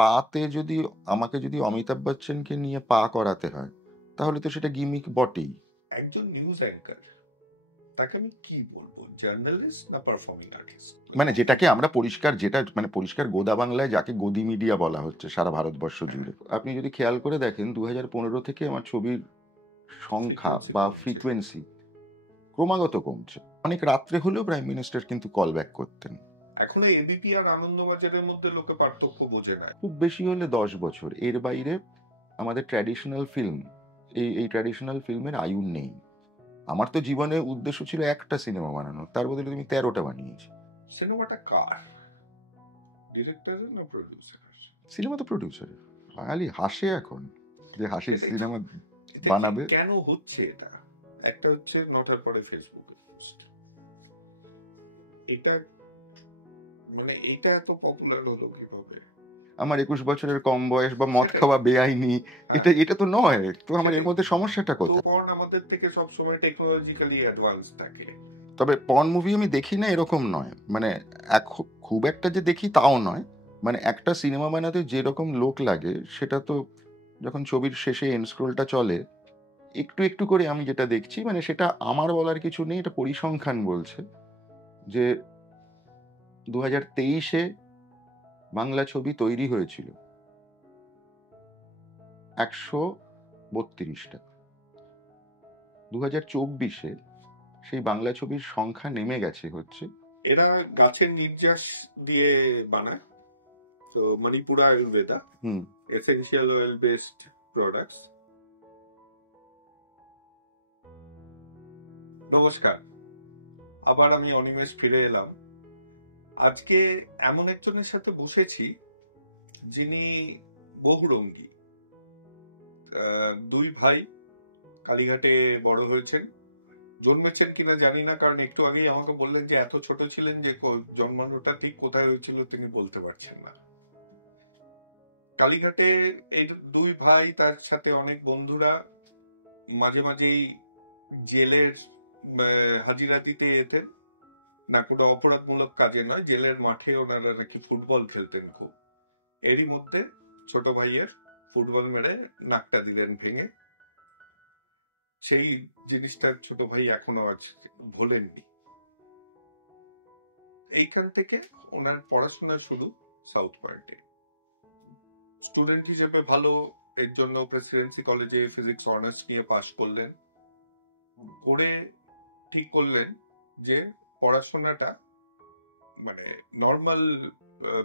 পাতে যদি আমাকে যদি অমিতাভ বচ্চনকে নিয়ে পা করাতে হয়, তাহলে তো সেটা গিমিক বটেই। একজন নিউজ অ্যাঙ্কার, তাকে আমি কি বলবো, জার্নালিস্ট না পারফর্মিং আর্টিস্ট? মানে যেটাকে আমরা পরিষ্কার, যেটা মানে পরিষ্কার গোদা বাংলায় যাকে গদি মিডিয়া বলা হচ্ছে সারা ভারতবর্ষ জুড়ে। আপনি যদি খেয়াল করে দেখেন 2015 থেকে আমার ছবির সংখ্যা বা ফ্রিকোয়েন্সি ক্রমাগত কমছে। অনেক রাত্রে হলেও প্রাইম মিনিস্টার কিন্তু কল ব্যাক করতেন। এখন এবিপি আর আনন্দবাজারের মধ্যে লোকে পার্থক্য বোঝে না। খুব বেশি হলে 10 বছর, এর বাইরে আমাদের ট্র্যাডিশনাল ফিল্ম, এই ট্র্যাডিশনাল ফিল্মের আয়ু নেই। আমার তো জীবনে উদ্দেশ্য ছিল একটা সিনেমা বানানো, তার বদলে তুমি 13টা বানিয়েছি। সিনেমাটা কার? ডিরেক্টরের না প্রোডিউসার? সিনেমা তো প্রোডিউসার। বাঙালি হাসে এখন যে হাসি সিনেমা বানাবে। কেন হচ্ছে এটা? একটা হচ্ছে নটার পরে ফেসবুকে পোস্ট, এটা মানে এটা এত পপুলার হলো কিভাবে? আমার 21 বছরের কম বয়স বা মদ খাওয়া বেআইনি, এটা তো নয়। তো আমার এর মধ্যে সমস্যাটা কোথায়? পর্ন আমাদের থেকে সবসময় টেকনোলজিক্যালি অ্যাডভান্স থাকে। তবে পর্ন মুভি আমি দেখি না এরকম নয়, মানে খুব একটা যে দেখি তাও নয়। মানে একটা সিনেমা বানাতে যেরকম লোক লাগে সেটা তো যখন ছবির শেষে এন্ড স্ক্রোলটা চলে একটু একটু করে আমি যেটা দেখছি, মানে সেটা আমার বলার কিছু নেই, এটা পরিসংখ্যান বলছে যে 2023-এ বাংলা ছবি তৈরি হয়েছিল 132টা। 2024-এ সেই বাংলা ছবির সংখ্যা নেমে গেছে হচ্ছে। এরা গাছের নির্যাস দিয়ে বানায়, তো Manipura Ayurveda, essential oil based products. নমস্কার, আবার আমি অনিমেষ ফিরে এলাম। আজকে এমন একজনের সাথে বসেছি যিনি বহুরঙ্গী। দুই ভাই কালীঘাটে বড় হয়েছেন, জন্মেছেন কিনা জানি না, কারণ একটু আগেই আমাকে বললেন যে এত ছোট ছিলেন যে জন্মানোটা ঠিক কোথায় হয়েছিল তিনি বলতে পারছেন না। কালীঘাটে এই দুই ভাই, তার সাথে অনেক বন্ধুরা মাঝে মাঝেই জেলের হাজিরা দিতে যেতেন, না কোনো অপরাধমূলক কাজে নয়, জেলের মাঠে ওনারা নাকি ফুটবল খেলতেন খুব। এরই মধ্যে ছোট ভাইয়ের ফুটবল মেরে নাকটা দিলেন ভেঙে। সেই জিনিসটা ছোট ভাই এখনো আজ ভোলেননি। এইখান থেকে ওনার পড়াশোনা শুরু সাউথ পয়েন্টে। স্টুডেন্ট হিসেবে ভালো, এর জন্য প্রেসিডেন্সি কলেজে ফিজিক্স অনার্স নিয়ে পাশ করলেন। করে ঠিক করলেন যে পড়াশোনাটা মানে নর্মাল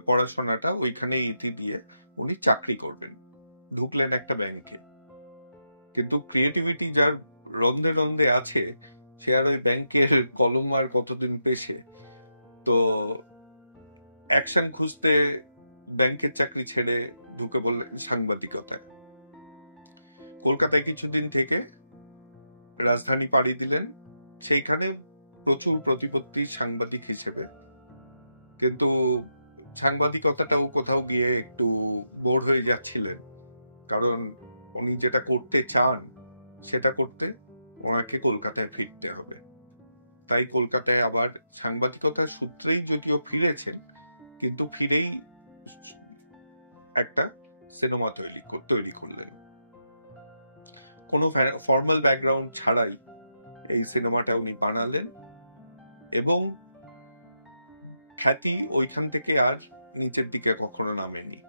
পড়াশোনাটা ওইখানে ইতি দিয়ে উনি চাকরি করবেন। ঢুকলেন একটা ব্যাংকে, কিন্তু ক্রিয়েটিভিটি যার রন্ধে রন্ধে আছে সে আর ওই ব্যাংকের কলম আর কতদিন পেশে, তো অ্যাকশন খুঁজতে ব্যাংকের চাকরি ছেড়ে ঢুকে বললেন সাংবাদিকতায়। কলকাতায় কিছুদিন থেকে রাজধানী পাড়ি দিলেন, সেইখানে প্রচুর প্রতিপত্তি সাংবাদিক হিসেবে। কিন্তু সাংবাদিকতাটাও কোথাও গিয়ে একটু বোর হয়ে যাচ্ছিলেন, কারণ উনি যেটা করতে চান সেটা করতে ওনাকে কলকাতায় ফিরতে হবে। তাই কলকাতায় আবার সাংবাদিকতার সূত্রেই যদিও ফিরেছেন, কিন্তু ফিরেই একটা সিনেমা তৈরি করলেন। কোনো ফর্মাল ব্যাকগ্রাউন্ড ছাড়াই এই সিনেমাটা উনি বানালেন, এবং খ্যাতি ওইখান থেকে আর নিচের দিকে কখনো নামেনি।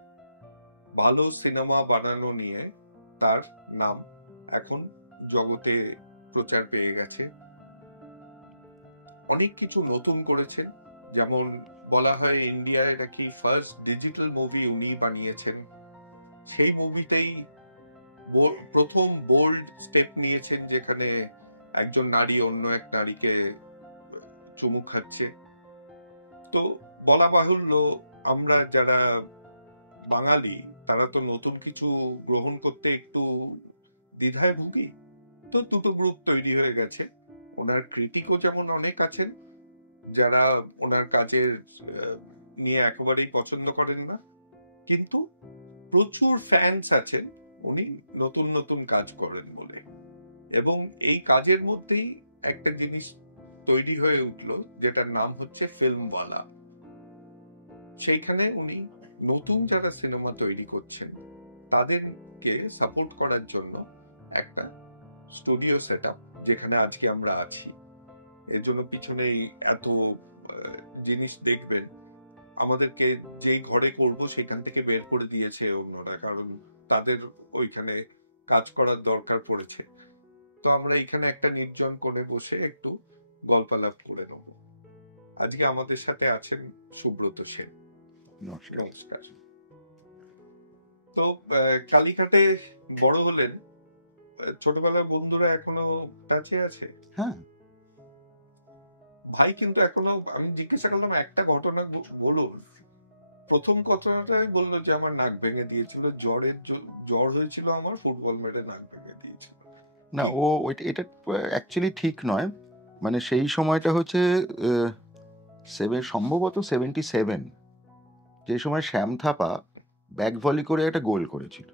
ভালো সিনেমা বানানো নিয়ে তার নাম এখন জগতে প্রচার পেয়ে গেছে। অনেক কিছু নতুন করেছেন, যেমন বলা হয় ইন্ডিয়ার নাকি ফার্স্ট ডিজিটাল মুভি উনি বানিয়েছেন। সেই মুভিতেই প্রথম বোল্ড স্টেপ নিয়েছেন, যেখানে একজন নারী অন্য এক নারীকে চুমু খাচ্ছে। তো বলা বাহুল্য, আমরা যারা বাঙালি তারা তো নতুন কিছু গ্রহণ করতে একটু দ্বিধায় ভুগি। তো দুটো গ্রুপ তৈরি হয়ে গেছে। ওনার ক্রিটিকও যেমন অনেক আছেন যারা ওনার কাজের নিয়ে একেবারেই পছন্দ করেন না, কিন্তু প্রচুর ফ্যান্স আছেন উনি নতুন নতুন কাজ করেন বলে। এবং এই কাজের মধ্যেই একটা জিনিস তৈরি হয়ে উঠলো যেটার নাম হচ্ছে ফিল্মওয়ালা। সেইখানে উনি নতুন যারা সিনেমা তৈরি করছেন তাদেরকে সাপোর্ট করার জন্য একটা স্টুডিও সেট আপ, যেখানে আজকে আমরা আছি, এর জন্য পিছনেই এত জিনিস দেখবেন। আমাদেরকে যেই ঘরে করব সেখান থেকে বের করে দিয়েছে অন্যরা, কারণ তাদের ওইখানে কাজ করার দরকার পড়েছে। তো আমরা এখানে একটা নির্জন কোণে বসে একটু গল্পালাপ করে নেব। আজকে আমাদের সাথে আছেন সুব্রত সেন। নমস্কার। নমস্কার। তো কালীঘাটে বড় হলেন, ছোটবেলার বন্ধুরা এখনো টাচে আছে? হ্যাঁ, ভাই কিন্তু এখনো, আমি জিজ্ঞাসা করলাম একটা ঘটনা বলুন। প্রথম ঘটনাটাই বললো যে আমার নাক ভেঙে দিয়েছিল, জ্বর হয়েছিল আমার, ফুটবল মেরে নাক ভেঙে দিয়েছিল। না এটা অ্যাকচুয়ালি ঠিক নয়। মানে সেই সময়টা হচ্ছে সম্ভবত 77, যে সময় শ্যাম থাপা ব্যাক ভলি করে একটা গোল করেছিল।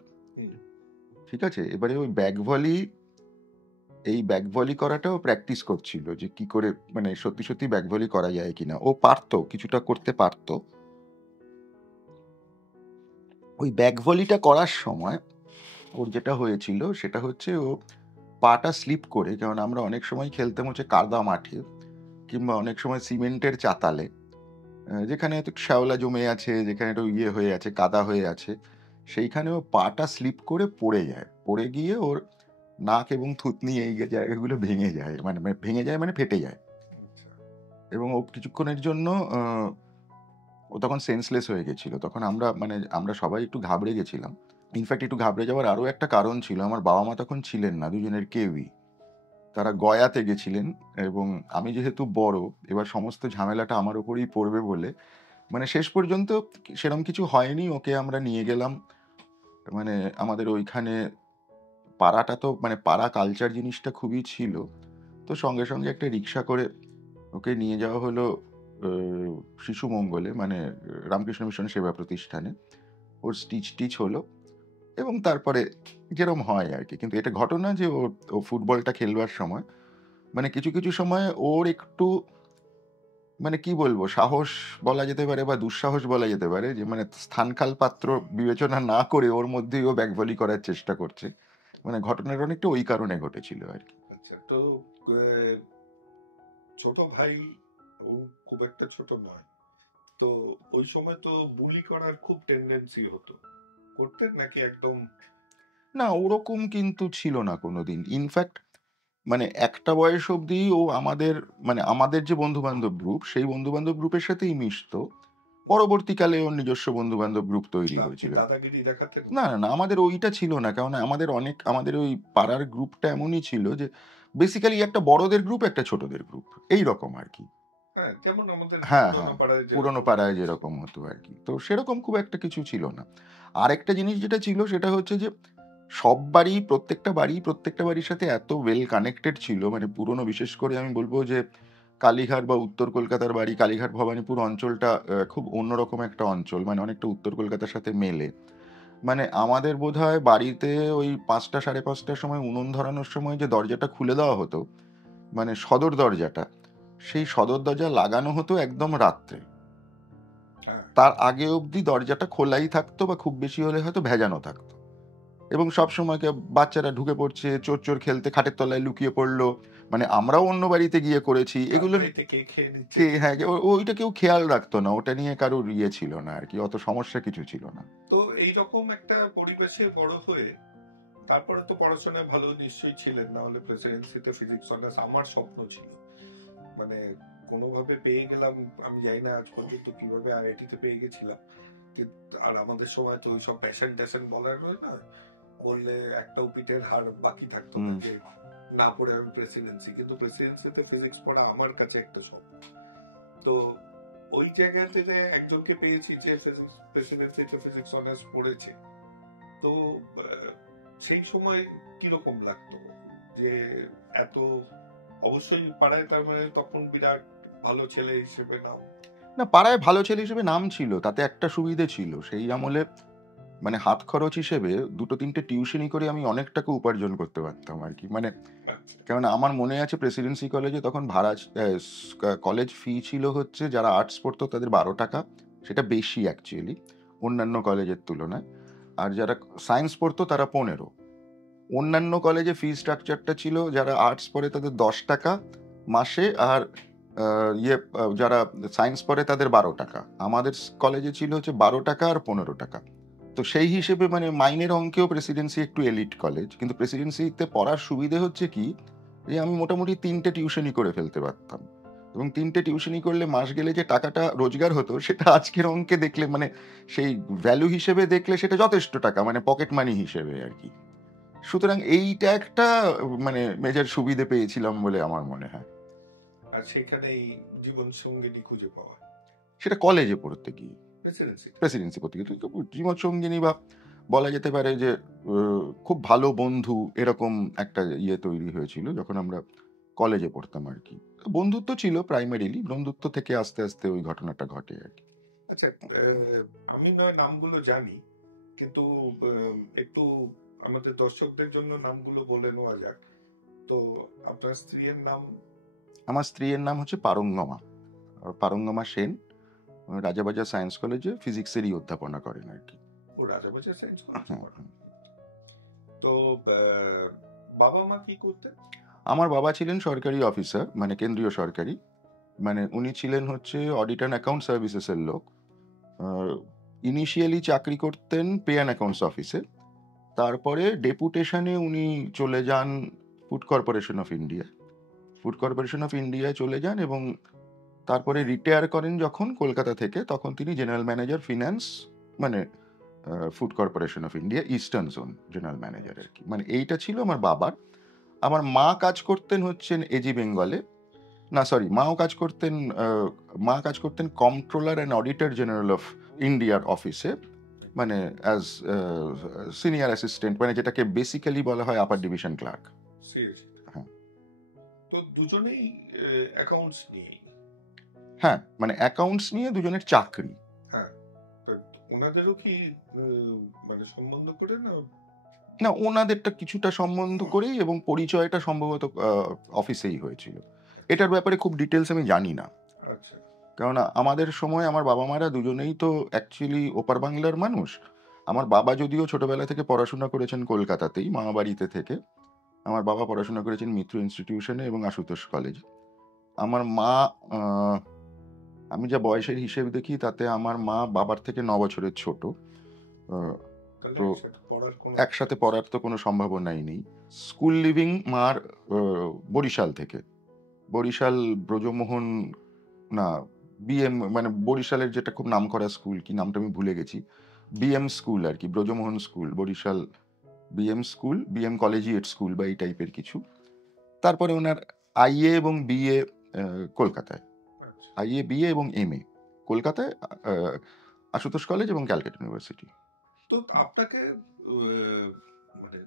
ঠিক আছে, এবারে ওই ব্যাক ভলি করাটাও প্র্যাকটিস করছিল, যে কি করে মানে সত্যি সত্যি ব্যাক ভলি করা যায় কিনা। ও পারতো, কিছুটা করতে পারতো। ওই ব্যাক ভলিটা করার সময় ওর যেটা হয়েছিল সেটা হচ্ছে, ও পাটা স্লিপ করে, কারণ আমরা অনেক সময় খেলতাম হচ্ছে কাদা মাঠে কিংবা অনেক সময় সিমেন্টের চাতালে, যেখানে একটু শ্যাওলা জমে আছে, যেখানে একটু ইয়ে হয়ে আছে, কাদা হয়ে আছে, সেইখানে ও পাটা স্লিপ করে পড়ে যায়। পড়ে গিয়ে ওর নাক এবং থুতনি এই জায়গাগুলো ভেঙে যায়, মানে ভেঙে যায় মানে ফেটে যায়। এবং ও কিছুক্ষণের জন্য ও তখন সেন্সলেস হয়ে গেছিল। তখন আমরা সবাই একটু ঘাবড়ে গেছিলাম। ইনফ্যাক্ট একটু ঘাবড়ে যাওয়ার আরও একটা কারণ ছিল, আমার বাবা মা তখন ছিলেন না, দুজনের কেউই। তারা গয়াতে গেছিলেন, এবং আমি যেহেতু বড়, এবার সমস্ত ঝামেলাটা আমার উপরেই পড়বে বলে মানে শেষ পর্যন্ত সেরকম কিছু হয়নি। ওকে আমরা নিয়ে গেলাম, মানে আমাদের ওইখানে পাড়াটা তো মানে পাড়া কালচার জিনিসটা খুবই ছিল। তো সঙ্গে সঙ্গে একটা রিক্সা করে ওকে নিয়ে যাওয়া হলো শিশু মঙ্গলে, মানে রামকৃষ্ণ মিশন সেবা প্রতিষ্ঠানে। ওর স্টিচ হলো, এবং তারপরে যেরকম হয় আর কি। কিন্তু এটা ঘটনা যে ও ফুটবলটা খেলবার সময় মানে কিছু কিছু সময় ওর একটু মানে কি বলবো, সাহস বলা যেতে পারে বা দুঃসাহস বলা যেতে পারে, যে মানে স্থানকাল পাত্র বিবেচনা না করে ওর মধ্যেই ও ব্যাকভলি করার চেষ্টা করছে। মানে ঘটনাটা অনেকটা ওই কারণে ঘটেছিল আর কি। আচ্ছা, তো আহ, ছোট ভাই ও খুব একটা ছোট নয়, তো ওই সময় তো বুলি করার খুব টেন্ডেন্সি হতো, করতেন নাকি একদম? না, ওরকম কিন্তু ছিল না কোনোদিন। ইনফ্যাক্ট মানে একটা বয়স অবধি ও আমাদের যে বন্ধু বান্ধব গ্রুপ, সেই বন্ধু বান্ধব গ্রুপের সাথেই মিশতো। পরবর্তীকালে ওর নিজস্ব বন্ধু বান্ধব গ্রুপ তৈরি আপনি হয়েছিল। দাদাগিরি দেখাতেন? না না না, আমাদের ওইটা ছিল না, কারণ আমাদের ওই পাড়ার গ্রুপটা এমনই ছিল যে বেসিক্যালি একটা বড়দের গ্রুপ, একটা ছোটদের গ্রুপ, এই রকম আর কি। হ্যাঁ, যেমন আমাদের হ্যাঁ পুরোনো হ্যাঁ, পাড়ায় পুরোনো যেরকম পাড়ায় হতো। যেরকম হতো আর কি। তো সেরকম খুব একটা কিছু ছিল না। আরেকটা জিনিস যেটা ছিল সেটা হচ্ছে যে প্রত্যেকটা বাড়ির সাথে এত ওয়েল কানেক্টেড ছিল, মানে পুরনো, বিশেষ করে আমি বলবো যে কালীঘাট বা উত্তর কলকাতার বাড়ি, কালীঘাট ভবানীপুর অঞ্চলটা খুব অন্যরকম একটা অঞ্চল, মানে অনেকটা উত্তর কলকাতার সাথে মেলে। মানে আমাদের বোধহয় বাড়িতে ওই ৫টা ৫:৩০টার সময় উনুন ধরানোর সময় যে দরজাটা খুলে দেওয়া হতো, মানে সদর দরজাটা, সেই সদর দরজা লাগানো হতো একদম রাত্রে। হ্যাঁ, তার আগে অবধি দরজাটা খোলাই থাকতো, বা খুব বেশি হলে হয়তো ভেজানো থাকতো। এবং সবসময় বাচ্চারা ঢুকে পড়ছে, চোর চোর খেলতে খাটের তলায় লুকিয়ে পড়লো। মানে আমরাও অন্য বাড়িতে গিয়ে করেছি এগুলো। বাড়িতে কে খেয়ে নিচ্ছে। হ্যাঁ, ওইটা কেউ খেয়াল রাখতো না, ওটা নিয়ে কারোর ইয়ে ছিল না আর কি, অত সমস্যা কিছু ছিল না। তো এইরকম একটা পরিবেশে বড় হয়ে তারপরে তো পড়াশোনায় ভালো নিশ্চয়ই ছিলেন, না হলে প্রেসিডেন্সিতে ফিজিক্স অনার্স আমার স্বপ্ন ছিল। মানে কোনোভাবে পেয়ে গেলাম, আমি জানি না আজ পর্যন্ত কিভাবে আইআইটিতে পেয়ে গেছিলাম। আর আমাদের সময় তো ওইসব প্যাশন ট্যাশন বলার হয় না, বললে একটাও পিঠের হাড় বাকি থাকতো না যে না পড়ে আমি প্রেসিডেন্সি। কিন্তু প্রেসিডেন্সিতে ফিজিক্স পড়া আমার কাছে একটা স্বপ্ন। তো ওই জায়গা থেকে একজনকে পেয়েছি যে প্রেসিডেন্সিতে ফিজিক্স অনার্স পড়েছে। তো সেই সময় কিরকম লাগতো যে এত, অবশ্যই পাড়ায় তার মানে তখন বিরাট ভালো ছেলে হিসেবে নাম? না, পাড়ায় ভালো ছেলে হিসেবে নাম ছিল, তাতে একটা সুবিধে ছিল সেই আমলে, মানে হাত খরচ হিসেবে ২-৩টে টিউশনি করে আমি অনেক টাকা উপার্জন করতে পারতাম আর কি। মানে কেননা আমার মনে আছে প্রেসিডেন্সি কলেজে তখন কলেজ ফি ছিল হচ্ছে, যারা আর্টস পড়তো তাদের ১২ টাকা, সেটা বেশি অ্যাকচুয়ালি। অন্যান্য কলেজের তুলনায়। আর যারা সায়েন্স পড়তো তারা 15। অন্যান্য কলেজে ফি স্ট্রাকচারটা ছিল যারা আর্টস পড়ে তাদের 10 টাকা মাসে, আর যারা সায়েন্স পড়ে তাদের 12 টাকা। আমাদের কলেজে ছিল হচ্ছে 12 টাকা আর 15 টাকা। তো সেই হিসেবে মানে মাইনের অঙ্কেও প্রেসিডেন্সি একটু এলিট কলেজ, কিন্তু প্রেসিডেন্সিতে পড়ার সুবিধে হচ্ছে কি, যে আমি মোটামুটি 3টে টিউশনই করে ফেলতে পারতাম, এবং 3টে টিউশনই করলে মাস গেলে যে টাকাটা রোজগার হতো সেটা আজকের অঙ্কে দেখলে মানে সেই ভ্যালু হিসেবে দেখলে সেটা যথেষ্ট টাকা, মানে পকেট মানি হিসেবে আর কি। সুতরাং এইটা একটা মানে মেজর সুবিধে পেয়েছিলাম বলে আমার মনে হয়। আর সেখানেই জীবন সঙ্গিনী খুঁজে পাওয়া সেটা কলেজে পড়তে গিয়ে, প্রেসিডেন্সি প্রেসিডেন্সি পড়তে গিয়ে তো জীবন সঙ্গিনী বা বলা যেতে পারে যে খুব ভালো বন্ধু, এরকম একটা তৈরি হয়েছিল যখন আমরা কলেজে পড়তাম আর কি। বন্ধুত্ব ছিল প্রাইমারিলি, বন্ধুত্ব থেকে আস্তে আস্তে ওই ঘটনাটা ঘটে আর কি। আচ্ছা, আমি নয় নামগুলো জানি, কিন্তু একটু আমাদের দর্শকদের জন্য নামগুলো বলে নেওয়া যাক। তো আপনার স্ত্রীর নাম? আমার স্ত্রীর নাম হচ্ছে পারঙ্গমা, পারঙ্গমা সেন। রাজাবাজার সায়েন্স কলেজে ফিজিক্সেরই অধ্যাপনা করেন আর কি। ও রাজাবাজার সায়েন্স কলেজ। হ্যাঁ। তো বাবা মা কি করতেন? আমার বাবা ছিলেন সরকারি অফিসার, মানে কেন্দ্রীয় সরকারি, মানে উনি ছিলেন হচ্ছে অডিট অ্যান্ড অ্যাকাউন্ট সার্ভিসেসের লোক। ইনিশিয়ালি চাকরি করতেন পে অ্যান্ড অ্যাকাউন্টস অফিসে, তারপরে ডেপুটেশনে উনি চলে যান food Corporation of India. Food Corporation of ইন্ডিয়ায় চলে যান এবং তারপরে রিটায়ার করেন যখন কলকাতা থেকে, তখন তিনি জেনারেল ম্যানেজার ফিন্যান্স, মানে Food Corporation of India Eastern Zone general manager আর কি। মানে এইটা ছিল আমার বাবার। আমার মা কাজ করতেন হচ্ছেন এজি বেঙ্গলে, না সরি, মা কাজ করতেন controller and auditor general of ইন্ডিয়ার অফিসে, মানে অ্যাজ সিনিয়র অ্যাসিস্ট্যান্ট, মানে যেটাকে বেসিক্যালি বলা হয় আপার ডিভিশন ক্লার্ক। হ্যাঁ। তো দুজনেই অ্যাকাউন্টস নিয়ে? হ্যাঁ, মানে অ্যাকাউন্টস নিয়ে দুজনের চাকরি। হ্যাঁ, ওনাদেরও কি মানে সম্বন্ধ করে না? না, ওনাদেরটা কিছুটা সম্বন্ধ করেই, এবং পরিচয়টা সম্ভবত অফিসেই হয়েছিল। এটার ব্যাপারে খুব ডিটেলস আমি জানি না। আচ্ছা। কেননা আমাদের সময় আমার বাবা মারা দুজনেই তো অ্যাকচুয়ালি ওপার বাংলার মানুষ। আমার বাবা যদিও ছোটবেলা থেকে পড়াশোনা করেছেন কলকাতাতেই, মামাবাড়িতে থেকে। আমার বাবা পড়াশোনা করেছেন মিত্র ইনস্টিটিউশনে এবং আশুতোষ কলেজে। আমার মা, আমি যা বয়সের হিসেব দেখি তাতে আমার মা বাবার থেকে 9 বছরের ছোট। তো একসাথে পড়ার তো কোনো সম্ভাবনাই নেই। স্কুল লিভিং মার বরিশাল থেকে, বরিশাল ব্রজমোহন, না বিএম, মানে বরিশালের যেটা খুব নামকরা স্কুল, কি নামটা আমি ভুলে গেছি, বিএম স্কুল আর কি, Brajamohan school, Barisal BM school, BM collegiate school বা এই টাইপের কিছু। তারপরে ওনার আইএ এবং বিএ কলকাতায়, আইএ বিএ এবং এমএ কলকাতায়, আশুতোষ কলেজ এবং ক্যালকাটা ইউনিভার্সিটি। তো আপনাকে মানে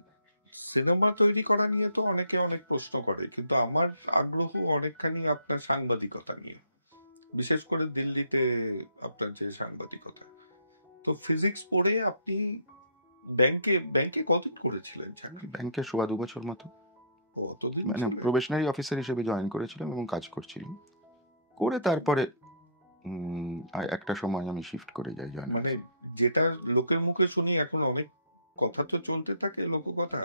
সিনেমা তৈরি করা নিয়ে তো অনেকে অনেক প্রশ্ন করে, কিন্তু আমার আগ্রহ অনেকখানি আপনার সাংবাদিকতা নিয়ে, বিশেষ করে দিল্লিতে আপনার যে সাংবাদিকতা। তো ফিজিক্স পড়ে আপনি ব্যাংকে কতদিন করেছিলেন? ব্যাংকে 2.25 বছর মতো, মানে প্রবেশনারি অফিসার হিসেবে জয়েন করেছিলাম এবং কাজ করছিলাম। করে তারপরে একটা সময় আমি শিফট করে যাই জার্নালিজম। মানে যেটা লোকের মুখে শুনি এখন, অনেক কথা তো চলতে থাকে, লোককথা,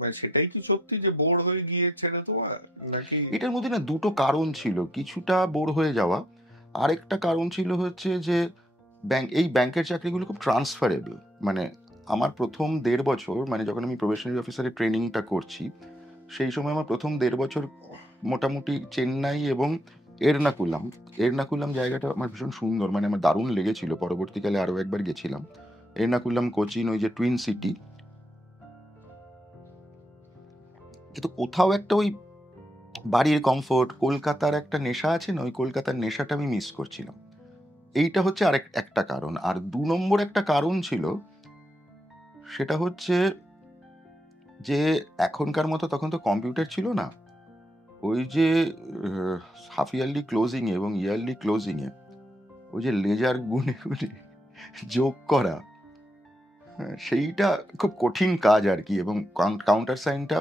মানে সেটাই কি সত্যি যে বোর হয়ে গিয়ে ছেড়ে দেওয়া নাকি? এটার মধ্যে না দুটো কারণ ছিল, কিছুটা বোর হয়ে যাওয়া, আরেকটা কারণ ছিল হচ্ছে যে এই ব্যাংকের চাকরিগুলো খুব ট্রান্সফারেবল। মানে আমার প্রথম 1.5 বছর, মানে যখন আমি প্রবেশনারি অফিসারের ট্রেনিংটা করছি, সেই সময় আমার প্রথম 1.5 বছর মোটামুটি চেন্নাই এবং এর্নাকুলাম জায়গাটা আমার ভীষণ সুন্দর, মানে আমার দারুণ লেগেছিল। পরবর্তীকালে আরও একবার গেছিলাম। এর্নাকুলাম, কোচিন, ওই যে টুইন সিটি। কিন্তু কোথাও একটা ওই বাড়ির কমফোর্ট, কলকাতার একটা নেশা আছে না, ওই কলকাতার নেশাটা আমি মিস করছিলাম। এইটা হচ্ছে একটা কারণ। আর 2 নম্বর একটা কারণ ছিল, সেটা হচ্ছে যে এখনকার মতো তখন তো কম্পিউটার ছিল না। ওই যে হাফ ইয়ারলি ক্লোজিং এবং ইয়ারলি ক্লোজিং এ ওই যে লেজার গুনে গুনে যোগ করা, সেইটা খুব কঠিন কাজ আর কি, এবং কাউন্টার সাইনটা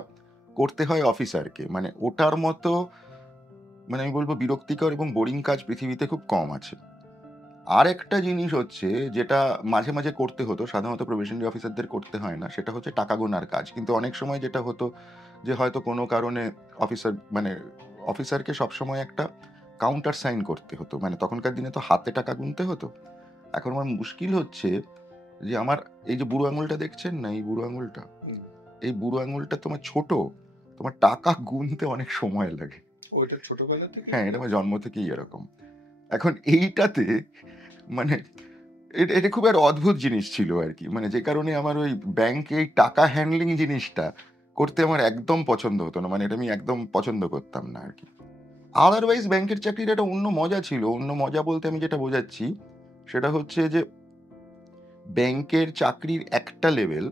করতে হয় অফিসারকে। মানে ওটার মতো, মানে আমি বলবো বিরক্তিকর এবং বোরিং কাজ পৃথিবীতে খুব কম আছে। আরেকটা জিনিস হচ্ছে যেটা মাঝে, মাঝে করতে হতো, সাধারণত প্রবেশনারি অফিসারদের করতে হয় না, সেটা হচ্ছে টাকা গোনার কাজ। কিন্তু অনেক সময় যেটা হতো যে হয়তো কোনো কারণে মানে অফিসারকে সবসময় একটা কাউন্টার সাইন করতে হতো। মানে তখনকার দিনে তো হাতে টাকা গুনতে হতো। এখন আমার মুশকিল হচ্ছে যে আমার এই যে বুড়ো আঙুলটা দেখছেন না, এই বুড়ো আঙুলটা? হুম। এই বুড়ো আঙুলটা তোমার ছোট, তোমার টাকা গুনতে অনেক সময় লাগে। ওইটা ছোটবেলা থেকে হ্যাঁ, এটা আমার জন্ম থেকেই এরকম। এখন এইটাতে মানে এটা খুব একটা অদ্ভুত জিনিস ছিল আরকি। মানে যে কারণে আমার ওই ব্যাংকে এই টাকা হ্যান্ডলিং জিনিসটা করতে আমার একদম পছন্দ হতো না। মানে এটা আমি একদম পছন্দ করতাম না আরকি। আদারওয়াইজ ব্যাংকের চাকরির একটা অন্য মজা ছিল। অন্য মজা বলতে আমি যেটা বোঝাচ্ছি, সেটা হচ্ছে যে ব্যাংকের চাকরির একটা লেভেল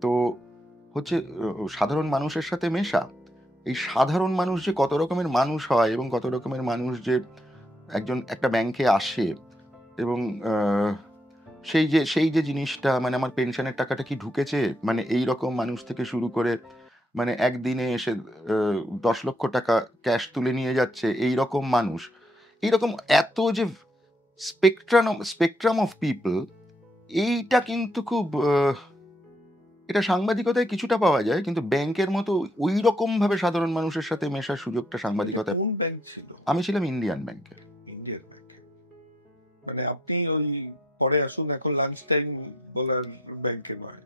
তো হচ্ছে সাধারণ মানুষের সাথে মেশা। এই সাধারণ মানুষ যে কত রকমের মানুষ হয় এবং কত রকমের মানুষ যে একটা ব্যাংকে আসে এবং আ সেই যে জিনিসটা মানে আমার পেনশনের টাকাটা কি ঢুকেছে? মানে এইরকম মানুষ থেকে শুরু করে মানে একদিনে এসে আ ৳১০,০০,০০০ ক্যাশ তুলে নিয়ে যাচ্ছে এইরকম মানুষ। এইরকম এত যে স্পেকট্রাম অফ পিপল এইটা কিন্তু খুব এটা সাংবাদিকতায় কিছুটা পাওয়া যায়। কিন্তু ব্যাংকের মতো ঐরকমভাবে সাধারণ মানুষের সাথে মেশার সুযোগটা এটা সাংবাদিকতায় কোন ব্যাংক ছিল? আমি ছিলাম ইন্ডিয়ান ব্যাংকে। ইন্ডিয়ান ব্যাংকে। মানে আপনি ওই পরে আসুন এখন লাঞ্চ টাইম বলার ব্যাংকে নয়।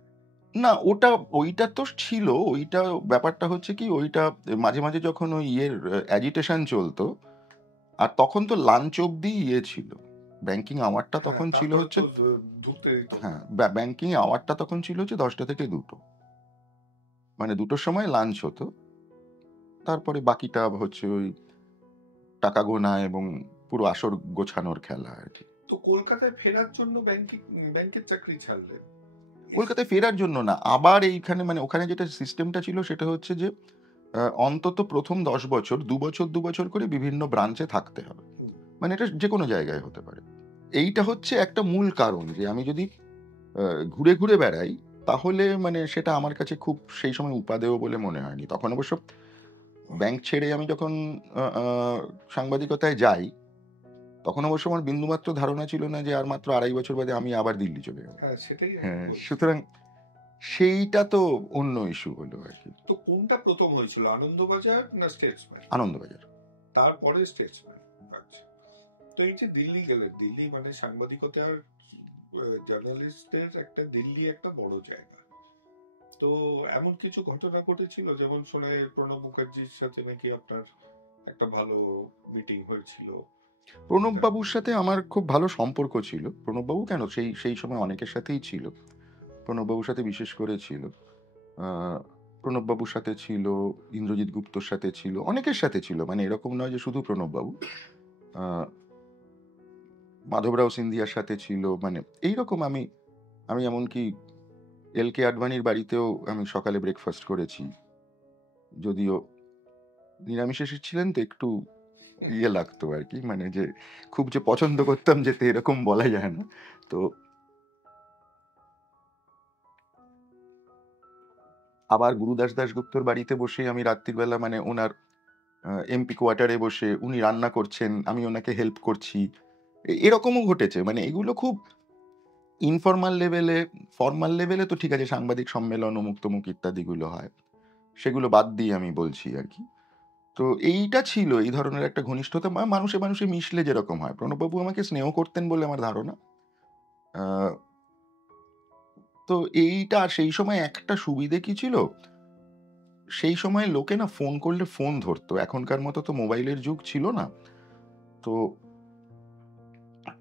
না ওইটা তো ছিল। ওইটা ব্যাপারটা হচ্ছে কি ওইটা মাঝে, মাঝে যখন ওই অ্যাজিটেশন চলতো আর তখন তো লাঞ্চ অব্দি ছিল। ব্যাংকিং আওয়ারটা হ্যাঁ, তখন ছিল তারপরে হচ্ছে তো ঢুকতে দিত না। হ্যাঁ, ব্যাংকিং আওয়ারটা তখন ছিল হচ্ছে ১০টা থেকে ২টো। মানে ২টোর সময় লাঞ্চ হতো। তারপরে বাকিটা হচ্ছে ওই টাকা গোনা এবং পুরো আসর গোছানোর খেলা আরকি। তো কলকাতায় ফেরার জন্য ব্যাংকের চাকরি ছাড়লেন? কলকাতায় ফেরার জন্য না, আবার এইখানে মানে ওখানে যেটা সিস্টেমটা ছিল সেটা হচ্ছে যে অন্তত ১ম ১০ বছর ২ বছর, ২ বছর করে বিভিন্ন ব্রাঞ্চে থাকতে হবে। হুম। মানে এটা যেকোনো জায়গায় হতে পারে। এইটা হচ্ছে একটা মূল কারণ যে আমি যদি আ ঘুরে, ঘুরে বেড়াই তাহলে মানে সেটা আমার কাছে খুব সেই সময় উপাদেয় বলে মনে হয়নি। তখন অবশ্য ব্যাংক ছেড়ে আমি যখন আ আ সাংবাদিকতায় যাই, তখন অবশ্য আমার বিন্দুমাত্র ধারণা ছিল না যে আর মাত্র ২.৫ বছর বাদে আমি আবার দিল্লি চলে যাব। হ্যাঁ, সেটাই আমি হ্যাঁ, বলছি। সুতরাং সেইটা তো অন্য ইস্যু হলো আরকি। তো কোনটা প্রথম হয়েছিল, আনন্দবাজার না স্টেটসম্যান? আনন্দবাজার। তারপরে স্টেটসম্যান। আচ্ছা। তো এই যে দিল্লি গেলেন, দিল্লি মানে সাংবাদিকতার জার্নালিস্টের একটা দিল্লি একটা বড় জায়গা। তো এমন কিছু ঘটনা ঘটেছিল, যেমন শোনায় প্রণব মুখার্জির সাথে নাকি আপনার একটা ভালো মিটিং হয়েছিল। প্রণববাবুর সাথে আমার খুব ভালো সম্পর্ক ছিল। প্রণববাবু কেন সেই সময় অনেকের সাথেই ছিল। প্রণববাবুর সাথে বিশেষ করে ছিল। আ প্রণববাবুর সাথে ছিল, ইন্দ্রজিৎ গুপ্তর সাথে ছিল, অনেকের সাথে ছিল। মানে এরকম নয় যে শুধু প্রণববাবু। আ মাধবরাও সিন্ধিয়ার সাথে ছিল। মানে এইরকম আমি আমি এমনকি এল.কে. আডবাণীর বাড়িতেও আমি সকালে ব্রেকফাস্ট করেছি। যদিও নিরামিষ এসেছিলেন তো একটু ইয়ে লাগতো আরকি। মানে যে খুব যে পছন্দ করতাম যেতে এরকম বলা যায় না। তো আবার গুরুদাস দাশগুপ্তর বাড়িতে বসে আমি রাত্রির বেলা মানে উনার এমপি কোয়ার্টারে বসে উনি রান্না করছেন, আমি উনাকে হেল্প করছি। এরকমও ঘটেছে। মানে এগুলো খুব ইনফরমাল লেভেলে, ফরমাল লেভেলে তো ঠিক আছে সাংবাদিক সম্মেলন, অমুক-তমুক ইত্যাদিগুলো হয়। সেগুলো বাদ দিয়ে আমি বলছি আরকি। তো এইটা ছিল এই ধরনের একটা ঘনিষ্ঠতা মানুষে, মানুষে মিশলে যেরকম হয়। প্রণববাবু আমাকে স্নেহ করতেন বলে আমার ধারণা। আ তো এইটা আর সেই সময় একটা সুবিধে কি ছিল? সেই সময় লোকে না ফোন করলে ফোন ধরত। এখনকার মতো তো মোবাইলের যুগ ছিল না। তো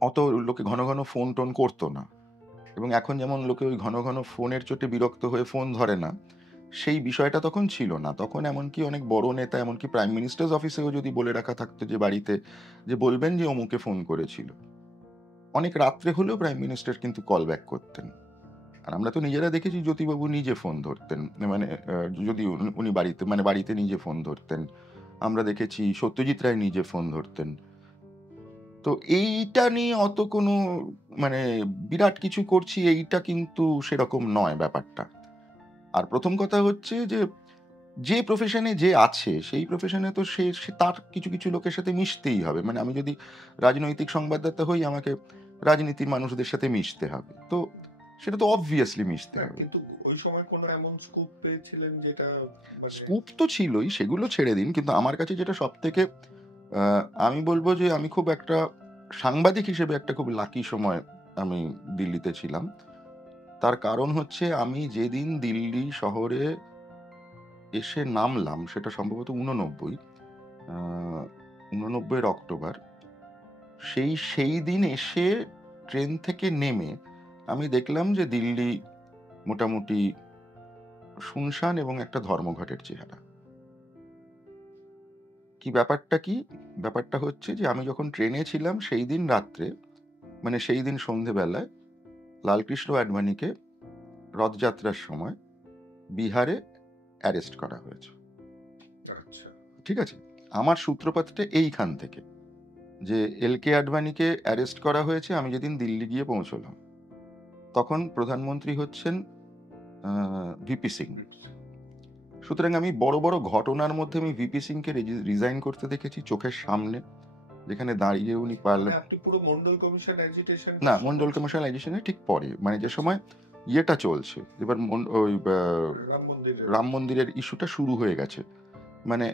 অত লোকে ঘন, ঘন ফোন-টোন করত না। এবং এখন যেমন লোকে ওই ঘন, ঘন ফোনের চোটে বিরক্ত হয়ে ফোন ধরে না, সেই বিষয়টা তখন ছিল না। তখন এমনকি অনেক বড় নেতা এমনকি প্রাইম মিনিস্টার্স অফিসেও যদি বলে রাখা থাকতো যে বাড়িতে যে বলবেন যে অমুকে ফোন করেছিল। অনেক রাত্রে হলেও প্রাইম মিনিস্টার কিন্তু কল ব্যাক করতেন। আর আমরা তো নিজেরা দেখেছি জ্যোতিবাবু নিজে ফোন ধরতেন। মানে যদি উনি বাড়িতে নিজে ফোন ধরতেন। আমরা দেখেছি সত্যজিৎ রায় নিজে ফোন ধরতেন। তো এইটা নিয়ে অত কোনো মানে বিরাট কিছু করছি এইটা কিন্তু সেরকম নয় ব্যাপারটা। আর ১ম কথা হচ্ছে যে প্রফেশনে যে আছে সেই প্রফেশনে তো সে তার কিছু, কিছু লোকের সাথে মিশতেই হবে। মানে আমি যদি রাজনৈতিক সংবাদদাতা হই আমাকে রাজনীতির মানুষদের সাথে মিশতে হবে, তো সেটা তো অবভিয়াসলি মিশতে হ্যাঁ, হবে। কিন্তু ওই সময় কোনো এমন স্কুপ পেয়েছিলেন যেটা মানে স্কুপ তো ছিলই, সেগুলো ছেড়ে দিন, কিন্তু আমার কাছে যেটা সব থেকে আমি বলবো যে আমি খুব একটা সাংবাদিক হিসেবে একটা খুব লাকি সময় আমি দিল্লিতে ছিলাম। তার কারণ হচ্ছে আমি যেদিন দিল্লি শহরে এসে নামলাম সেটা সম্ভবত 89 89 অক্টোবর। সেই দিন এসে ট্রেন থেকে নেমে আমি দেখলাম যে দিল্লি মোটামুটি শুনশান এবং একটা ধর্মঘটের চেহারা। কি ব্যাপারটা কি? ব্যাপারটা হচ্ছে যে আমি যখন ট্রেনে ছিলাম সেই দিন রাত্রে, মানে সেই দিন সন্ধেবেলায় লালকৃষ্ণ আডবাণীকে রথযাত্রার সময় বিহারে অ্যারেস্ট করা হয়েছে। আচ্ছা ঠিক আছে? আমার সূত্রপাতটা এইখান থেকে, যে এল.কে. আডবাণীকে অ্যারেস্ট করা হয়েছে আমি যেদিন দিল্লি গিয়ে পৌঁছলাম। তখন প্রধানমন্ত্রী হচ্ছেন ভিপি সিং। সুতরাং আমি বড়, বড় ঘটনার মধ্যে আমি ভিপি সিংকে রিজাইন করতে দেখেছি চোখের সামনে, যেখানে দাঁড়িয়ে উনি মানে আপনি পুরো মন্ডল কমিশন অ্যাজিটেশন না, মন্ডল কমিশন এডিশনের ঠিক পরে, মানে যে সময় ইয়েটা চলছে, এবার ওই রাম মন্দিরে রাম মন্দিরের ইস্যুটা শুরু হয়ে গেছে। মানে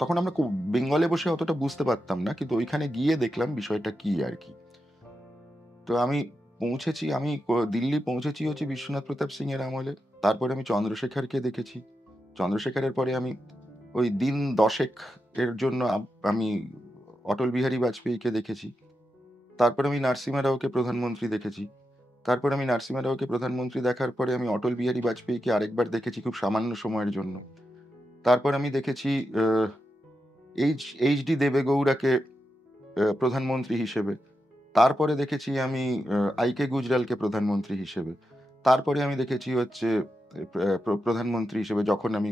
তখন আমরা বেঙ্গলে বসে অতটা বুঝতে পারতাম না, কিন্তু ওইখানে গিয়ে দেখলাম বিষয়টা কি আর কি। তো আমি পৌঁছেছি, আমি দিল্লি পৌঁছেছি হচ্ছে বিশ্বনাথ প্রতাপ সিং এর আমলে। তারপরে আমি চন্দ্রশেখরকে দেখেছি। চন্দ্রশেখরের পরে আমি ওই দিন 10 এর জন্য আমি অটল বিহারী বাজপেয়ীকে দেখেছি। তারপরে আমি নরসিমহা রাওকে প্রধানমন্ত্রী দেখেছি। তারপরে আমি নরসিমহা রাওকে প্রধানমন্ত্রী দেখার পরে আমি অটল বিহারী বাজপেয়ীকে আরেকবার দেখেছি খুব সামান্য সময়ের জন্য। তারপর আমি দেখেছি এইচ.ডি. দেবেগৌড়াকে প্রধানমন্ত্রী হিসেবে। তারপরে দেখেছি আমি আই.কে. গুজরালকে প্রধানমন্ত্রী হিসেবে। তারপরে আমি দেখেছি হচ্ছে প্রধানমন্ত্রী হিসেবে যখন আমি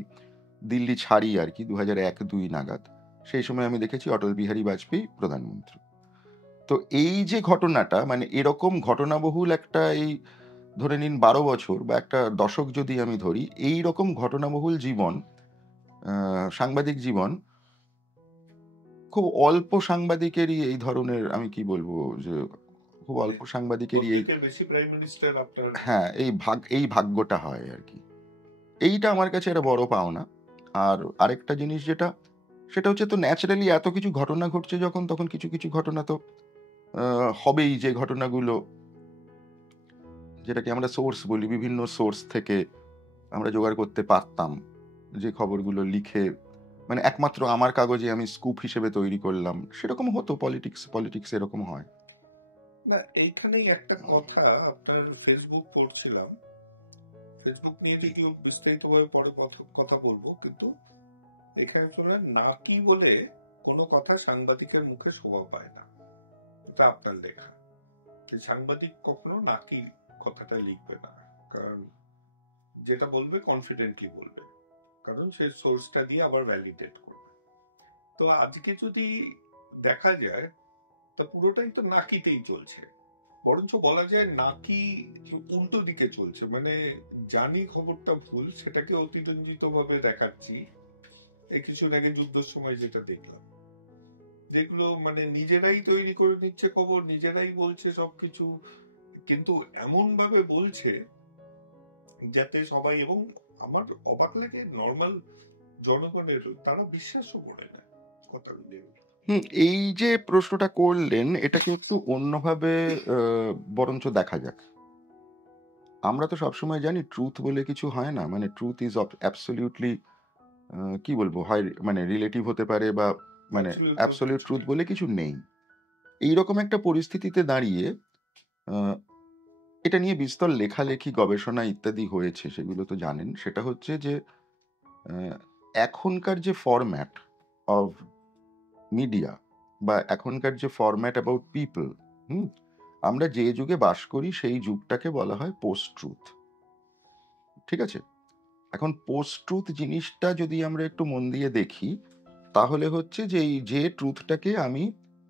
দিল্লি ছাড়ি আরকি 2001-2 নাগাদ। সেই সময় আমি দেখেছি অটল বিহারী বাজপেয়ী প্রধানমন্ত্রী। তো এই যে ঘটনাটা, মানে এরকম ঘটনাবহুল একটা, এই ধরে নিন 12 বছর বা একটা দশক যদি আমি ধরি, এইরকম ঘটনাবহুল জীবন, সাংবাদিক জীবন খুব অল্প সাংবাদিকেরই এই ধরনের, আমি কি বলবো যে খুব অল্প সাংবাদিকেরই এই, প্রত্যেকের বেশি প্রাইম মিনিস্টার আপনার হ্যাঁ, এই ভাগ্যটা হয় আরকি। এইটা আমার কাছে একটা বড় পাওনা। আর আরেকটা জিনিস যেটা, সেটা হচ্ছে তো ন্যাচারালি এত কিছু ঘটনা ঘটছে যখন, তখন কিছু, কিছু ঘটনা তো হবেই, যে ঘটনাগুলো যেটাকে আমরা সোর্স বলি, বিভিন্ন সোর্স থেকে আমরা জোগাড় করতে পারতাম। যে খবরগুলো লিখে, মানে একমাত্র আমার কাগজে আমি স্কুপ হিসেবে তৈরি করলাম। সেরকম হতো, পলিটিক্স এরকম হয়। না এইখানেই একটা কথা, আপনার ফেসবুক পড়ছিলাম, ফেসবুক নিয়ে যদিও বিস্তারিতভাবে পরে কথা বলবো, কিন্তু এখানে শুনে নাকি বলে কোনো কথা সাংবাদিকের মুখে শোভা পায় না, এটা আপনার লেখা। সাংবাদিক কখনো নাকি কথাটা লিখবে না, কারণ যেটা বলবে কনফিডেন্টলি বলবে, কারণ সে সোর্সটা দিয়ে আবার ভ্যালিডেট করবে। তো আজকে যদি দেখা যায় তা পুরোটাই তো নাকিতেই চলছে, বরঞ্চ বলা যায় নাকি উল্টো দিকে চলছে। মানে জানি খবরটা ভুল, সেটাকে অতিরঞ্জিত ভাবে দেখাচ্ছি। এই কিছুদিন আগে যুদ্ধের সময় যেটা দেখলাম, যেগুলো মানে নিজেরাই তৈরি করে নিচ্ছে খবর, নিজেরাই বলছে সবকিছু, কিন্তু এমন ভাবে বলছে যাতে সবাই, এবং আমার অবাক লাগে নর্মাল জনগণের, তারা বিশ্বাসও করে না কথাগুলো। এই যে প্রশ্নটা করলেন, এটাকে একটু অন্যভাবে বরঞ্চ দেখা যাক। আমরা তো সবসময় জানি ট্রুথ বলে কিছু হয় না, মানে ট্রুথ ইজ অ্যাবসলিউটলি, কি বলবো, হয় মানে রিলেটিভ হতে পারে, বা মানে অ্যাবসলিউট ট্রুথ বলে কিছু নেই। এইরকম একটা পরিস্থিতিতে দাঁড়িয়ে এটা নিয়ে বিস্তর লেখালেখি, গবেষণা ইত্যাদি হয়েছে, সেগুলো তো জানেন। সেটা হচ্ছে যে এখনকার যে ফরম্যাট অফ মিডিয়া, বা এখনকার যে ফরম্যাট অ্যাবাউট পিপল, আমরা যে যুগে বাস করি সেই যুগটাকে বলা হয় পোস্ট ট্রুথ। ঠিক আছে? এখন পোস্ট ট্রুথ জিনিসটা যদি আমরা একটু মন দিয়ে দেখি, তাহলে হচ্ছে যে এই যে ট্রুথটাকে আমি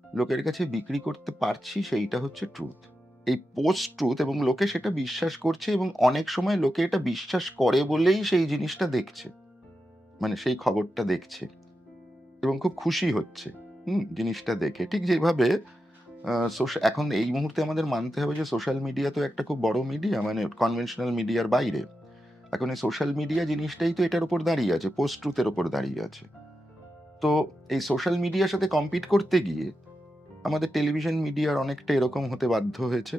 লোকের কাছে বিক্রি করতে পারছি, সেইটা হচ্ছে ট্রুথ। এই পোস্ট ট্রুথ, এবং লোকে সেটা বিশ্বাস করছে, এবং অনেক সময় লোকে এটা বিশ্বাস করে বলেই সেই জিনিসটা দেখছে, মানে সেই খবরটা দেখছে এবং খুব খুশি হচ্ছে জিনিসটা দেখে। ঠিক যেভাবে এখন এই মুহূর্তে আমাদের মানতে হবে যে সোশ্যাল মিডিয়া তো একটা খুব বড় মিডিয়া, মানে কনভেনশনাল মিডিয়ার বাইরে। এখন এই সোশ্যাল মিডিয়া জিনিসটাই তো এটার উপর দাঁড়িয়ে আছে, পোস্ট ট্রুথের উপর দাঁড়িয়ে আছে। তো এই সোশ্যাল মিডিয়ার সাথে কম্পিট করতে গিয়ে আমাদের টেলিভিশন মিডিয়ার অনেকটা এরকম হতে বাধ্য হয়েছে,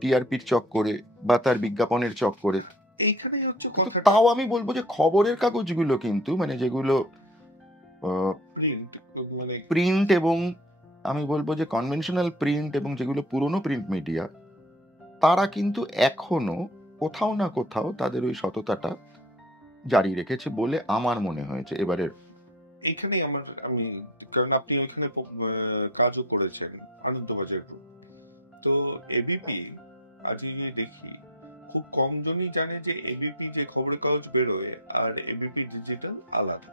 টিআরপির চক্করে বা তার বিজ্ঞাপনের চক্করে। এইখানেই হচ্ছে কিন্তু কথাটা, তাও আমি বলবো যে খবরের কাগজগুলো কিন্তু, মানে যেগুলো প্রিন্ট মানে প্রিন্ট এবং আমি বলবো যে কনভেনশনাল প্রিন্ট এবং যেগুলো পুরনো প্রিন্ট মিডিয়া, তারা কিন্তু এখনো কোথাও না কোথাও তাদের ওই সততাটা জারি রেখেছে বলে আমার মনে হয়েছে এবারের। এইখানেই আমি কারণ আপনি ওইখানে কাজও করেছেন আনন্দবাজার গ্রুপ, তো এবিপি আজকে দেখি খুব কম জনই জানে যে এবিপি যে খবরের কাগজ বেরোয় আর এবিপি ডিজিটাল আলাদা।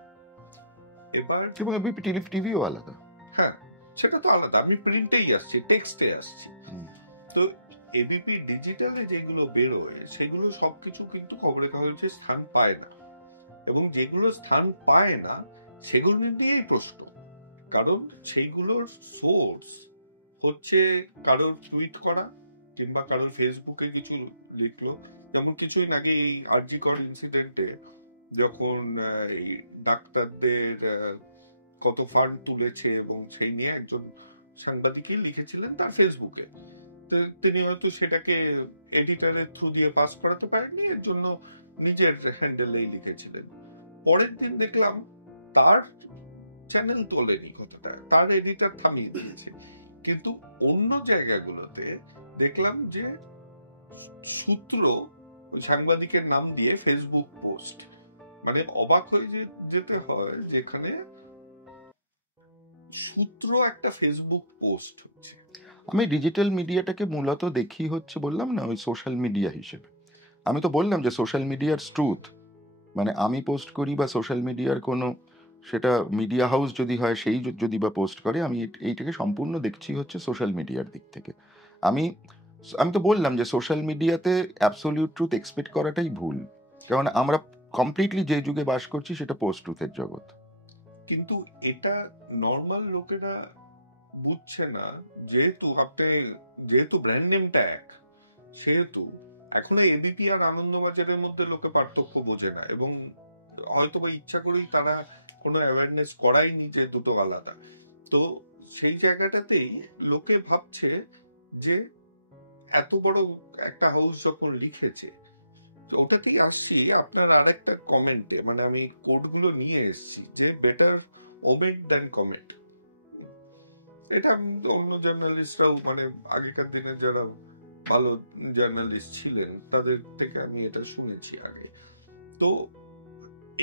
এবার এবং এবিপি টিভিও আলাদা। হ্যাঁ, সেটা তো আলাদা, আমি প্রিন্টেই আসছি, টেক্সটে আসছি। তো এবিপি ডিজিটালে যেগুলো বেরোয় সেগুলো সবকিছু কিন্তু খবরের কাগজে স্থান পায় না, এবং যেগুলো স্থান পায় না সেগুলো নিয়েই প্রশ্ন, কারণ সেইগুলোর সোর্স হচ্ছে কারোর টুইট করা কিংবা কারোর ফেসবুকে কিছু লিখলো। যেমন কিছুদিন আগে এই আরজি কর ইনসিডেন্টে যখন এই ডাক্তারদের কত ফান্ড তুলেছে এবং সেই নিয়ে একজন সাংবাদিকই লিখেছিলেন তার ফেসবুকে, তো তিনি হয়তো সেটাকে এডিটরের থ্রু দিয়ে পাস করাতে পারেননি, এর জন্য নিজের হ্যান্ডেলেই লিখেছিলেন। পরের দিন দেখলাম তার চ্যানেল তোলেনি কথাটা, তার এডিটর থামিয়ে দিয়েছে, কিন্তু অন্য জায়গাগুলোতে দেখলাম যে সূত্র সাংবাদিকের নাম দিয়ে ফেসবুক পোস্ট, মানে অবাক হয়ে যেতে হয় যেখানে সূত্র একটা ফেসবুক পোস্ট হচ্ছে। আমি ডিজিটাল মিডিয়াটাকে মূলত দেখি হচ্ছে, বললাম না, ওই সোশ্যাল মিডিয়া হিসেবে। আমি তো বললাম যে সোশ্যাল মিডিয়ার ট্রুথ, মানে আমি পোস্ট করি বা সোশ্যাল মিডিয়ার কোনো, সেটা মিডিয়া হাউস যদি হয় সেই যদি বা পোস্ট করে, আমি এইটাকে সম্পূর্ণ দেখছি হচ্ছে সোশ্যাল মিডিয়ার দিক থেকে। আমি আমি তো বললাম যে সোশ্যাল মিডিয়াতে অ্যাবসলিউট ট্রুথ এক্সপেক্ট করাটাই ভুল, কারণ আমরা কমপ্লিটলি যে যুগে বাস করছি সেটা পোস্ট ট্রুথের জগৎ। কিন্তু এটা নর্মাল লোকেরা বুঝছে না, যেহেতু ব্র্যান্ড নেমটা এক, সেহেতু এখনো এবিপি আর আনন্দবাজারের মধ্যে লোকে পার্থক্য বোঝে না, এবং হয়তো বা ইচ্ছা করেই তারা কোনো অ্যাওয়ারনেস করায়নি যে দুটো আলাদা। তো সেই জায়গাটাতেই লোকে ভাবছে যে এত বড় একটা হাউস যখন লিখেছে, ওটাতেই আসছি আপনার আরেকটা কমেন্টে, মানে আমি কোডগুলো নিয়ে এসেছি যে বেটার ওমেন্ট দ্যান কমেন্ট। এটা অন্য জার্নালিস্টরাও, মানে আগেকার দিনে যারা ভালো জার্নালিস্ট ছিলেন তাদের থেকে আমি এটা শুনেছি আগে। তো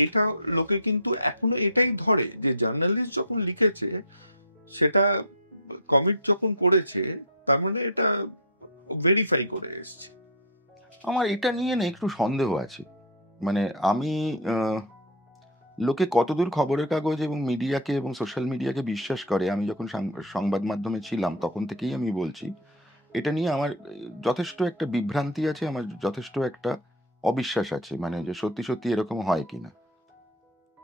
এটা লোকে কিন্তু এখনো এটাই ধরে যে জার্নালিস্ট যখন লিখেছে, সেটা কমিট যখন করেছে, তার মানে এটা ভেরিফাই করে এসছে। আমার এটা নিয়ে না একটু সন্দেহ আছে, মানে আমি লোকে কতদূর খবরের কাগজ এবং মিডিয়াকে এবং সোশ্যাল মিডিয়াকে বিশ্বাস করে, আমি যখন সংবাদ মাধ্যমে ছিলাম তখন থেকেই আমি বলছি, এটা নিয়ে আমার যথেষ্ট একটা বিভ্রান্তি আছে, আমার যথেষ্ট একটা অবিশ্বাস আছে, মানে যে সত্যি সত্যি এরকম হয় কিনা।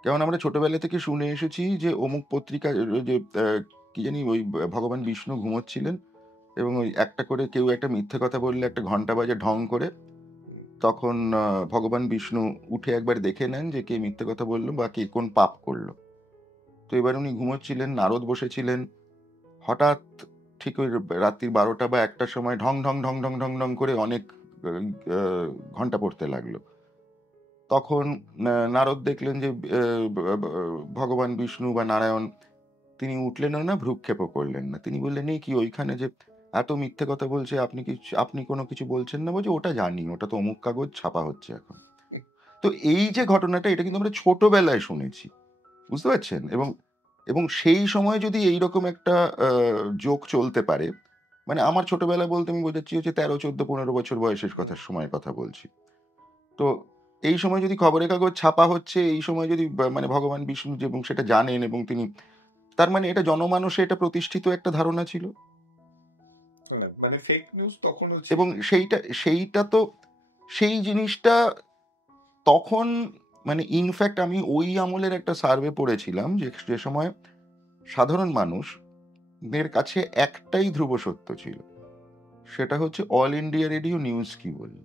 কারণ আমরা ছোটবেলা থেকে শুনে এসেছি যে অমুক পত্রিকা, যে কি জানি ওই ভগবান বিষ্ণু ঘুমোচ্ছিলেন এবং ওই একটা করে কেউ একটা মিথ্যে কথা বললে একটা ঘন্টা বাজে ঢং করে, তখন ভগবান বিষ্ণু উঠে একবার দেখে নেন যে কে মিথ্যে কথা বললো বা কে কোন পাপ করলো। তো এবার উনি ঘুমোচ্ছিলেন, নারদ বসেছিলেন, হঠাৎ ঠিক ওই রাত্রির 12টা বা 1টার সময় ঢং ঢং ঢং ঢং ঢং ঢং করে অনেক ঘন্টা পড়তে লাগলো। তখন নারদ দেখলেন যে ভগবান বিষ্ণু বা নারায়ণ তিনি উঠলেনও না, ভ্রুক্ষেপও করলেন না। তিনি বললেন, এই কি ওইখানে যে এত মিথ্যে কথা বলছে, আপনি কোনো কিছু বলছেন না? বলছে, ওটা জানি, ওটা তো অমুক কাগজ ছাপা হচ্ছে এখন। তো এই যে ঘটনাটা, এটা কিন্তু আমরা ছোটবেলায় শুনেছি, বুঝতে পারছেন? এবং এবং সেই সময় যদি এইরকম একটা জোক চলতে পারে, মানে আমার ছোটবেলা বলতে আমি বোঝাচ্ছি হচ্ছে 13, 14, 15 বছর বয়সের সময়ের কথা বলছি। তো এই সময় যদি খবরের কাগজ ছাপা হচ্ছে, এই সময় যদি মানে ভগবান বিষ্ণু এবং সেটা জানেন এবং তিনি, তার মানে এটা জনমানসে এটা প্রতিষ্ঠিত একটা ধারণা ছিল। মানে ফেক নিউজ তখনও ছিল। এবং সেইটা তো সেই জিনিসটা তখন, মানে ইনফ্যাক্ট আমি ওই আমলের একটা সার্ভে পড়েছিলাম যে সময় সাধারণ মানুষ এর কাছে একটাই ধ্রুব সত্য ছিল, সেটা হচ্ছে অল ইন্ডিয়া রেডিও নিউজ কি বলল।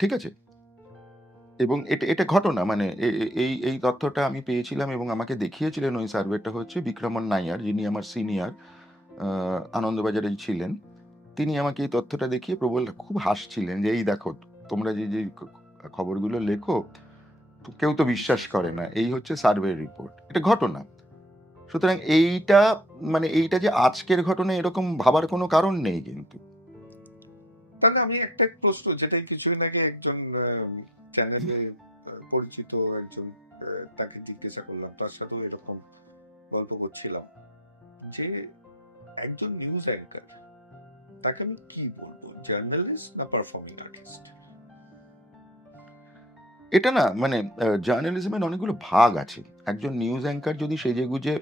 ঠিক আছে, এবং এটা এটা ঘটনা, মানে এই তথ্যটা আমি পেয়েছিলাম এবং আমাকে দেখিয়েছিলেন ওই সার্ভেটা হচ্ছে বিক্রমন নাইয়ার, যিনি আমার সিনিয়র, আনন্দবাজারে ছিলেন। তিনি আমাকে এই তথ্যটা দেখিয়ে প্রবল খুব হাসছিলেন যে এই দেখো, তোমরা যে যে খবরগুলো লেখো তো কেউ তো বিশ্বাস করে না, এই হচ্ছে সার্ভে রিপোর্ট, এটা ঘটনা। সুতরাং এইটা, মানে এইটা যে আজকের ঘটনা এরকম ভাবার কোনো কারণ নেই কিন্তু। তাহলে আমি একটা প্রশ্ন, যেটাই কিছুদিন আগে একজন চ্যানেলে পরিচিত একজন তাকে জিজ্ঞাসা করলাম, তার সাথেও এরকম গল্প করছিলাম যে একজন নিউজ অ্যাঙ্কার, তাকে আমি কি বলবো, জার্নালিস্ট না পারফর্মিং আর্টিস্ট? এটা না, মানে জার্নালিজমের অনেকগুলো ভাগ আছে। একজন নিউজ অ্যাঙ্কার যদি সেজেগুজে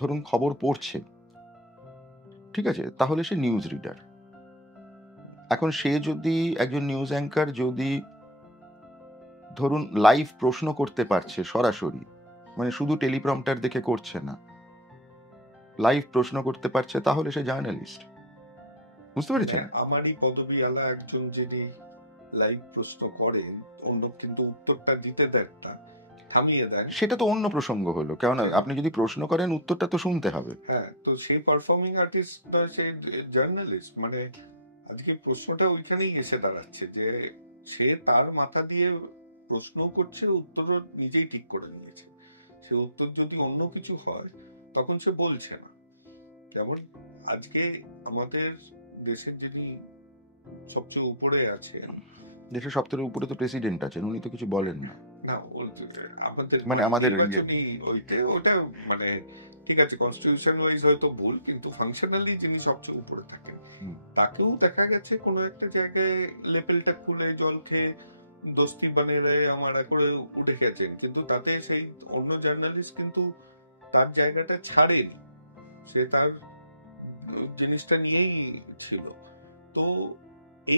ধরুন খবর পড়ছে, ঠিক আছে, তাহলে সে নিউজ রিডার। এখন সে যদি, একজন নিউজ অ্যাঙ্কার যদি ধরুন লাইভ প্রশ্ন করতে পারছে সরাসরি, মানে শুধু টেলিপ্রম্পটার দেখে করছে না, লাইভ প্রশ্ন করতে পারছে, তাহলে সে জার্নালিস্ট। বুঝতে পেরেছেন? আমারই পদবী আলা একজন যিনি লাইভ প্রশ্ন করেন, অন্য কিন্তু উত্তরটা দিতে দেন না, থামিয়ে দেন, সেটা তো অন্য প্রসঙ্গ হলো, কেননা আপনি যদি প্রশ্ন করেন উত্তরটা তো শুনতে হবে। হ্যাঁ, তো সেই পারফর্মিং আর্টিস্ট না সে জার্নালিস্ট? মানে আজকে প্রশ্নটা ওইখানেই এসে দাঁড়াচ্ছে যে সে তার মাথা দিয়ে প্রশ্ন করছে, উত্তরও নিজেই ঠিক করে নিয়েছে। সে উত্তর যদি অন্য কিছু হয় তখন সে বলছে না। যেমন আজকে আমাদের দেশের যিনি সবচেয়ে উপরে আছে, দেশের সবথেকে উপরে তো প্রেসিডেন্ট আছেন, উনি তো কিছু বলেন না। না আমাদের মানে আমাদের নির্বাচনী ওইটা মানে ঠিক আছে, কনস্টিটিউশন ওয়াইজ হয়তো ভুল, কিন্তু ফাংশনালি যিনি সবচেয়ে উপরে থাকেন, তাকেও দেখা গেছে কোনো একটা জায়গায় লেপেলটা খুলে জল খেয়ে দোস্তি বানিয়ে আমার করে উঠে গেছেন, কিন্তু তাতে সেই অন্য জার্নালিস্ট কিন্তু তার জায়গাটা ছাড়েনি, সে তার জিনিসটা নিয়েই ছিল। তো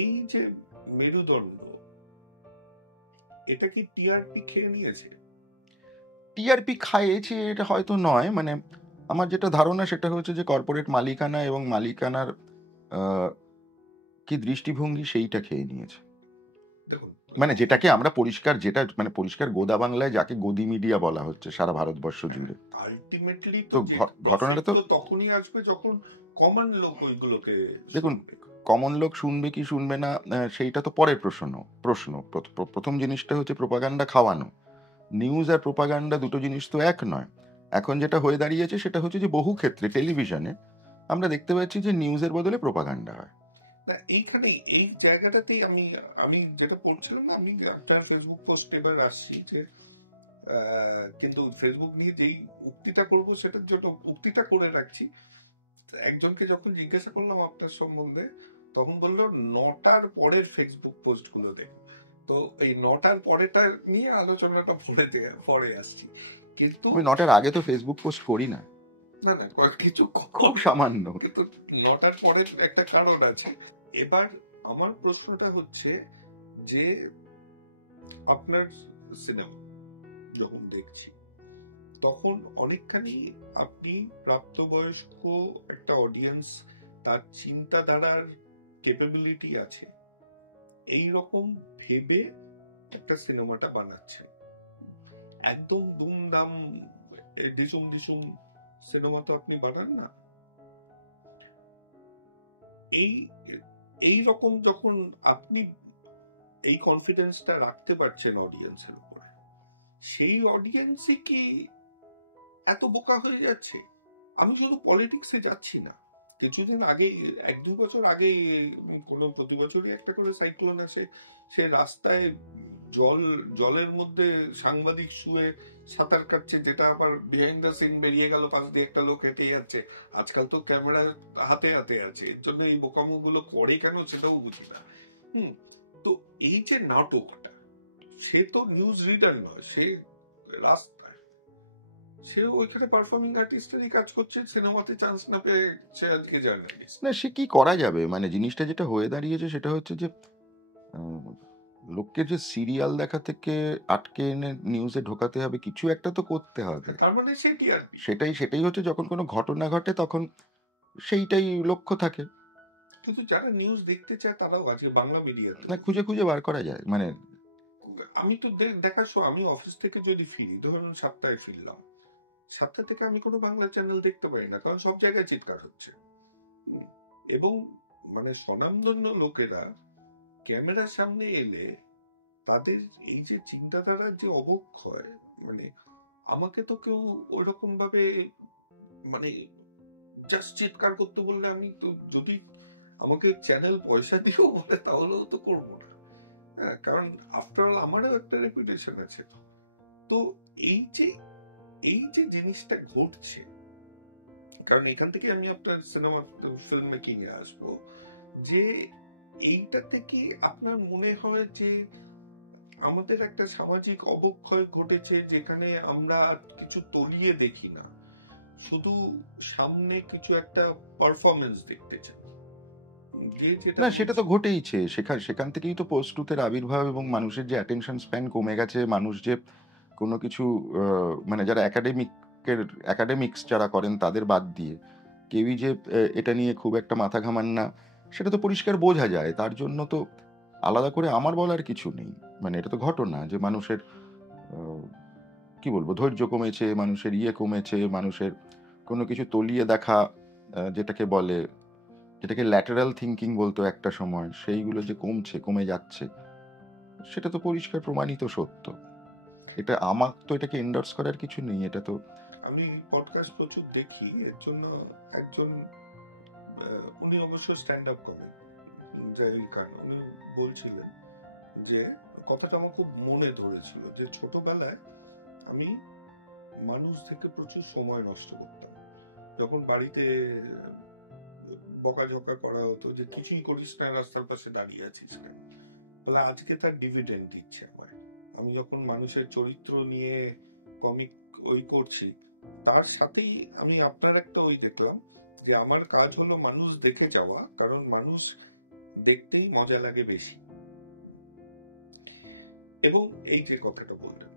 এই যে মেরুদণ্ড, এটা কি টিআরপি খেয়ে নিয়েছে? টিআরপি খাইয়েছে এটা হয়তো নয়, মানে আমার যেটা ধারণা সেটা হচ্ছে যে কর্পোরেট মালিকানা এবং মালিকানার কি দৃষ্টিভঙ্গি সেইটা খেয়ে নিয়েছে। দেখুন, মানে যেটাকে আমরা পরিষ্কার, যেটা মানে পরিষ্কার গোদা বাংলায় যাকে গদি মিডিয়া বলা হচ্ছে সারা ভারতবর্ষ জুড়ে, আলটিমেটলি তো ঘটনাটা তো তখনই আসবে যখন কমন লোক ওইগুলোকে, দেখুন, কমন লোক শুনবে কি শুনবে না সেইটা তো পরের প্রশ্ন। প্রথম জিনিসটা হচ্ছে প্রোপাগান্ডা খাওয়ানো। নিউজ আর প্রোপাগান্ডা দুটো জিনিস তো এক নয়। এখন যেটা হয়ে দাঁড়িয়েছে সেটা হচ্ছে যে বহু ক্ষেত্রে টেলিভিশনে আমরা দেখতে পাচ্ছি যে নিউজের বদলে প্রোপাগান্ডা হয়। এইখানে এই জায়গাটাতেই আমি যেটা পড়ছিলাম না, আমি একটা ফেসবুক পোস্ট এবার আসছি যে কিন্তু ফেসবুক নিয়ে যেই উক্তিটা করব সেটার জন্য উক্তিটা করে রাখছি। একজনকে যখন জিজ্ঞাসা করলাম আপনার সম্বন্ধে, তখন বললো 9টার পরের ফেসবুক পোস্ট গুলো দেখ। তো এই 9টার পরেটা নিয়ে আলোচনাটা পরে আসছি, কিন্তু ওই 9টার আগে তো ফেসবুক পোস্ট করি না, না না কিছু খুব সামান্য, কিন্তু 9টার পরের একটা কারণ আছে। এবার আমার প্রশ্নটা হচ্ছে যে আপনার সিনেমা যখন দেখছি তখন অনেকখানি আপনি প্রাপ্তবয়স্ক একটা অডিয়েন্স, তার চিন্তাধারার ক্যাপাবিলিটি আছে এইরকম ভেবে একটা সিনেমাটা বানাচ্ছে। একদম দুমদাম দিসুম দিসুম সিনেমা তো আপনি বানান না। এই রকম যখন আপনি এই কনফিডেন্সটা রাখতে পারছেন অডিয়েন্সের উপরে, সেই অডিয়েন্সই কি এত বোকা হয়ে যাচ্ছে? আমি শুধু পলিটিক্সে যাচ্ছি না, কিছুদিন আগে 1-2 বছর আগে কোনো প্রতি বছরই একটা করে সাইক্লোন আসে, সে রাস্তায় জলের মধ্যে সাংবাদিক শুয়ে সাঁতার কাটছে, যেটা আবার বিহাইন্ড দ্য সিন বেরিয়ে গেল, পাশ দিয়ে একটা লোক হেঁটে যাচ্ছে। আজকাল তো ক্যামেরা হাতে হাতে আছে, এর জন্য এই বোকামো গুলো করে কেন সেটাও বুঝি না। তো এই যে নাটকটা, সে তো নিউজ রিডার নয়, সে রাস্তায়, সে ওইখানে পারফর্মিং আর্টিস্টেরই কাজ করছে, সিনেমাতে চান্স না পেয়ে সে আজকে জার্নালিস্ট। না সে কি করা যাবে, মানে জিনিসটা যেটা হয়ে দাঁড়িয়েছে সেটা হচ্ছে যে লোককে যে সিরিয়াল দেখা থেকে আটকে এনে নিউজে ঢোকাতে হবে, কিছু একটা তো করতে হবে। তার মানে সে টিআরপি। সেটাই হচ্ছে যখন কোনো ঘটনা ঘটে তখন সেইটাই লক্ষ্য থাকে। কিন্তু যারা নিউজ দেখতে চায় তারাও আছে বাংলা মিডিয়াতে। না, খুঁজে বার করা যায়। মানে আমি তো আমি অফিস থেকে যদি ফিরি, ধরুন 7টায় ফিরলাম, 7টা থেকে আমি কোনো বাংলা চ্যানেল দেখতে পারি না, কারণ সব জায়গায় চিৎকার হচ্ছে। এবং মানে স্বনামধন্য লোকেরা ক্যামেরার সামনে এলে তাদের এই যে চিন্তাধারার যে অবক্ষয়, মানে আমাকে তো কেউ ওইরকম ভাবে মানে জাস্ট চিৎকার করতে বললে, আমি তো যদি আমাকে চ্যানেল পয়সা দিয়েও বলে তাহলেও তো করবো না। হ্যাঁ, কারণ আফটার অল আমারও একটা রেপুটেশন আছে। তো এই যে জিনিসটা ঘটছে, কারণ এখান থেকে আমি আপনার সিনেমা ফিল্ম মেকিং এ আসবো, যে এইটাতে কি আপনার মনে হয় যে আমাদের একটা সামাজিক অবক্ষয় ঘটেছে, যেখানে আমরা কিছু তলিয়ে দেখি না, শুধু সামনে কিছু একটা পারফরমেন্স দেখতে চাই? না, সেটা তো ঘটেইছে। সেখান থেকেই তো পোস্ট ট্রুথের আবির্ভাব এবং মানুষের যে অ্যাটেনশন স্প্যান কমে গেছে। মানুষ যে কোনো কিছু মানে যারা একাডেমিক্স যারা করেন তাদের বাদ দিয়ে কেউই যে এটা নিয়ে খুব একটা মাথা ঘামান না, সেটা তো পরিষ্কার বোঝা যায়। তার জন্য তো আলাদা করে আমার বলার কিছু নেই। মানে এটা তো ঘটনা যে মানুষের আ কি বলবো, ধৈর্য কমেছে, মানুষের কমেছে, মানুষের কোনো কিছু তলিয়ে দেখা যেটাকে ল্যাটেরাল থিংকিং বলতো একটা সময়, সেইগুলো যে কমে যাচ্ছে, সেটা তো পরিষ্কার প্রমাণিত সত্য। এটাকে এন্ডোর্স করার কিছু নেই। এটা তো আমি পডকাস্ট প্রচুর দেখি, এর জন্য একজন উনি অবশ্য স্ট্যান্ড আপ করেন, জাহিল খান, উনি বলছিলেন যে কথাটা আমার খুব মনে ধরেছিল, যে ছোটবেলায় আমি মানুষ থেকে প্রচুর সময় নষ্ট করতাম। যখন বাড়িতে বকাঝকা করা হতো যে কিছুই করিস না, রাস্তার পাশে দাঁড়িয়ে আছিস কেন, বলে আজকে তার ডিভিডেন্ড দিচ্ছে আমায়। আমি যখন মানুষের চরিত্র নিয়ে কমিক করছি, তার সাথেই আমি আপনার একটা দেখলাম যে আমার কাজ হলো মানুষ দেখে যাওয়া, কারণ মানুষ দেখতেই মজা লাগে বেশি। এবং এই যে কথাটা বললেন,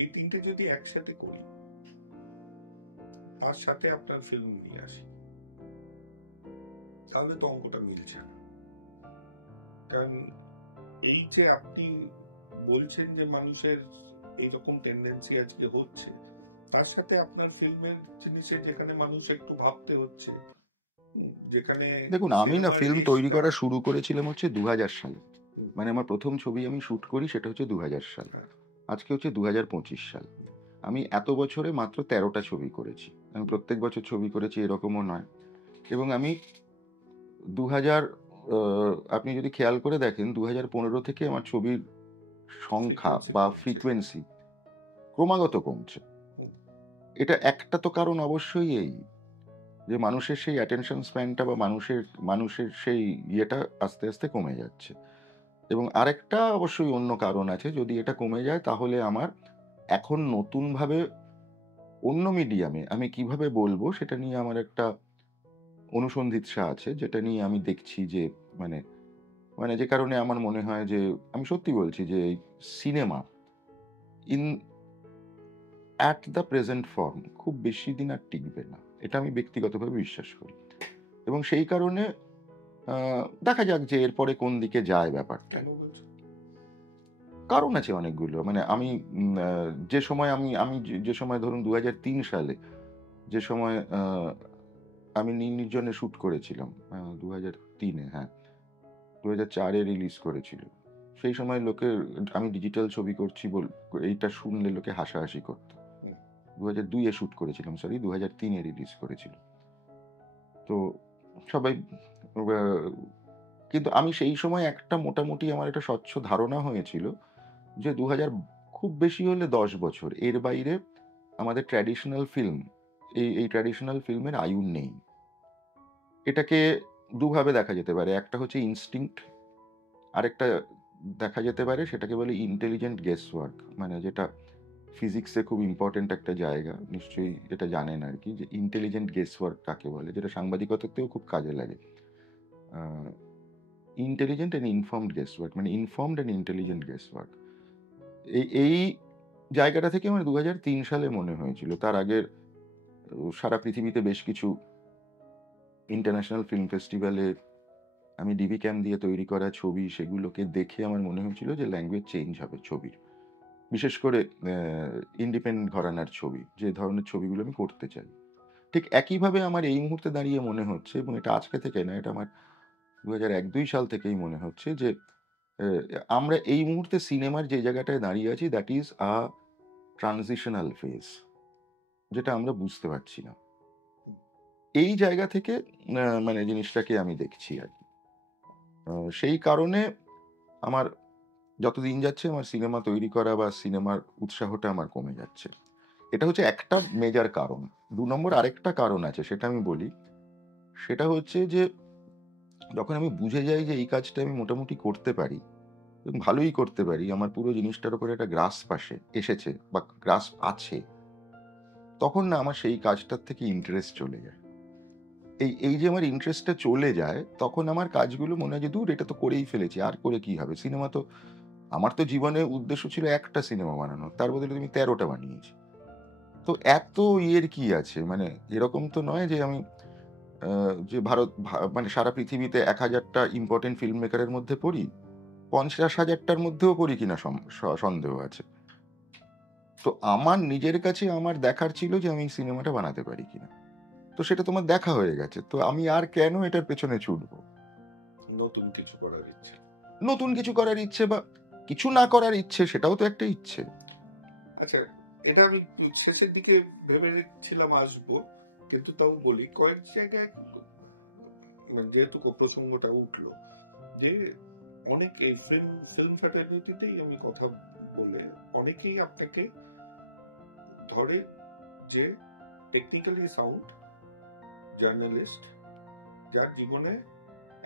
এই তিনটে যদি একসাথে করি, তার সাথে আপনার ফিল্ম নিয়ে আসি, তাহলে তো অঙ্কটা মিলছে না। কারণ এই যে আপনি বলছেন যে মানুষের এইরকম টেন্ডেন্সি আজকে হচ্ছে, তার সাথে আপনার ফিল্মের জিনিসে যেখানে মানুষ একটু ভাবতে হচ্ছে, যেখানে দেখুন, আমি না ফিল্ম তৈরি করা শুরু করেছিলাম হচ্ছে 2000 সালে। মানে আমার প্রথম ছবি আমি শুট করি সেটা হচ্ছে 2000 সাল। আজকে হচ্ছে 2025 সাল। আমি এত বছরে মাত্র 13টা ছবি করেছি। আমি প্রত্যেক বছর ছবি করেছি এরকমও নয়। এবং আমি 2000 আপনি যদি খেয়াল করে দেখেন 2015 থেকে আমার ছবির সংখ্যা বা ফ্রিকোয়েন্সি ক্রমাগত কমছে। এটা একটা তো কারণ অবশ্যই এই যে মানুষের সেই অ্যাটেনশন স্প্যানটা বা মানুষের সেই আস্তে আস্তে কমে যাচ্ছে। এবং আরেকটা অবশ্যই অন্য কারণ আছে, যদি এটা কমে যায় তাহলে আমার এখন নতুনভাবে অন্য মিডিয়ামে আমি কিভাবে বলবো সেটা নিয়ে আমার একটা অনুসন্ধিৎসা আছে, যেটা নিয়ে আমি দেখছি যে মানে মানে যে কারণে আমার মনে হয় যে আমি সত্যি বলছি যে এই cinema in at the present form খুব বেশি দিন আর টিকবে না। এটা আমি ব্যক্তিগতভাবে বিশ্বাস করি। এবং সেই কারণে দেখা যাক যে এরপরে কোন দিকে যায় ব্যাপারটা। কারণ আছে অনেকগুলো। মানে আমি যে সময় যে সময় ধরুন 2003 সালে যে সময় আমি নির্জনে শুট করেছিলাম 2003 এ, হ্যাঁ। 2004 এ রিলিজ করেছিল। সেই সময় আমি ডিজিটাল ছবি করছি এইটা শুনলে লোকে হাসাহাসি করত। 2002 এ শুট করেছিলাম, 2003 এ রিলিজ করেছিল। তো সবাই কিন্তু আমি সেই সময় একটা মোটামুটি আমার একটা স্বচ্ছ ধারণা হয়েছিল যে 2000 খুব বেশি হলে 10 বছর। এর বাইরে আমাদের ট্র্যাডিশনাল ফিল্ম এই ট্র্যাডিশনাল ফিল্মের আয়ু নেই। এটাকে দুভাবে দেখা যেতে পারে। একটা হচ্ছে ইনস্টিংক্ট, আরেকটা দেখা যেতে পারে সেটাকে বলে ইন্টেলিজেন্ট গেস ওয়ার্ক। মানে যেটা ফিজিক্সে খুব ইম্পর্টেন্ট একটা জায়গা, নিশ্চয়ই এটা জানেন আর কি, যে ইন্টেলিজেন্ট গেস ওয়ার্ক কাকে বলে, যেটা সাংবাদিকতাতেও খুব কাজে লাগে। Intelligent and informed guess work, মানে informed and intelligent guess work. এই জায়গাটা থেকে আমার 2003 সালে মনে হয়েছিল। তার আগের সারা পৃথিবীতে বেশ কিছু ইন্টারন্যাশনাল ফিল্ম ফেস্টিভ্যালে আমি ডিবি ক্যাম দিয়ে তৈরি করা ছবি, সেগুলোকে দেখে আমার মনে হয়েছিল যে ল্যাঙ্গুয়েজ চেঞ্জ হবে ছবির। বিশেষ করে ইন্ডিপেন্ডেন্ট ঘরানার ছবি, যে ধরনের ছবিগুলো আমি করতে চাই। ঠিক একইভাবে আমার এই মুহূর্তে দাঁড়িয়ে মনে হচ্ছে, এবং এটা আজকে থেকে না, এটা আমার 2001-2 সাল থেকেই মনে হচ্ছে যে আমরা এই মুহূর্তে সিনেমার যে জায়গাটায় দাঁড়িয়ে আছি, that is a transitional phase, যেটা আমরা বুঝতে পারছি না। এই জায়গা থেকে মানে জিনিসটাকে আমি দেখছি আর কি। সেই কারণে আমার যত দিন যাচ্ছে আমার সিনেমা তৈরি করা বা সিনেমার উৎসাহটা আমার কমে যাচ্ছে। এটা হচ্ছে একটা মেজর কারণ। ২ নম্বর আরেকটা কারণ আছে, সেটা আমি বলি। সেটা হচ্ছে যে যখন আমি বুঝে যাই যে এই কাজটা আমি মোটামুটি করতে পারি এবং ভালোই করতে পারি, আমার পুরো জিনিসটার উপরে একটা গ্রাস্প এসেছে বা গ্রাস্প আছে, তখন না আমার সেই কাজটার থেকে ইন্টারেস্ট চলে যায়। এই যে আমার ইন্টারেস্টটা চলে যায়, তখন আমার কাজগুলো মনে হয় যে দূর, এটা তো করেই ফেলেছি, আর করে কি হবে? সিনেমা তো, আমার তো জীবনের উদ্দেশ্য ছিল একটা সিনেমা বানানো, তার বদলে তুমি 13টা বানিয়েছি। তো এত ইয়ের কি আছে? মানে এরকম তো নয় যে আমি যে মানে সারা পৃথিবীতে ১,০০০টা ইম্পোর্টেন্ট ফিল্ম মেকারের মধ্যে পড়ি, ৫০,০০০টার মধ্যেও পড়ি কিনা সন্দেহ আছে। তো আমার নিজের কাছে আমার দেখার ছিল যে আমি এই সিনেমাটা বানাতে পারি কিনা। তো সেটা তোমার দেখা হয়ে গেছে। তো আমি আর কেন এটার পেছনে ছুটবো? নতুন কিছু করার ইচ্ছে। নতুন কিছু করার ইচ্ছে বা কিছু না করার ইচ্ছে, সেটাও তো একটা ইচ্ছে। আচ্ছা, এটা আমি শেষের দিকে ভেবেছিলাম আসবো, কিন্তু তাও বলি কয়েক জায়গায় যেহেতু প্রসঙ্গটা উঠলো, যে অনেক এই ফিল্ম ফ্যাটার্নিটিতেই আমি কথা বলে অনেকেই আপনাকে ধরে যে টেকনিক্যালি সাউন্ড জার্নালিস্ট, যার জীবনে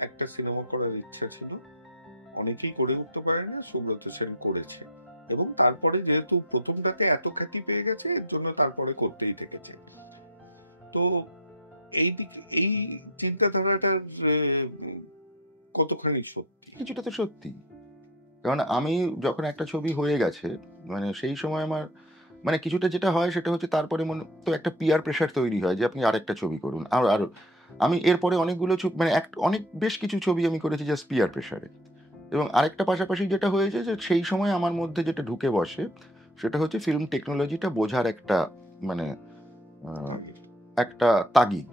একটা সিনেমা করার ইচ্ছা ছিল, অনেকেই করে উঠতে পারে না, সুব্রত সেন করেছে, এবং তারপরে যেহেতু প্রথমটাতে এত খ্যাতি পেয়ে গেছে, এর জন্য তারপরে করতেই থেকেছে। তো এই চিন্তাধারাটা কতখানি সত্যি? কিছুটা তো সত্যি। কারণ আমি যখন একটা ছবি হয়ে গেছে, মানে সেই সময় আমার মানে কিছুটা যেটা হয় সেটা হচ্ছে, তারপরে মনে তো একটা পিয়ার প্রেশার তৈরি হয় যে আপনি আরেকটা ছবি করুন। আরো আমি এরপরে অনেকগুলো মানে অনেক বেশ কিছু ছবি আমি করেছি জাস্ট পিয়ার প্রেশারে। এবং আরেকটা পাশাপাশি যেটা হয়েছে যে সেই সময় আমার মধ্যে যেটা ঢুকে বসে, সেটা হচ্ছে ফিল্ম টেকনোলজিটা বোঝার একটা মানে একটা তাগিদ।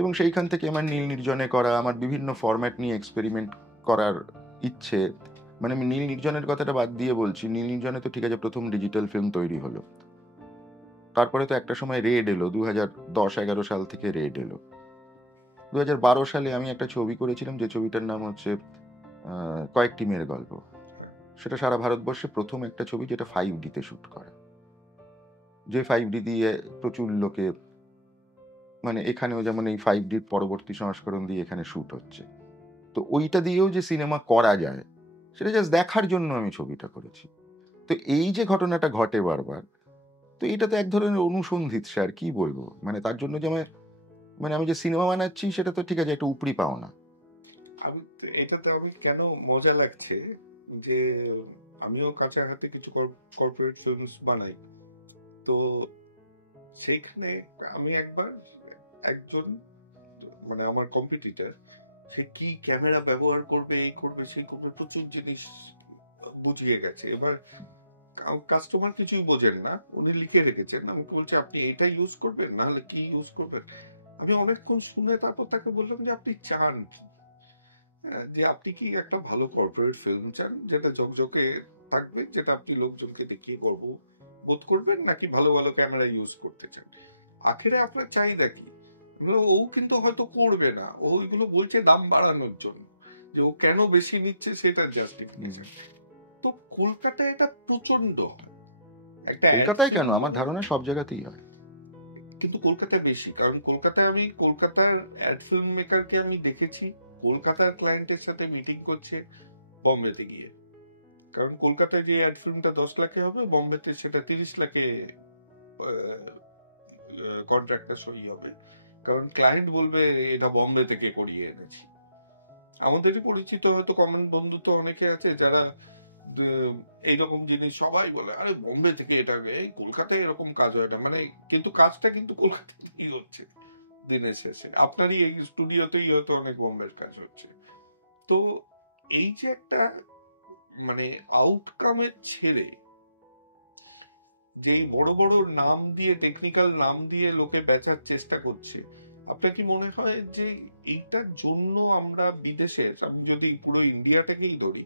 এবং সেইখান থেকে আমার নীল নির্জনে করা, আমার বিভিন্ন ফরম্যাট নিয়ে এক্সপেরিমেন্ট করার ইচ্ছে। মানে আমি নীল নির্জনের কথাটা বাদ দিয়ে বলছি, নীল নির্জনে তো ঠিক আছে, প্রথম ডিজিটাল ফিল্ম তৈরি হলো। তারপরে তো একটা সময় রেড এলো, 2010-11 সাল থেকে রেড এলো। 2012 সালে আমি একটা ছবি করেছিলাম, যে ছবিটার নাম হচ্ছে কয়েকটি মেয়ের গল্প। সেটা সারা ভারতবর্ষে প্রথম একটা ছবি যেটা 5D তে শুট করা। যে 5D দিয়ে প্রচুর লোকে, মানে এখানেও যেমন এই 5Dর পরবর্তী সংস্করণ দিয়ে এখানে শুট হচ্ছে। তো ওইটা দিয়েও যে সিনেমা করা যায়, সেটা জাস্ট দেখার জন্য আমি ছবিটা করেছি। তো এই যে ঘটনাটা ঘটে বারবার, তো এটা তো এক ধরনের অনুসন্ধিৎসা, আর কি বলবো? মানে তার জন্য যে মানে আমি যে সিনেমা বানাচ্ছি, সেটা তো ঠিক আছে, একটা উপরি পাওনা। এটাতে আমি কেন মজা লাগছে যে আমিও কাঁচা হাতে কিছু কর্পোরেট ফিল্মস বানাই। তো সেইখানে আমি একবার একজন, মানে আমার কম্পিটিটর, সে কি ক্যামেরা ব্যবহার করবে, এই করবে, সেই করবে, প্রচুর জিনিস বুঝিয়ে গেছে। এবার কাস্টমার কিছুই বোঝেন না, উনি লিখে রেখেছেন, আমাকে বলছে আপনি এটা ইউজ করবেন, নাহলে কি ইউজ করবেন। আমি অনেকক্ষণ শুনে তারপর তাকে বললাম যে আপনি চান কি, যে আপনি কি একটা ভালো কর্পোরেট ফিল্ম চান যেটা ঝকঝকে থাকবে, যেটা আপনি লোকজনকে দেখিয়ে গর্ব বোধ করবেন, নাকি ভালো ভালো ক্যামেরা ইউজ করতে চান? আখেরে আপনার চাহিদা কি? ও কিন্তু হয়তো করবে না, ও ওইগুলো বলছে দাম বাড়ানোর জন্য, যে ও কেন বেশি নিচ্ছে সেটার জাস্টিফিকেশন। তো কলকাতায় এটা প্রচন্ড একটা, কলকাতায় কেন, আমার ধারণা সব জায়গাতেই হয়, কিন্তু কলকাতায় বেশি, কারণ কলকাতায় আমি কলকাতার অ্যাড ফিল্ম মেকারকে আমি দেখেছি কলকাতার ক্লায়েন্টের সাথে মিটিং করছে বম্বেতে গিয়ে। কারণ কলকাতায় যে অ্যাড ফিল্মটা 10 লাখে হবে, বম্বেতে সেটা 30 লাখে কন্ট্রাক্টটা সই হবে, কারণ ক্লায়েন্ট বলবে এটা বম্বে থেকে করিয়ে এনেছি। আমাদেরই পরিচিত হয়তো কমন বন্ধু তো অনেকে আছে যারা এইরকম জিনিস সবাই বলে, আরে বোম্বে থেকে এটা, এই কলকাতায় এরকম কাজ হয় না, মানে কিন্তু কাজটা কিন্তু কলকাতাতেই হচ্ছে দিনের শেষে, আপনারই এই স্টুডিওতেই হয়তো অনেক বোম্বের কাজ হচ্ছে। তো এই যে একটা মানে আউটকামের ছেড়ে যেই বড় বড় নাম দিয়ে, টেকনিক্যাল নাম দিয়ে লোকে বেচার চেষ্টা করছে, আপনার কি মনে হয় যে এইটার জন্য আমরা বিদেশের, আমি যদি পুরো ইন্ডিয়াটাকেই ধরি,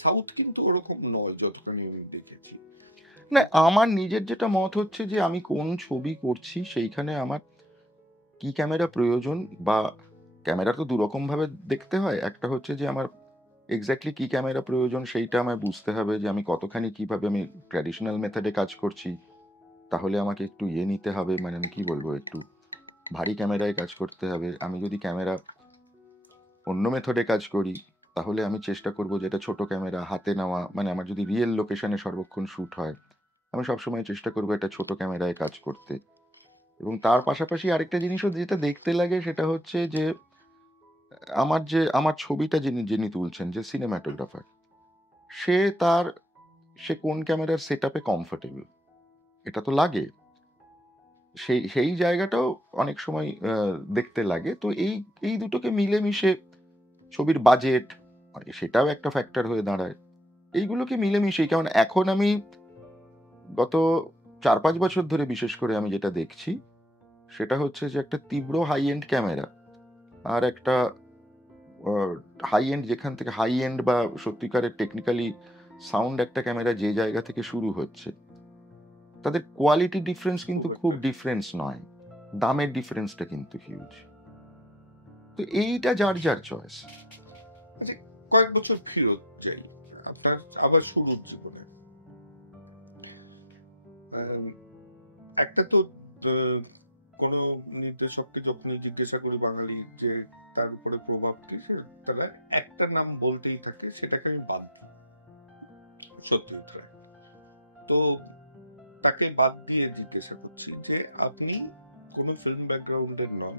সাউথ কিন্তু ওরকম নয় যতখানি আমি দেখেছি। না, আমার নিজের যেটা মত হচ্ছে যে আমি কোন ছবি করছি সেইখানে আমার কি ক্যামেরা প্রয়োজন, বা ক্যামেরা তো দুরকম ভাবে দেখতে হয়। একটা হচ্ছে যে আমার এক্স্যাক্টলি কি ক্যামেরা প্রয়োজন সেইটা আমায় বুঝতে হবে, যে আমি কতখানি কিভাবে আমি ট্র্যাডিশনাল মেথডে কাজ করছি। তাহলে আমাকে একটু নিতে হবে, মানে আমি কি বলবো, একটু ভারী ক্যামেরায় কাজ করতে হবে। আমি যদি ক্যামেরা অন্য মেথডে কাজ করি, তাহলে আমি চেষ্টা করব যে এটা ছোট ক্যামেরা হাতে নেওয়া, মানে আমার যদি রিয়েল লোকেশনে সর্বক্ষণ শুট হয়, আমি সবসময় চেষ্টা করব এটা ছোট ক্যামেরায় কাজ করতে। এবং তার পাশাপাশি আরেকটা জিনিসও যেটা দেখতে লাগে সেটা হচ্ছে যে আমার ছবিটা যিনি যিনি তুলছেন, যে সিনেমাটোগ্রাফার, সে তার সে কোন ক্যামেরার সেটআপে কমফোর্টেবল, এটা তো লাগে। সেই সেই জায়গাটাও অনেক সময় দেখতে লাগে। তো এই দুটোকে মিলেমিশে ছবির বাজেট, সেটাও একটা ফ্যাক্টর হয়ে দাঁড়ায়। এইগুলোকে মিলেমিশেই, কারণ এখন আমি গত ৪-৫ বছর ধরে বিশেষ করে আমি যেটা দেখছি, সেটা হচ্ছে যে একটা তীব্র হাই এন্ড ক্যামেরা আর একটা আ হাই এন্ড, যেখান থেকে হাই এন্ড বা সত্যিকারের টেকনিক্যালি সাউন্ড একটা ক্যামেরা যে জায়গা থেকে শুরু হচ্ছে, তাদের কোয়ালিটি ডিফারেন্স কিন্তু খুব খুব একটা ডিফারেন্স নয়। দামের ডিফারেন্সটা কিন্তু হিউজ। তো এইটা যার, যার চয়েস। আচ্ছা, কয়েক বছর ফেরত যাই আপনার আবার শুরুর জীবনে। একটা তো কোন নির্দেশককে যখনই জিজ্ঞাসা করি বাঙালি যে তার উপরে প্রভাব কি, তারা একটা নাম বলতেই থাকে, সেটাকে আমি বাদ দিই, সত্যজিৎ রায়। তো তাকে বাদ দিয়ে জিজ্ঞাসা করছি যে আপনি কোন ফিল্ম ব্যাকগ্রাউন্ডের নন,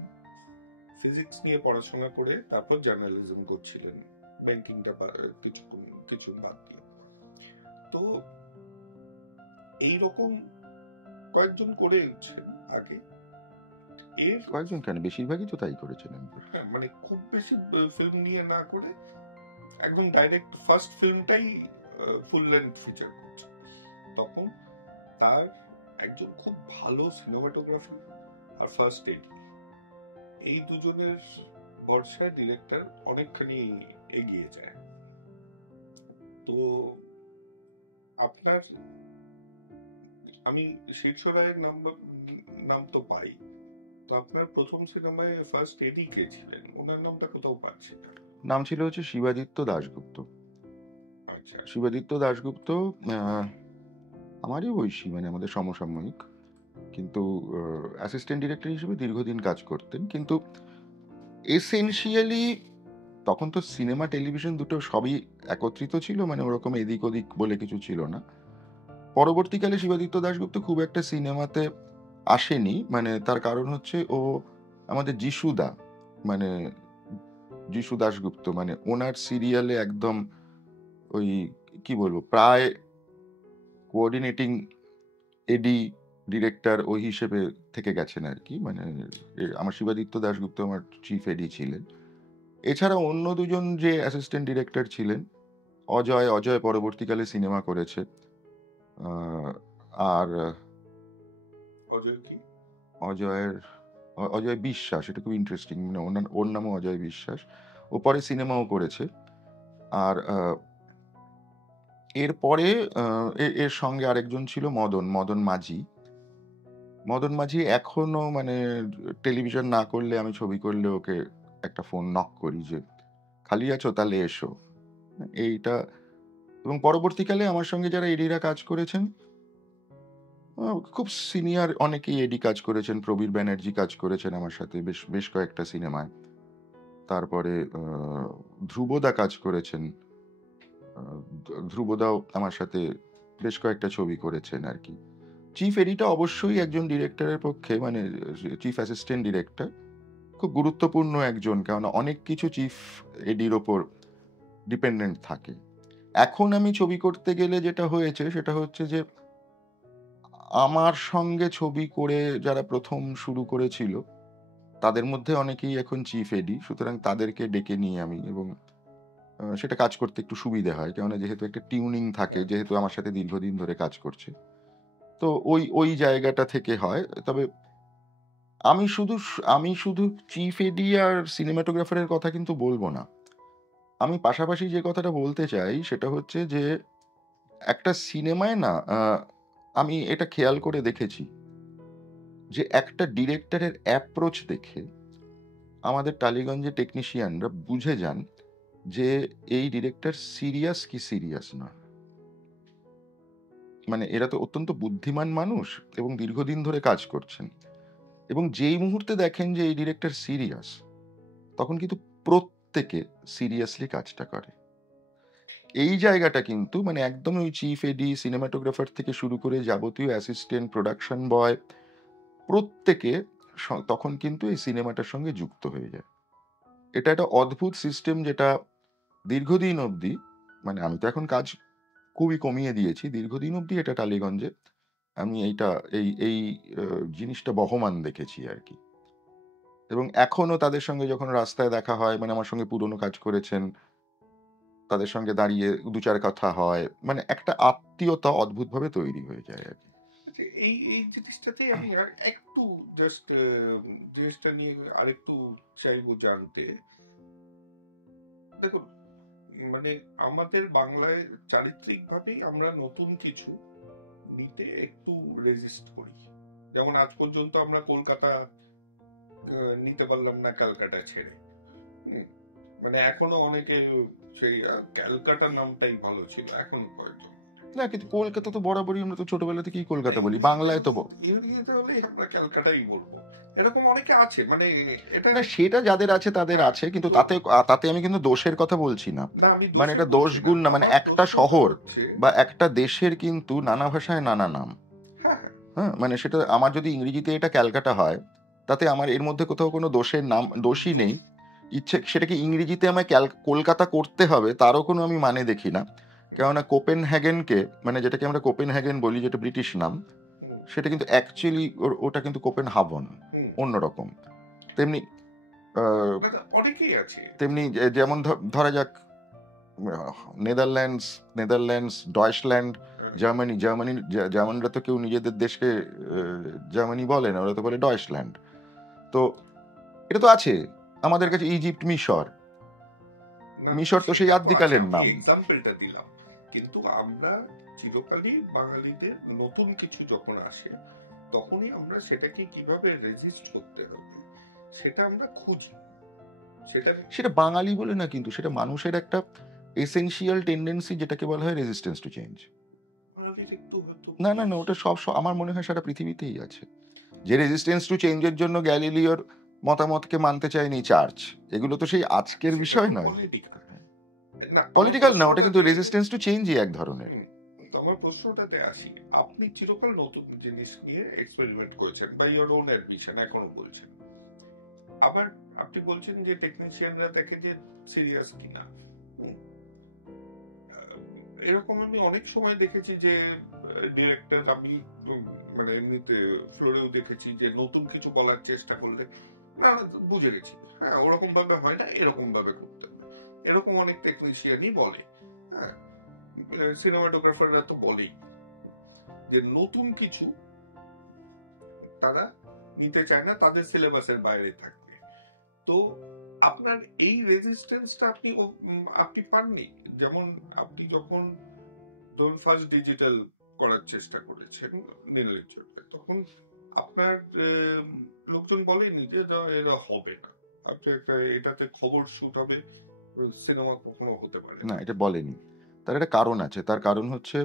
ফিজিক্স নিয়ে পড়াশোনা করে তারপর জার্নালিজম করছিলেন, ব্যাংকিংটা কিছু বাদ দিয়ে। তো এইরকম কয়েকজন করে উঠছেন আগে, এর কয়েকজন কেন, বেশিরভাগই তো তাই করেছিলেন। হ্যাঁ, মানে খুব বেশি ফিল্ম নিয়ে না করে একদম ডাইরেক্ট ফার্স্ট ফিল্মটাই ফুল লেন্থ ফিচার করছে। তখন তার একজন খুব ভালো সিনেমাটোগ্রাফার আর ফার্স্ট এডি, এই দুজনের ভরসায় ডিরেক্টর অনেকখানি এগিয়ে যায়। তো আপনার, আমি শীর্ষ রায়ের নাম তো পাই, তো আপনার প্রথম সিনেমায় ফার্স্ট এডি কে ছিলেন, ওনার নামটা কোথাও পাচ্ছি না। নাম ছিল হচ্ছে শিবাদিত্য দাশগুপ্ত। আচ্ছা, শিবাদিত্য দাশগুপ্ত আমারই বয়সী, মানে আমাদের সমসাময়িক, কিন্তু অ্যাসিস্ট্যান্ট ডিরেক্টর হিসেবে দীর্ঘদিন কাজ করতেন। কিন্তু এসেনশিয়ালি তখন তো সিনেমা টেলিভিশন দুটো সবই একত্রিত ছিল, মানে ওরকম এদিক ওদিক বলে কিছু ছিল না। পরবর্তীকালে শিবাদিত্য দাশগুপ্ত খুব একটা সিনেমাতে আসেনি, মানে তার কারণ হচ্ছে ও আমাদের যিশুদা, মানে যিশু দাশগুপ্ত, মানে ওনার সিরিয়ালে একদম ওই কি বলবো, প্রায় কোঅর্ডিনেটিং এডি ডিরেক্টর ওই হিসেবে থেকে গেছেন আর কি। মানে আমার শিবাদিত্য দাশগুপ্ত আমার চিফ এডি ছিলেন। এছাড়া অন্য দুজন যে অ্যাসিস্ট্যান্ট ডিরেক্টর ছিলেন, অজয় পরবর্তীকালে সিনেমা করেছে। আর অজয় কি? অজয়ের অজয় বিশ্বাস, এটা খুব ইন্টারেস্টিং, মানে ওর নামও অজয় বিশ্বাস। ও পরে সিনেমাও করেছে। আর এরপরে এর সঙ্গে আরেকজন ছিল মদন মাঝি। মদন মাঝি এখনো, মানে টেলিভিশন না করলে, আমি ছবি করলে ওকে একটা ফোন নক করি যে খালি আছো তাহলে এসো, এইটা। এবং পরবর্তীকালে আমার সঙ্গে যারা এডিরা কাজ করেছেন, খুব সিনিয়র অনেকেই এডি কাজ করেছেন। প্রবীর ব্যানার্জি কাজ করেছেন আমার সাথে বেশ বেশ কয়েকটা সিনেমায়। তারপরে ধ্রুবদা কাজ করেছেন। ধ্রুবদাও আমার সাথে বেশ কয়েকটা ছবি করেছেন আর কি। চিফ এডিটা অবশ্যই একজন ডিরেক্টরের পক্ষে, মানে চিফ অ্যাসিস্ট্যান্ট ডিরেক্টর, খুব খুব গুরুত্বপূর্ণ একজন, কেননা অনেক কিছু চিফ এডির ওপর ডিপেন্ডেন্ট থাকে। এখন আমি ছবি করতে গেলে যেটা হয়েছে সেটা হচ্ছে যে আমার সঙ্গে ছবি করে যারা প্রথম শুরু করেছিল তাদের মধ্যে অনেকেই এখন চিফ এডি, সুতরাং তাদেরকে ডেকে নিই আমি, এবং সেটা কাজ করতে একটু সুবিধে হয়, কেননা যেহেতু একটা টিউনিং থাকে, যেহেতু আমার সাথে দীর্ঘদিন ধরে কাজ করছে, তো ওই ওই জায়গাটা থেকে হয়। তবে আমি শুধু চিফ এডি আর সিনেমাটোগ্রাফারের কথা কিন্তু বলবো না। আমি পাশাপাশি যে কথাটা বলতে চাই সেটা হচ্ছে যে একটা সিনেমায় না আমি এটা খেয়াল করে দেখেছি যে একটা ডিরেক্টরের অ্যাপ্রোচ দেখে আমাদের টালিগঞ্জের টেকনিশিয়ানরা বুঝে যান যে এই ডিরেক্টর সিরিয়াস কি সিরিয়াস না। মানে এরা তো অত্যন্ত বুদ্ধিমান মানুষ এবং দীর্ঘদিন ধরে কাজ করছেন, এবং যেই মুহূর্তে দেখেন যে এই ডিরেক্টর সিরিয়াস, তখন কিন্তু প্রত্যেকে সিরিয়াসলি কাজটা করে। এই জায়গাটা কিন্তু মানে একদম ওই চিফ এডি, সিনেমাটোগ্রাফার থেকে শুরু করে যাবতীয় অ্যাসিস্ট্যান্ট, প্রোডাকশন বয়, প্রত্যেকে তখন কিন্তু এই সিনেমাটার সঙ্গে যুক্ত হয়ে যায়। এটা একটা অদ্ভুত সিস্টেম যেটা দীর্ঘদিন অবধি, মানে আমি তো এখন কাজ খুবই কমিয়ে দিয়েছি, দীর্ঘদিন অবধি এটা টালিগঞ্জে আমি এইটা এই এই জিনিসটা বহমান দেখেছি আর কি। এবং এখনো তাদের সঙ্গে যখন রাস্তায় দেখা হয়, মানে আমার সঙ্গে পুরনো কাজ করেছেন, তাদের সঙ্গে দাঁড়িয়ে দু চার কথা হয়, মানে একটা আত্মীয়তা অদ্ভুতভাবে তৈরি হয়ে যায় আর কি। আচ্ছা, এই এই জিনিসটাতেই আমি আর একটু জাস্ট জিনিসটা নিয়ে আরেকটু চাইবো জানতে। দেখুন, মানে আমাদের বাংলায় চারিত্রিক ভাবেই আমরা নতুন কিছু নিতে একটু রেজিস্ট করি। যেমন আজ পর্যন্ত আমরা কলকাতা নিতে পারলাম না ক্যালকাটা ছেড়ে। হুম, মানে এখনো অনেকে সেই ক্যালকাটা নামটাই ভালো ছিল এখন হয়তো। না, কিন্তু কলকাতা তো বরাবরই, আমরা তো ছোটবেলা থেকেই কলকাতা বলি, বাংলায় তো ইংরেজিতে হলেই আমরা ক্যালকাটাই বলবো, এরকম অনেকে আছে। মানে এটা না, সেটা যাদের আছে তাদের আছে, কিন্তু তাতে তাতে আমি কিন্তু দোষের কথা বলছি না। না, আমি মানে দোষের এটা বলছি দোষ না। গুণ না, মানে আমার একটা প্রশ্ন শহর হচ্ছে, বা একটা দেশের কিন্তু নানা ভাষায় নানা নাম। হ্যাঁ হ্যাঁ, হ্যাঁ, মানে সেটা আমার যদি ইংরেজিতে এটা ক্যালকাটা হয়, তাতে আমার এর মধ্যে কোথাও কোনো দোষের নাম দোষই নেই। ইচ্ছে সেটাকে ইংরেজিতে আমায় কলকাতা করতে হবে তারও কোনো আমি মানে দেখি না। কেননা কোপেনহেগেনকে, মানে যেটাকে আমরা কোপেনহেগেন বলি, যেটা ব্রিটিশ নাম, হুম, সেটা কিন্তু অ্যাকচুয়ালি ওটা কিন্তু কোপেনহাভন, হুম, অন্যরকম। তেমনি আহ, না, না, অনেকেই আছে। তেমনি যেমন ধরা যাক নেদারল্যান্ডস, ডয়েচল্যান্ড, হ্যাঁ, জার্মানরা তো কেউ নিজেদের দেশকে জার্মানি বলে না, ওরা তো বলে ডয়েচল্যান্ড। তো এটা তো আছে আমাদের কাছে, ইজিপ্ট, মিশর। না, মিশর তো সেই সেটা তো আছে, আদ্যিকালের আমি নাম। এক্সাম্পলটা দিলাম। কিন্তু আমরা চিরকালই বাঙালিদের নতুন কিছু যখন আসে তখনই আমরা সেটাকে কিভাবে রেজিস্ট করতে হবে সেটা আমরা খুঁজি। সেটা বাঙালি বলে না, কিন্তু সেটা মানুষের একটা এসেনশিয়াল টেন্ডেন্সি, যেটাকে বলা হয় রেজিস্ট্যান্স টু চেঞ্জ। বাঙালির একটু হয়তো না না না, ওটা আমার মনে হয় সারা পৃথিবীতেই আছে। যে রেজিস্ট্যান্স টু চেঞ্জের জন্য গ্যালিলিওর মতামতকে মানতে চায়নি চার্চ, এগুলো তো সেই আজকের বিষয় নয়। পলিটিক্যাল না, পলিটিক্যাল না, ওটা কিন্তু রেজিস্ট্যান্স টু চেঞ্জই এক ধরনের। আমার প্রশ্নটাতে আসি, আপনি চিরকাল নতুন জিনিস নিয়ে এক্সপেরিমেন্ট করেছেন বা ইওর ওন অ্যাডমিশন এখনো বলছেন। আবার আপনি বলছেন যে টেকনিশিয়ানরা দেখে যে সিরিয়াস কিনা। এরকম আমি অনেক সময় দেখেছি যে ডিরেক্টর, আমি মানে এমনিতে ফ্লোরেও দেখেছি যে নতুন কিছু বলার চেষ্টা করলে না না, বুঝে গেছি, হ্যাঁ ওরকম ভাবে হয় না, এরকম ভাবে করতে হবে, এরকম অনেক টেকনিশিয়ানই বলে। হ্যাঁ, সিনেমাটোগ্রাফাররা তো বলেই যে নতুন কিছু তারা নিতে চায় না, তাদের সিলেবাসের বাইরে থাকবে। তো আপনার এই রেজিস্ট্যান্সটা আপনি পাননি? যেমন আপনি যখন ধরুন ফার্স্ট ডিজিটাল করার চেষ্টা করেছেন নীলের জন্য, তখন আপনার লোকজন বলেনি যে এরা হবে না, আপনি একটা এটাতে খবর শুট হবে, সিনেমা কখনো হতে পারে না, এটা বলেনি। তার একটা কারণ আছে। তার কারণ হচ্ছে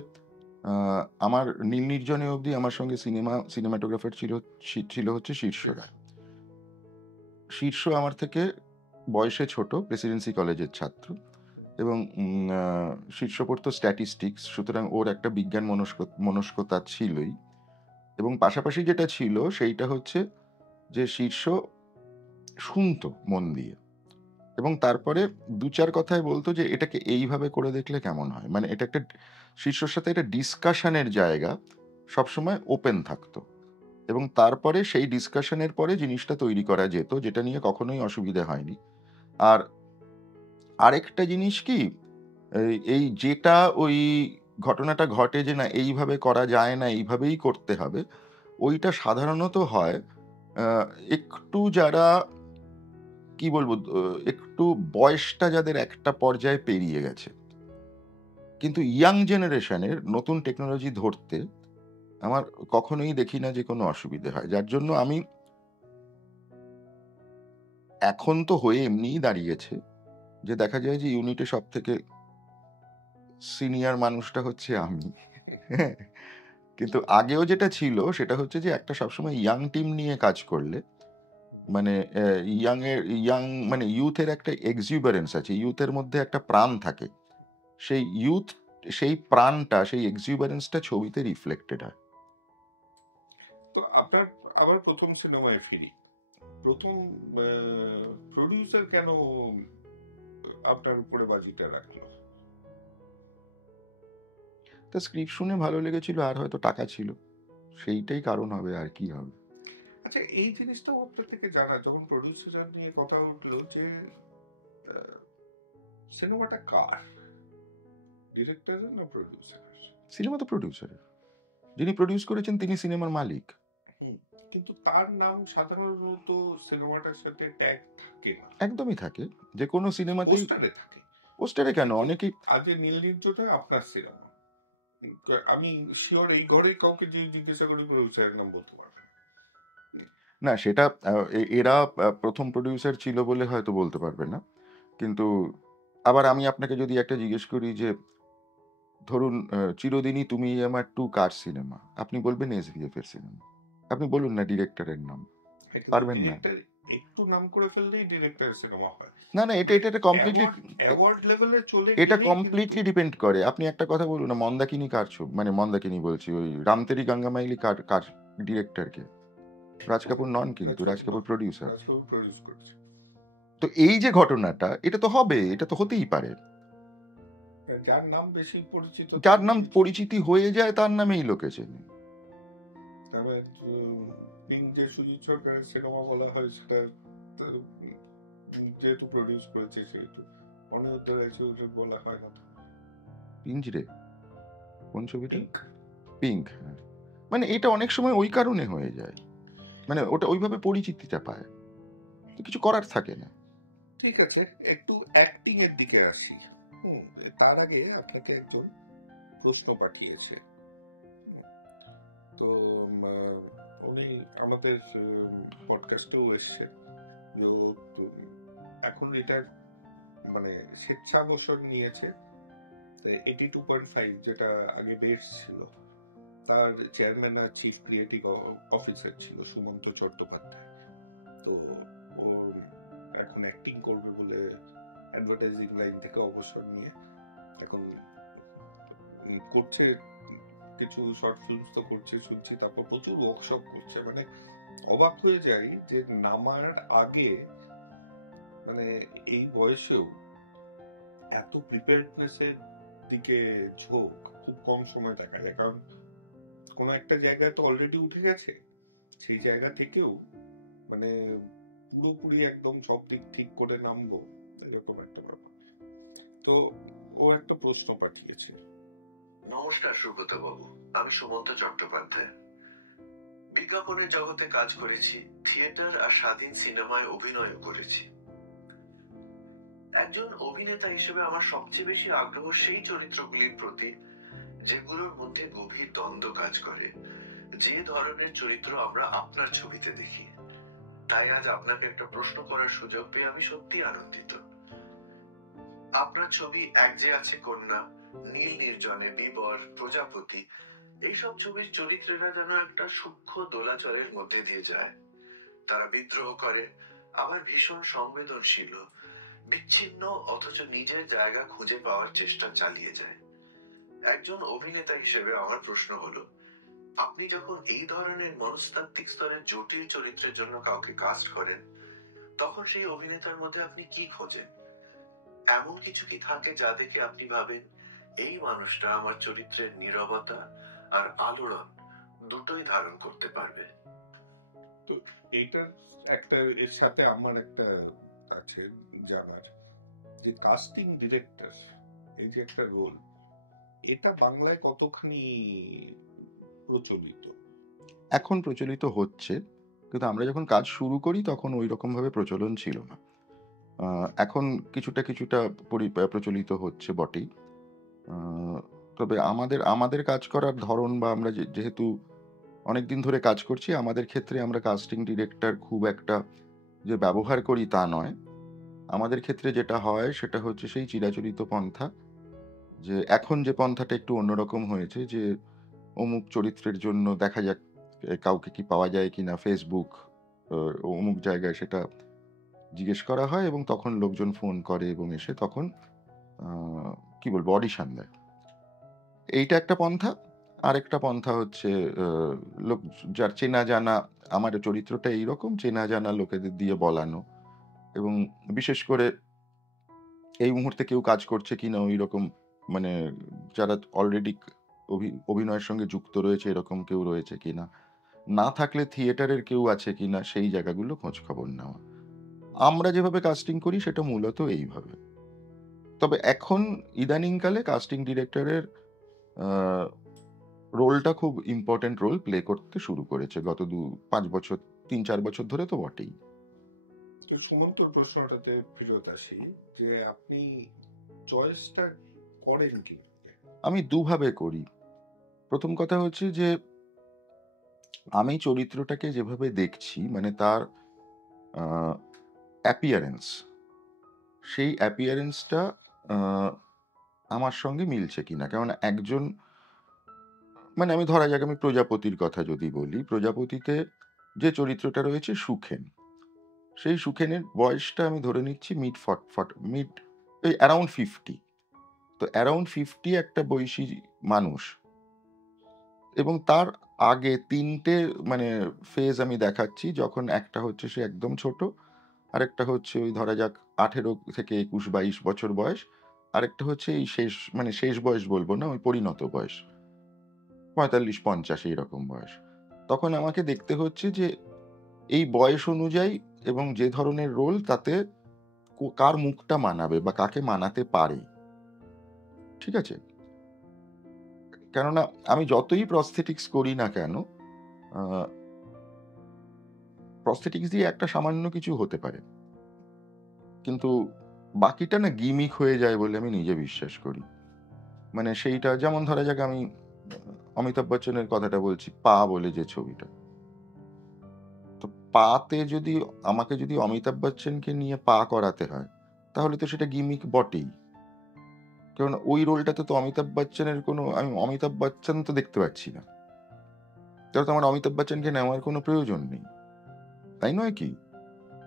আমার নীল নির্জনে অবধি আমার সঙ্গে সিনেমাটোগ্রাফার ছিল হচ্ছে শীর্ষরা। শীর্ষ আমার থেকে বয়সে ছোট, প্রেসিডেন্সি কলেজের ছাত্র, এবং শীর্ষ পড়তো স্ট্যাটিস্টিক্স, সুতরাং ওর একটা বিজ্ঞান মনস্কতা ছিলই। এবং পাশাপাশি যেটা ছিল সেইটা হচ্ছে যে শীর্ষ শুনতো মন দিয়ে, এবং তারপরে ২-৪ কথায় বলতো যে এটাকে এইভাবে করে দেখলে কেমন হয়। মানে এটা একটা শিষ্যর সাথে একটা ডিসকাশনের জায়গা সবসময় ওপেন থাকতো, এবং তারপরে সেই ডিসকাশনের পরে জিনিসটা তৈরি করা যেত, যেটা নিয়ে কখনোই অসুবিধে হয়নি। আর আরেকটা জিনিস কি, এই যেটা ওই ঘটনাটা ঘটে যে না এইভাবে করা যায় না, এইভাবেই করতে হবে, ওইটা সাধারণত হয় আ একটু যারা কি বলবো, একটু বয়সটা যাদের একটা পর্যায়ে পেরিয়ে গেছে। কিন্তু ইয়াং জেনারেশনের নতুন টেকনোলজি ধরতে আমার কখনোই দেখি না যে কোনো অসুবিধে হয়। যার জন্য আমি, এখন তো হয়ে এমনিই দাঁড়িয়েছে যে দেখা যায় যে ইউনিটে সবথেকে সিনিয়র মানুষটা হচ্ছে আমি। হ্যাঁ? কিন্তু আগেও যেটা ছিল সেটা হচ্ছে যে একটা সবসময় ইয়াং টিম নিয়ে কাজ করলে মানে ইয়াং মানে ইউথের একটা এক্সুবারেন্স আছে। ইউথের মধ্যে একটা প্রাণ থাকে। সেই ইউথ, সেই প্রাণটা, সেই এক্সুবারেন্সটা ছবিতে রিফ্লেক্টেড হয়। তো আপনার আবার প্রথম সিনেমায় ফিরি। প্রথম প্রডিউসার কেন আপনার উপরে বাজিটা রাখলো? তো স্ক্রিপ্ট শুনে ভালো লেগেছিল, আর হয়তো টাকা ছিল। সেইটাই কারণ হবে, আর কি হবে। আচ্ছা, এই জিনিসটাও আপনার থেকে জানা যখন প্রডিউসার নিয়ে কথা উঠলো যে সিনেমাটা কার, ডিরেক্টরের না প্রডিউসার? সিনেমা তো প্রডিউসারের। যিনি প্রডিউস করেছেন তিনি সিনেমার মালিক। কিন্তু তার নাম সাধারণত সিনেমাটার সাথে ট্যাগ থাকে না। একদমই থাকে। যে কোনো সিনেমাতেই পোস্টারে থাকে। পোস্টারে কেন, অনেকেই আজ নীল নির্জনটা আপনার সিনেমা, আমি শিওর এই ঘরে কাউকে যে জিজ্ঞাসা করি প্রডিউসারের নাম বলতে পারবে না, সেটা এরা প্রথম প্রডিউসার ছিল বলে হয়তো বলতে পারবে না। কিন্তু আবার আমি আপনাকে যদি একটা জিজ্ঞেস করি যে ধরুন 'চিরদিনই তুমি আমার 2' কার সিনেমা? আপনি বলবেন এসভিএফ এর সিনেমা। আপনি বলুন না ডিরেক্টরের নাম। পারবেন না। একটু নাম করে ফেললেই ডিরেক্টর সিনেমা হয়। না, না, এটা কমপ্লিটলি অ্যাওয়ার্ড লেভেলে চলে এটা কমপ্লিটলি ডিপেন্ড করে। আপনি একটা কথা বলুন না, মন্দাকিনী কার ছবি? মানে মন্দাকিনী বলছি, ওই 'রামতেরি গঙ্গামাইলি' কার ডিরেক্টর কে? রাজ কাপুর নন কিন্তু, রাজ কাপুর প্রডিউসার। প্রডিউস করছে। তো এই যে ঘটনাটা, এটা তো হবে, এটা তো হতেই পারে। যার নাম বেশি পরিচিত, যার নাম পরিচিতি হয়ে যায় তার নামেই লোকে চেনে। তবে পিং যে সুজিত সরকারের সিনেমা বলা হয় সেটা যেহেতু প্রডিউস করেছে সেহেতু অনিরুদ্ধ রায়চৌধুরী বলা হয় না। পিঞ্জরে কোন ছবিটা? পিঙ্ক। হ্যাঁ, মানে এটা অনেক সময় ওই কারণে হয়ে যায়, মানে ওটা ওইভাবে পরিচিতিটা পায়, তো কিছু করার থাকে না। ঠিক আছে, একটু অ্যাক্টিং এর দিকে আসি। তার আগে আপনাকে একজন প্রশ্ন পাঠিয়েছে। তো উনি আমাদের পডকাস্টেও এসছে। এখন এটা মানে স্বেচ্ছাবসর নিয়েছে 82.5, যেটা আগে বেস ছিল, তার চেয়ারম্যান আর চিফ ক্রিয়েটিভ অফিসার ছিল সুমন্ত চট্টোপাধ্যায়। তো ও এখন অ্যাক্টিং করবে বলে অ্যাডভার্টাইজিং লাইন থেকে অবসর নিয়ে এখন করছে, কিছু শর্ট ফিল্মস তো করছে শুনছি, তারপর প্রচুর ওয়ার্কশপ করছে। মানে অবাক হয়ে যাই যে নামার আগে মানে এই বয়সেও এত প্রিপেয়ারনেসের দিকে ঝোঁক খুব কম সময় দেখা যায়। কারণ কোন একটা জায়গায় তো অলরেডি উঠে গেছে, সেই জায়গা থেকেও মানে পুরোপুরি একদম সব দিক ঠিক করে নামলো, এরকম একটা ব্যাপার। তো ও একটা প্রশ্ন পাঠিয়েছে। নমস্কার সুব্রত বাবু, আমি সুমন্ত চট্টোপাধ্যায়। বিজ্ঞাপনের জগতে কাজ করেছি, থিয়েটার আর স্বাধীন সিনেমায় অভিনয়ও করেছি। একজন অভিনেতা হিসেবে আমার সবচেয়ে বেশি আগ্রহ সেই চরিত্রগুলির প্রতি যেগুলোর মধ্যে গভীর দ্বন্দ্ব কাজ করে, যে ধরনের চরিত্র আমরা আপনার ছবিতে দেখি। তাই আজ আপনাকে একটা প্রশ্ন করার সুযোগ পেয়ে আমি সত্যি আনন্দিত। আপনার ছবি এক যে আছে কন্যা, নীল নির্জনে, বিবর, প্রজাপতি, এইসব ছবির চরিত্রেরা যেন একটা সূক্ষ্ম দোলাচলের মধ্যে দিয়ে যায়। তারা বিদ্রোহ করে, আবার ভীষণ সংবেদনশীল, বিচ্ছিন্ন অথচ নিজের জায়গা খুঁজে পাওয়ার চেষ্টা চালিয়ে যায়। একজন অভিনেতা হিসেবে আমার প্রশ্ন হলো, আপনি যখন এই ধরনের মনস্তাত্ত্বিক স্তরের জটিল চরিত্রের জন্য কাউকে কাস্ট করেন, তখন সেই অভিনেতার মধ্যে আপনি কি খোঁজেন? এমন কিছু কি থাকে যা দেখে আপনি ভাবেন এই মানুষটা আমার চরিত্রের নীরবতা আর আলোড়ন দুটোই ধারণ করতে পারবে? তো এইটার একটা এর সাথে আমার একটা আছে জানার, যে কাস্টিং ডিরেক্টর এই যে একটা রোল, এটা বাংলায় কতখানি প্রচলিত? এখন প্রচলিত হচ্ছে, কিন্তু আমরা যখন কাজ শুরু করি তখন ওই রকম ভাবে প্রচলন ছিল না। এখন কিছুটা কিছুটা প্রচলিত হচ্ছে বটেই। তবে আমাদের আমাদের কাজ করার ধরন বা আমরা যেহেতু অনেকদিন ধরে কাজ করছি, আমাদের ক্ষেত্রে আমরা কাস্টিং ডিরেক্টর খুব একটা যে ব্যবহার করি তা নয়। আমাদের ক্ষেত্রে যেটা হয় সেটা হচ্ছে সেই চিরাচরিত পন্থা, যে এখন যে পন্থাটা একটু অন্যরকম হয়েছে, যে অমুক চরিত্রের জন্য দেখা যাক কাউকে কি পাওয়া যায় কিনা ফেসবুক, অমুক জায়গায় সেটা জিজ্ঞেস করা হয় এবং তখন লোকজন ফোন করে এবং এসে তখন কি বলবো অডিশন দেয়। এইটা একটা পন্থা। আরেকটা পন্থা হচ্ছে লোক যার চেনা জানা, আমার চরিত্রটা এইরকম, চেনা জানা লোকেদের দিয়ে বলানো, এবং বিশেষ করে এই মুহূর্তে কেউ কাজ করছে কিনা ওই রকম, মানে যারা অলরেডি অভিনয়ের সঙ্গে যুক্ত রয়েছে এরকম কেউ রয়েছে কিনা, না থাকলে থিয়েটারের কেউ আছে কিনা, সেই জায়গাগুলো খোঁজ খবর নেওয়া। আমরা যেভাবে কাস্টিং করি সেটা মূলত এইভাবে। তবে এখন ইদানিংকালে কাস্টিং ডিরেক্টরের রোলটা খুব ইম্পর্টেন্ট রোল প্লে করতে শুরু করেছে গত 5 বছর, 3-4 বছর ধরে তো বটেই। তো সুমন্তর প্রশ্নটাতে ফেরত আসি, যে আপনি চয়েসটা করেন কি? আমি দুভাবে করি। প্রথম কথা হচ্ছে যে আমি চরিত্রটাকে যেভাবে দেখছি, মানে তার অ্যাপিয়ারেন্স, সেই অ্যাপিয়ারেন্সটা আমার সঙ্গে মিলছে কিনা। কেননা একজন, মানে আমি ধরা যাক আমি প্রজাপতির কথা যদি বলি, প্রজাপতিতে যে চরিত্রটা রয়েছে সুখেন, সেই সুখেনের বয়সটা আমি ধরে নিচ্ছি মিড এই অ্যারাউন্ড 50। তো অ্যারাউন্ড 50 একটা বয়সী মানুষ, এবং তার আগে 3টে মানে ফেজ আমি দেখাচ্ছি, যখন একটা হচ্ছে সে একদম ছোট, আরেকটা হচ্ছে ওই ধরা যাক 18 থেকে 21-22 বছর বয়স, আরেকটা হচ্ছে এই শেষ, মানে শেষ বয়স বলবো না, ওই পরিণত বয়স 45-50 এইরকম বয়স। তখন আমাকে দেখতে হচ্ছে যে এই বয়স অনুযায়ী এবং যে ধরনের রোল তাতে কার মুখটা মানাবে বা কাকে মানাতে পারে। ঠিক আছে? কেননা আমি যতই প্রস্থেটিক্স করি না কেন, প্রস্থেটিক্স দিয়ে একটা সামান্য কিছু হতে পারে, কিন্তু বাকিটা না গিমিক হয়ে যায় বলে আমি নিজে বিশ্বাস করি। মানে সেইটা যেমন ধরা যাক আমি অমিতাভ বচ্চনের কথাটা বলছি, পা বলে যে ছবিটা, তো পাতে যদি আমাকে যদি অমিতাভ বচ্চনকে নিয়ে পা করাতে হয়, তাহলে তো সেটা গিমিক বটেই। কারণ ওই রোলটাতে তো অমিতাভ বচ্চনের কোনো, আমি অমিতাভ বচ্চন তো দেখতে পাচ্ছি না, তাহলে তো আমার অমিতাভ বচ্চনকে নেওয়ার কোনো প্রয়োজন নেই, তাই নয় কি?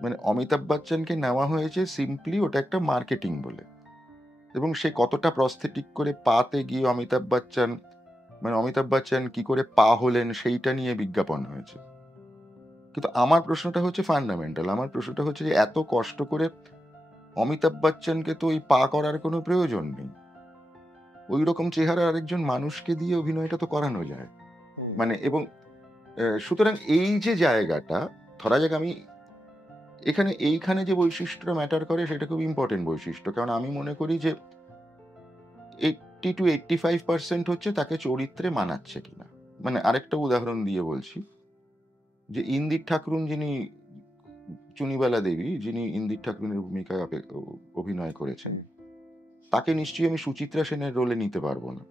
মানে অমিতাভ বচ্চনকে নেওয়া হয়েছে সিম্পলি ওটা একটা মার্কেটিং বলে, এবং সে কতটা প্রস্থেটিক করে পাতে গিয়ে অমিতাভ বচ্চন, মানে অমিতাভ বচ্চন কি করে পা হলেন সেইটা নিয়ে বিজ্ঞাপন হয়েছে। কিন্তু আমার প্রশ্নটা হচ্ছে ফান্ডামেন্টাল, আমার প্রশ্নটা হচ্ছে যে এত কষ্ট করে অমিতাভ বচ্চনকে তো ওই পা করার কোনো প্রয়োজন নেই, ওই রকম চেহারা আরেকজন মানুষকে দিয়ে অভিনয়টা তো করানো যায়। মানে এবং সুতরাং এই যে জায়গাটা, ধরা যাক আমি এইখানে যে বৈশিষ্ট্যটা ম্যাটার করে সেটা খুব ইম্পর্টেন্ট বৈশিষ্ট্য, কারণ আমি মনে করি যে 80-85% হচ্ছে তাকে চরিত্রে মানাচ্ছে কিনা। মানে আরেকটা উদাহরণ দিয়ে বলছি, যে ইন্দির ঠাকরুন, যিনি চুনিবালা দেবী, যিনি ইন্দির ঠাকরুনের ভূমিকায় অভিনয় করেছেন, তাকে নিশ্চয়ই আমি সুচিত্রা সেনের রোলে নিতে পারবো না,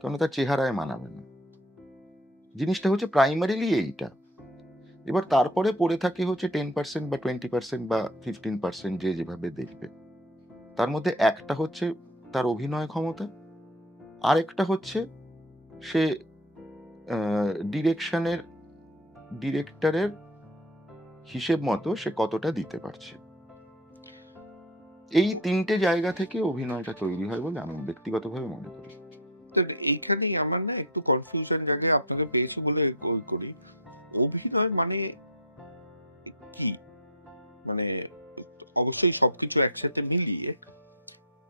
কারণ তার চেহারায় মানাবে না। জিনিসটা হচ্ছে প্রাইমারিলি এইটা। এবার তারপরে পড়ে থাকে হচ্ছে 10% বা 20% বা 15%, যে যেভাবে দেখবে। তার মধ্যে একটা হচ্ছে তার অভিনয় ক্ষমতা, আরেকটা হচ্ছে সে ডিরেক্টরের হিসেব মতো সে কতটা দিতে পারছে। এই 3টে জায়গা থেকে অভিনয়টা তৈরি হয় বলে আমি ব্যক্তিগতভাবে মনে করি। এইখানেই আমার না একটু কনফিউশন জায়গায় আপনাকে পেয়েছি বলে করি, অভিনয় মানে কি? মানে অবশ্যই সবকিছু একসাথে মিলিয়ে,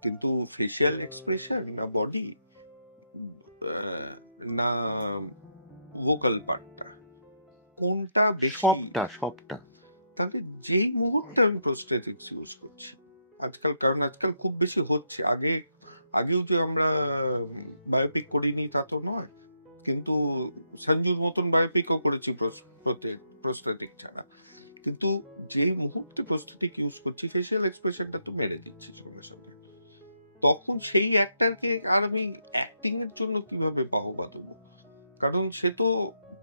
কিন্তু ফেসিয়াল এক্সপ্রেশন না বডি না ভোকাল পার্টটা, কোনটা বেশি? সবটা। তাহলে যেই মুহূর্তে আমি প্রোস্টেটিক্স ইউজ করছি আজকাল, কারণ আজকাল খুব বেশি হচ্ছে, আগেও যে আমরা বায়োপিক করিনি তা তো নয়, কিন্তু সঞ্জুর মতন বায়োপিকও করেছি প্রোস্টেটিক ছাড়া, কিন্তু যেই মুহূর্তে প্রোস্টেটিক ইউজ করছি ফেসিয়াল এক্সপ্রেশনটা তো মেরে দিচ্ছি সঙ্গে সঙ্গে, তখন সেই অ্যাক্টরকে আর আমি অ্যাক্টিং এর জন্য কিভাবে বাহবা দেবো? কারণ সে তো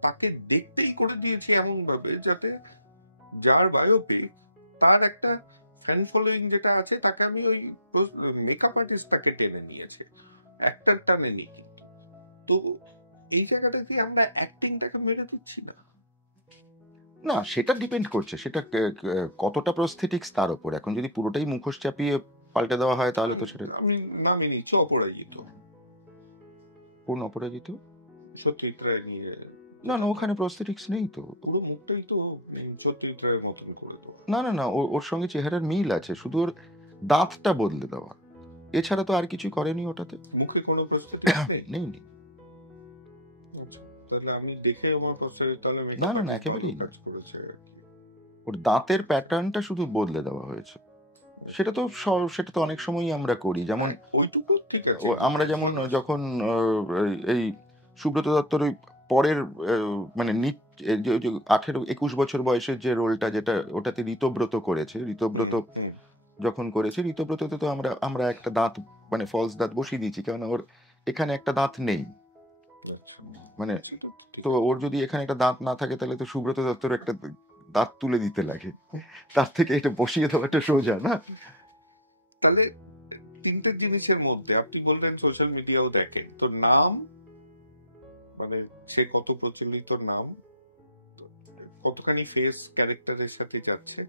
তাকে দেখতেই করে দিয়েছে এমন ভাবে যাতে যার বায়োপিক তার একটা ফ্যান ফলোয়িং যেটা আছে, তাকে আমি ওই মেকআপ আর্টিস্টটাকে টেনে নিয়েছে, অ্যাক্টর টানে নি। তো এই জায়গাটাতে আমরা অ্যাক্টিংটাকে মেরে দিচ্ছি না? না, সেটা ডিপেন্ড করছে, সেটা কতটা প্রস্থেটিক্স তার উপর। এখন যদি পুরোটাই মুখোশ চাপিয়ে পাল্টে দেওয়া হয় তাহলে তো সেটা আমি নামে নিচ্ছি অপরাজিত। কোন অপরাজিত? সত্যজিৎ রায় নিয়ে। না না, ওখানে প্রস্থেটিক্স নেই তো, পুরো মুখটাই তো সত্যজিৎ রায়ের মতন করে দেওয়া। না না না, ওর সঙ্গে চেহারার মিল আছে, শুধু ওর দাঁতটা বদলে দেওয়া, এছাড়া তো আর কিছু করেনি ওটাতে। মুখে কোনো প্রস্থেটিক্স নেই? নেই নেই। তাহলে আমি দেখে আমার প্রস্থেটিক, তাহলে না না না, একেবারেই না। কাজ করেছে। ওর দাঁতের প্যাটার্নটা শুধু বদলে দেওয়া হয়েছে। সেটা তো অনেক সময়ই আমরা করি, যেমন ওইটুকু ঠিক আছে। আমরা যেমন যখন এই সুব্রত দত্তর ওই পরের মানে 18-21 বছর বয়সের যে রোলটা, যেটা ওটাতে ঋতব্রত করেছে, ঋতব্রত যখন করেছে, ঋতব্রততে তো আমরা একটা দাঁত মানে ফলস দাঁত বসিয়ে দিয়েছি, কারণ ওর এখানে একটা দাঁত নেই, মানে তো ওর যদি এখানে একটা দাঁত না থাকে তাহলে তো সুব্রত দত্তর একটা দাঁত তুলে দিতে লাগে, তার থেকে এটা বসিয়ে দেওয়াটা সোজা না। তাহলে তিনটে জিনিসের মধ্যে আপনি বললেন সোশ্যাল মিডিয়াও দেখে, তো নাম মানে সে কত প্রচলিত নাম, কতখানি ফেস ক্যারেক্টারের সাথে যাচ্ছে,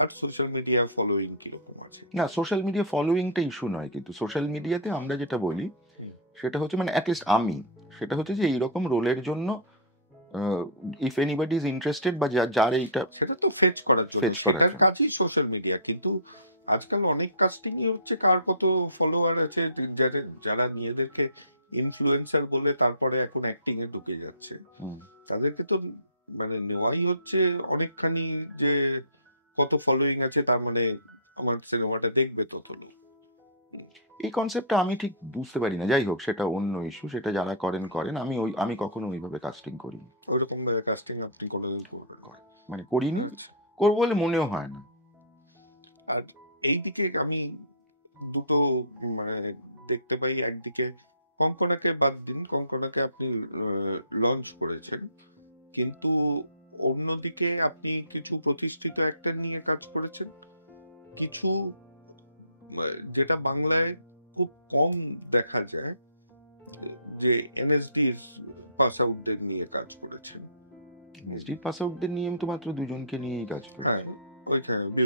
আর সোশ্যাল মিডিয়া ফলোইং কিরকম আছে? না, সোশ্যাল মিডিয়া ফলোইংটা ইস্যু নয়, কিন্তু সোশ্যাল মিডিয়াতে আমরা যেটা বলি সেটা হচ্ছে, মানে অ্যাটলিস্ট সেটা হচ্ছে যে এইরকম রোলের জন্য ইফ এনিবডি ইজ ইন্টারেস্টেড বা যার এইটা, সেটা তো ফেচ করার জন্য, সেটার কাজই সোশ্যাল মিডিয়া। কিন্তু আজকাল অনেক কাস্টিংই হচ্ছে কার কত ফলোয়ার আছে, যারা নিজেদেরকে ইনফ্লুয়েন্সার বলে তারপরে এখন অ্যাক্টিং এ ঢুকে যাচ্ছে, তাদেরকে তো মানে নেওয়াই হচ্ছে অনেকখানি, যে কত ফলোয়িং আছে তার মানে আমার সিনেমাটা দেখবে তত লোক। এই কনসেপ্টটা আমি ঠিক বুঝতে পারি না, যাই হোক সেটা অন্য ইস্যু, সেটা যারা করেন, আমি কখনো ওইভাবে কাস্টিং করিনি। ওইরকম ভাবে কাস্টিং আপনি কোনোদিন মানে করিনি, করবো বলে মনেও হয় না। আর এইদিকে আমি দুটো মানে দেখতে পাই, একদিকে কঙ্কনাকে বাদ দিন, কঙ্কনাকে আপনি লঞ্চ করেছেন, কিন্তু অন্যদিকে আপনি কিছু প্রতিষ্ঠিত অ্যাক্টর নিয়ে কাজ করেছেন, কিছু যেটা বাংলায় খুব কম দেখা যায়, যে এনএসডি পাস আউটদের নিয়ে কাজ করেছেন। এনএসডি পাস আউটদের নিয়ে আমি তো মাত্র দুজনকে নিয়েই কাজ করেছি,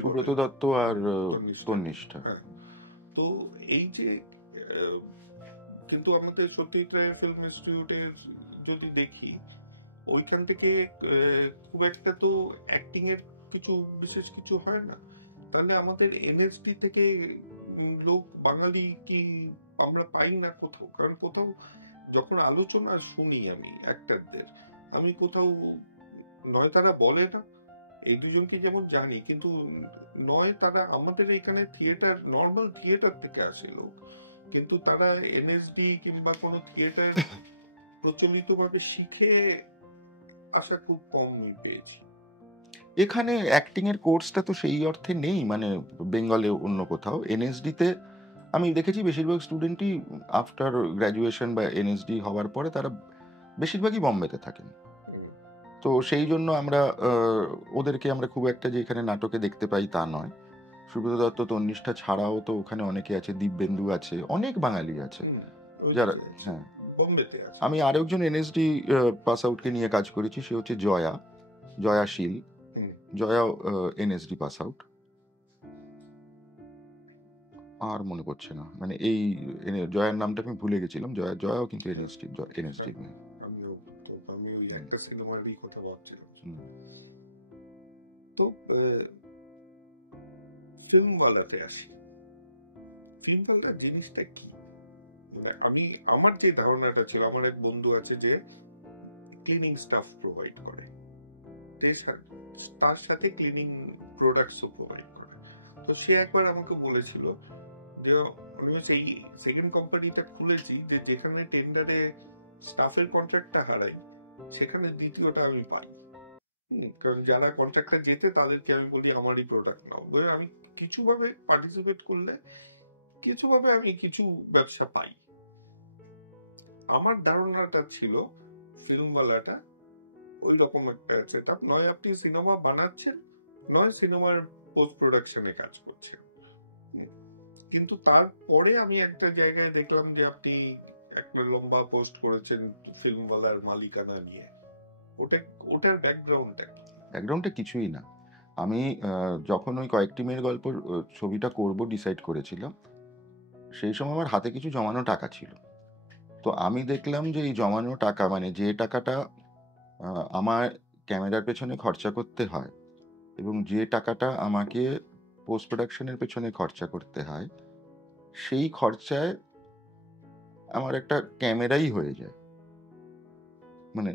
সুব্রত দত্ত আর তন্নিষ্ঠা। তো এই যে, কিন্তু আমাদের সত্যজিৎ রায়ের ফিল্ম ইনস্টিটিউটের যদি দেখি, ওইখান থেকে খুব একটা তো অ্যাক্টিং এর কিছু বিশেষ কিছু হয় না, তাহলে আমাদের এনএসডি থেকে লোক বাঙালি কি আমরা পাই না কোথাও? কারণ কোথাও যখন আলোচনা শুনি আমি অ্যাক্টরদের, আমি কোথাও নয় তারা বলে না, এই দুজনকে যেমন জানি, কিন্তু নয় তারা আমাদের এখানে থিয়েটার, নর্মাল থিয়েটার থেকে আসে লোক, কিন্তু তারা এনএসডি কিংবা কোনো থিয়েটার প্রচলিত ভাবে শিখে আসা খুব কম পেয়েছি। এখানে অ্যাক্টিং এর কোর্সটা তো সেই অর্থে নেই, মানে বেঙ্গলে অন্য কোথাও। এনএসডি তে আমি দেখেছি বেশিরভাগ স্টুডেন্টই আফটার গ্র্যাজুয়েশন বা এনএসডি হওয়ার পরে তারা বেশিরভাগই বম্বেতে থাকেন, তো সেই জন্য ওদেরকে আমরা খুব একটা যে এখানে নাটকে দেখতে পাই তা নয়। সুব্রত দত্ত, তন্নিষ্ঠা ছাড়াও তো ওখানে অনেকে আছে, দিব্যেন্দু আছে, অনেক বাঙালি আছে যারা, হ্যাঁ। আমি আরেকজন এনএসডি পাস আউটকে নিয়ে কাজ করেছি, সে হচ্ছে জয়াশীল, জয়া এনএসডি পাস আউট, আর মনে পড়ছে না, মানে এই জয়ার নামটা আমি ভুলে গেছিলাম, জয়াও কিন্তু এনএসডি আমি ওই একটা সিনেমারই কথা ভাবছিলাম। তো ফিল্মওয়ালাতে আসি। ফিল্মওয়ালা জিনিসটা কি? মানে আমার যে ধারণাটা ছিল, আমার এক বন্ধু আছে যে ক্লিনিং স্টাফ প্রোভাইড করে, তার সাথে ক্লিনিং প্রোডাক্টসও প্রোভাইড করে। তো সে একবার আমাকে বলেছিল যে আমি সেই সেকেন্ড কোম্পানিটা খুলেছি, যে যেখানে টেন্ডারে স্টাফের কন্ট্রাক্টটা হারাই, সেখানে দ্বিতীয়টা আমি পাই। কারণ যারা কন্ট্রাক্টটা জেতে তাদেরকে আমি বলি আমারই প্রোডাক্ট নাও। আমি কিছুভাবে পার্টিসিপেট করলে কিছুভাবে আমি কিছু ব্যবসা পাই। আমার ধারণাটা ছিল ফিল্মওয়ালাটা ওই রকম একটা সেটআপ, নয় আপনি সিনেমা বানাচ্ছেন, নয় সিনেমার পোস্ট প্রোডাকশনে কাজ করছেন। কিন্তু তারপরে আমি একটা জায়গায় দেখলাম যে আপনি একটা লম্বা পোস্ট করেছেন ফিল্মওয়ালার মালিকানা নিয়ে। ওটার ব্যাকগ্রাউন্ডটা কিছুই না। আমি যখন ওই কয়েকটি মেয়ের গল্প ছবিটা করব ডিসাইড করেছিলাম, সেই সময় আমার হাতে কিছু জমানো টাকা ছিল। তো আমি দেখলাম যে এই জমানো টাকা, মানে যে টাকাটা আমার ক্যামেরার পেছনে খরচা করতে হয় এবং যে টাকাটা আমাকে পোস্ট প্রোডাকশনের পেছনে খরচা করতে হয়, সেই খরচায় আমার একটা ক্যামেরাই হয়ে যায়। মানে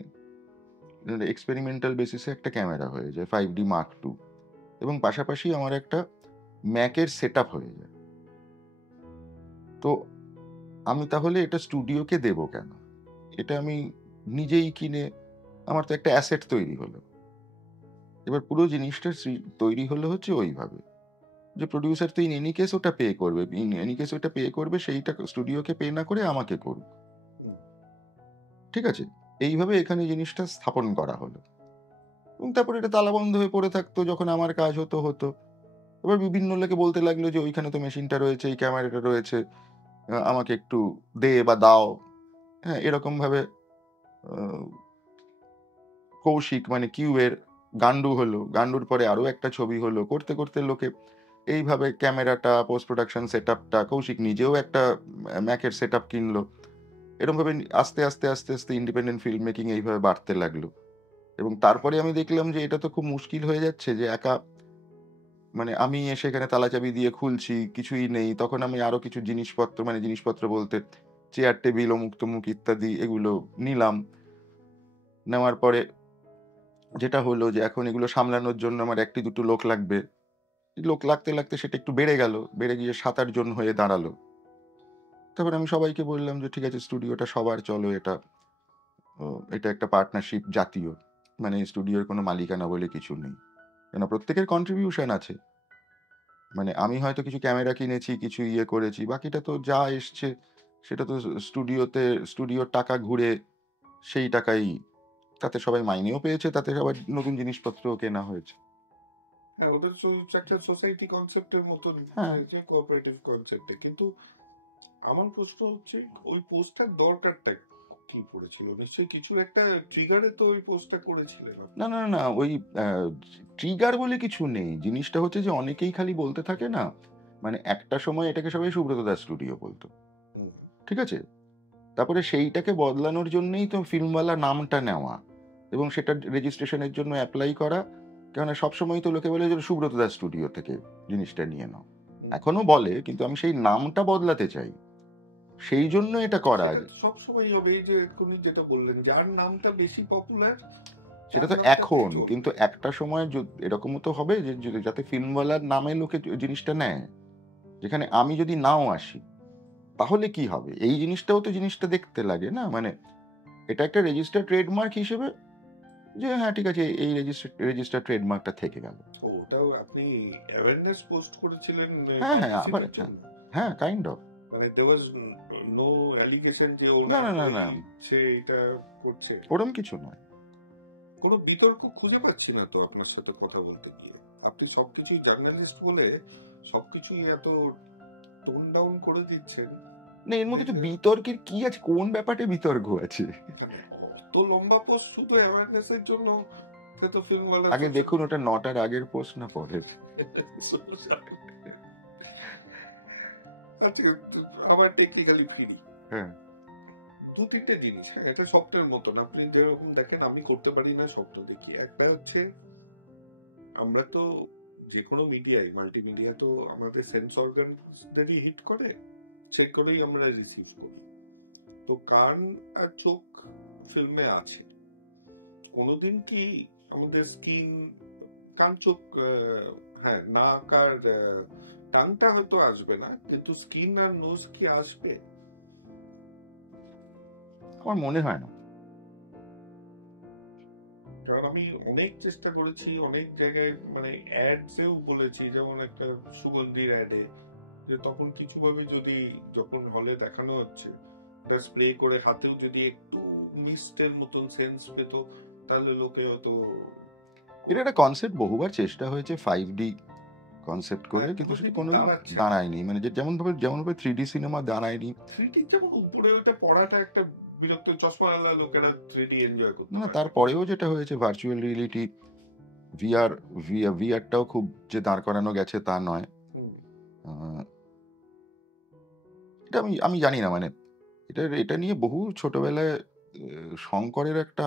এক্সপেরিমেন্টাল বেসিসে একটা ক্যামেরা হয়ে যায় 5D Mark II, এবং পাশাপাশি আমার একটা ম্যাকের সেটআপ হয়ে যায়। তো আমি তাহলে এটা স্টুডিওকে দেবো কেন? এটা আমি নিজেই কিনে আমার তো একটা অ্যাসেট তৈরি হলো। এবার পুরো জিনিসটা তৈরি হলো হচ্ছে ওইভাবে যে প্রোডিউসার তো ইন এনি কেস ওটা পে করবে, সেইটা স্টুডিওকে পে না করে আমাকে করুক। ঠিক আছে, এইভাবে এখানে জিনিসটা স্থাপন করা হলো, এবং তারপরে এটা তালাবন্ধ হয়ে পড়ে থাকতো। যখন আমার কাজ হতো, এবার বিভিন্ন লোকে বলতে লাগলো যে ওইখানে তো মেশিনটা রয়েছে, এই ক্যামেরাটা রয়েছে, আমাকে একটু দে বা দাও। হ্যাঁ, এরকম ভাবে কৌশিক মানে কিউয়ের গান্ডু হলো, গান্ডুর পরে আরো একটা ছবি হলো, করতে করতে লোকে এইভাবে ক্যামেরাটা, পোস্ট প্রোডাকশন সেটআপটা, কৌশিক নিজেও একটা ম্যাকের সেটআপ কিনলো। এরকম ভাবে আস্তে আস্তে আস্তে আস্তে ইন্ডিপেন্ডেন্ট ফিল্ম মেকিং এইভাবে বাড়তে লাগলো। এবং তারপরে আমি দেখলাম যে এটা তো খুব মুশকিল হয়ে যাচ্ছে, যে একা মানে আমি সেখানে তালাচাবি দিয়ে খুলছি, কিছুই নেই। তখন আমি আরো কিছু জিনিসপত্র, মানে জিনিসপত্র বলতে চেয়ার টেবিল অমুক তমুক ইত্যাদি, এগুলো নিলাম। নেওয়ার পরে যেটা হলো যে এখন এগুলো সামলানোর জন্য আমার একটি দুটো লোক লাগবে। লোক লাগতে লাগতে সেটা একটু বেড়ে গেল, বেড়ে গিয়ে 7-8 জন হয়ে দাঁড়ালো। তারপর আমি সবাইকে বললাম যে ঠিক আছে, স্টুডিওটা সবার, চলো এটা একটা পার্টনারশিপ জাতীয়, মানে স্টুডিওর কোনো মালিকানা বলে কিছু নেই, কেন প্রত্যেকের কন্ট্রিবিউশন আছে। মানে আমি হয়তো কিছু ক্যামেরা কিনেছি, কিছু ইয়ে করেছি, বাকিটা তো যা এসছে সেটা তো স্টুডিওর টাকা ঘুরে সেই টাকাই, তাতে সবাই মাইনেও পেয়েছে, তাতে সবার নতুন জিনিসপত্রও কেনা হয়েছে। হ্যাঁ, ওটা একটা সোসাইটি কনসেপ্টের মতন, যে কোঅপারেটিভ কনসেপ্টে। কিন্তু আমার প্রশ্ন হচ্ছে ওই পোস্টটার দরকারটা কি পড়েছিল? নিশ্চয়ই কিছু একটা ট্রিগারে তো ওই পোস্টটা করেছিলেন। না, ওই ট্রিগার বলে কিছু নেই। জিনিসটা হচ্ছে যে অনেকেই খালি বলতে থাকে না, মানে একটা সময় এটাকে সবাই সুব্রত দাস স্টুডিও বলতো, ঠিক আছে? তারপরে সেইটাকে বদলানোর জন্যই তো ফিল্মওয়ালা নামটা নেওয়া এবং সেটা রেজিস্ট্রেশনের জন্য অ্যাপ্লাই করা। কেননা সবসময় তো লোকে বলে যে সুব্রত দাস স্টুডিও থেকে জিনিসটা নিয়ে নাও, এখনো বলে, কিন্তু আমি সেই নামটা বদলাতে চাই, সেই জন্য এটা করা। সবসময় হবে এই যে তুমি যেটা বললেন, যার নামটা বেশি পপুলার সেটা তো এখন, কিন্তু একটা সময় এরকমও তো হবে যে যাতে ফিল্মওয়ালার নামে লোকে জিনিসটা নেয়। যেখানে আমি যদি নাও আসি তাহলে কি হবে, এই জিনিসটাও তো জিনিসটা দেখতে লাগে না। মানে এটা একটা রেজিস্টার ট্রেডমার্ক হিসেবে, যে হ্যাঁ ঠিক আছে, এই রেজিস্টার ট্রেডমার্কটা থেকে গেল। ওটাও আপনি অ্যাওয়ারনেস পোস্ট করেছিলেন? হ্যাঁ, আবার হ্যাঁ, কাইন্ড অফ। মানে there was no allegation যে না, সে এটা করছে, ওরকম কিছু নয়। কোনো বিতর্ক খুঁজে পাচ্ছি না তো আপনার সাথে কথা বলতে গিয়ে। আপনি সবকিছুই জার্নালিস্ট বলে সবকিছুই এত টোন ডাউন করে দিচ্ছেন। না, এর মধ্যে তো বিতর্কের কি আছে? কোন ব্যাপারে বিতর্ক আছে? তো লম্বা পোস্ট শুধু অ্যাওয়ারনেস এর জন্য, সে তো ফিল্মওয়ালা। আগে দেখুন ওটা 9টার আগের পোস্ট না পরের। আচ্ছা, আবার টেকনিক্যালি ফিরি। হ্যাঁ, দু তিনটে জিনিস। হ্যাঁ, এটা সফটওয়্যার মতন। আপনি যেরকম দেখেন, আমি করতে পারি না সফটওয়্যার দেখি। একটা হচ্ছে আমরা তো যে কোনো মিডিয়ায়, মাল্টিমিডিয়া তো আমাদের সেন্স অর্গানদেরই হিট করে, চেক করেই আমরা রিসিভ করি। তো কান আর চোখ ফিল্মে আছে। কোনোদিন কি আমাদের স্কিন, কান চোখ, হ্যাঁ নাক আর টাংটা হয়তো আসবে না, কিন্তু স্কিন আর নোজ কি আসবে? আমার মনে হয় না। কারণ আমি অনেক চেষ্টা করেছি, অনেক জায়গায় মানে অ্যাডসেও বলেছি, যেমন একটা সুগন্ধির অ্যাডে, যে তখন কিছু ভাবে যদি যখন হলে দেখানো হচ্ছে স্প্রে করে হাতেও যদি একটু মিস্টের মতন সেন্স পেত, তাহলে লোকে হয়তো। এটা একটা কনসেপ্ট বহুবার চেষ্টা হয়েছে 5D কনসেপ্ট করে, কিন্তু সেটা কোনো দাঁড়ায়নি। মানে যেমন ভাবে 3D সিনেমা দাঁড়ায়নি। 3D যেমন উপরে ওটা পড়াটা একটা বিরক্ত, চশমাওয়ালা লোকেরা 3D এনজয় করতে না, পারে। তারপরেও যেটা হয়েছে ভার্চুয়াল রিয়েলিটি, ভিআরটাও খুব যে দাঁড় করানো গেছে তা নয়। এটা আমি জানি না, মানে এটা নিয়ে বহু ছোটবেলায় শঙ্করের একটা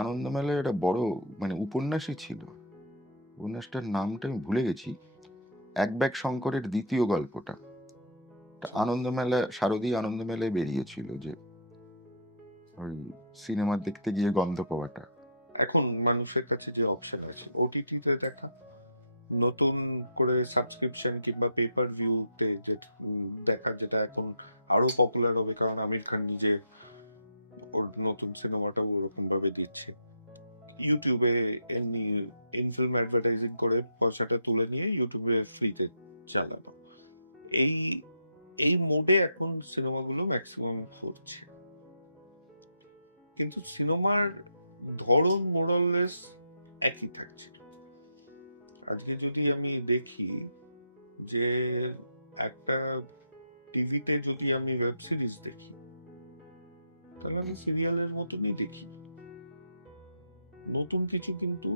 আনন্দমেলায় একটা বড় মানে উপন্যাসই ছিল। উপন্যাসটার নামটা আমি ভুলে গেছি। এক ব্যাগ শঙ্করের দ্বিতীয় গল্পটা আনন্দমেলা, শারদীয় আনন্দমেলায় বেরিয়েছিল, যে ওই সিনেমা দেখতে গিয়ে গন্ধ পাওয়াটা। এখন মানুষের কাছে যে অপশন আছে ওটিটিতে দেখা, নতুন করে সাবস্ক্রিপশন কিংবা পেপার ভিউতে দেখা, যেটা এখন আরো পপুলার হবে, কারণ আমির খান নিজে ওর নতুন সিনেমাটাও ওরকম ভাবে দিচ্ছে। ইউটিউবে এমনি ইনফিল্ম অ্যাডভার্টাইজিং করে পয়সাটা তুলে নিয়ে ইউটিউবে ফ্রিতে চালানো, এই মোডে এখন সিনেমাগুলো ম্যাক্সিমাম করছে। কিন্তু সিনেমার ধরন মোরাললেস একই থাকছে। আজকে যদি আমি দেখি যে একটা টিভিতে যদি আমি ওয়েব সিরিজ দেখি, তাহলে আমি সিরিয়ালের মতনই দেখি, নতুন কিছু কিন্তু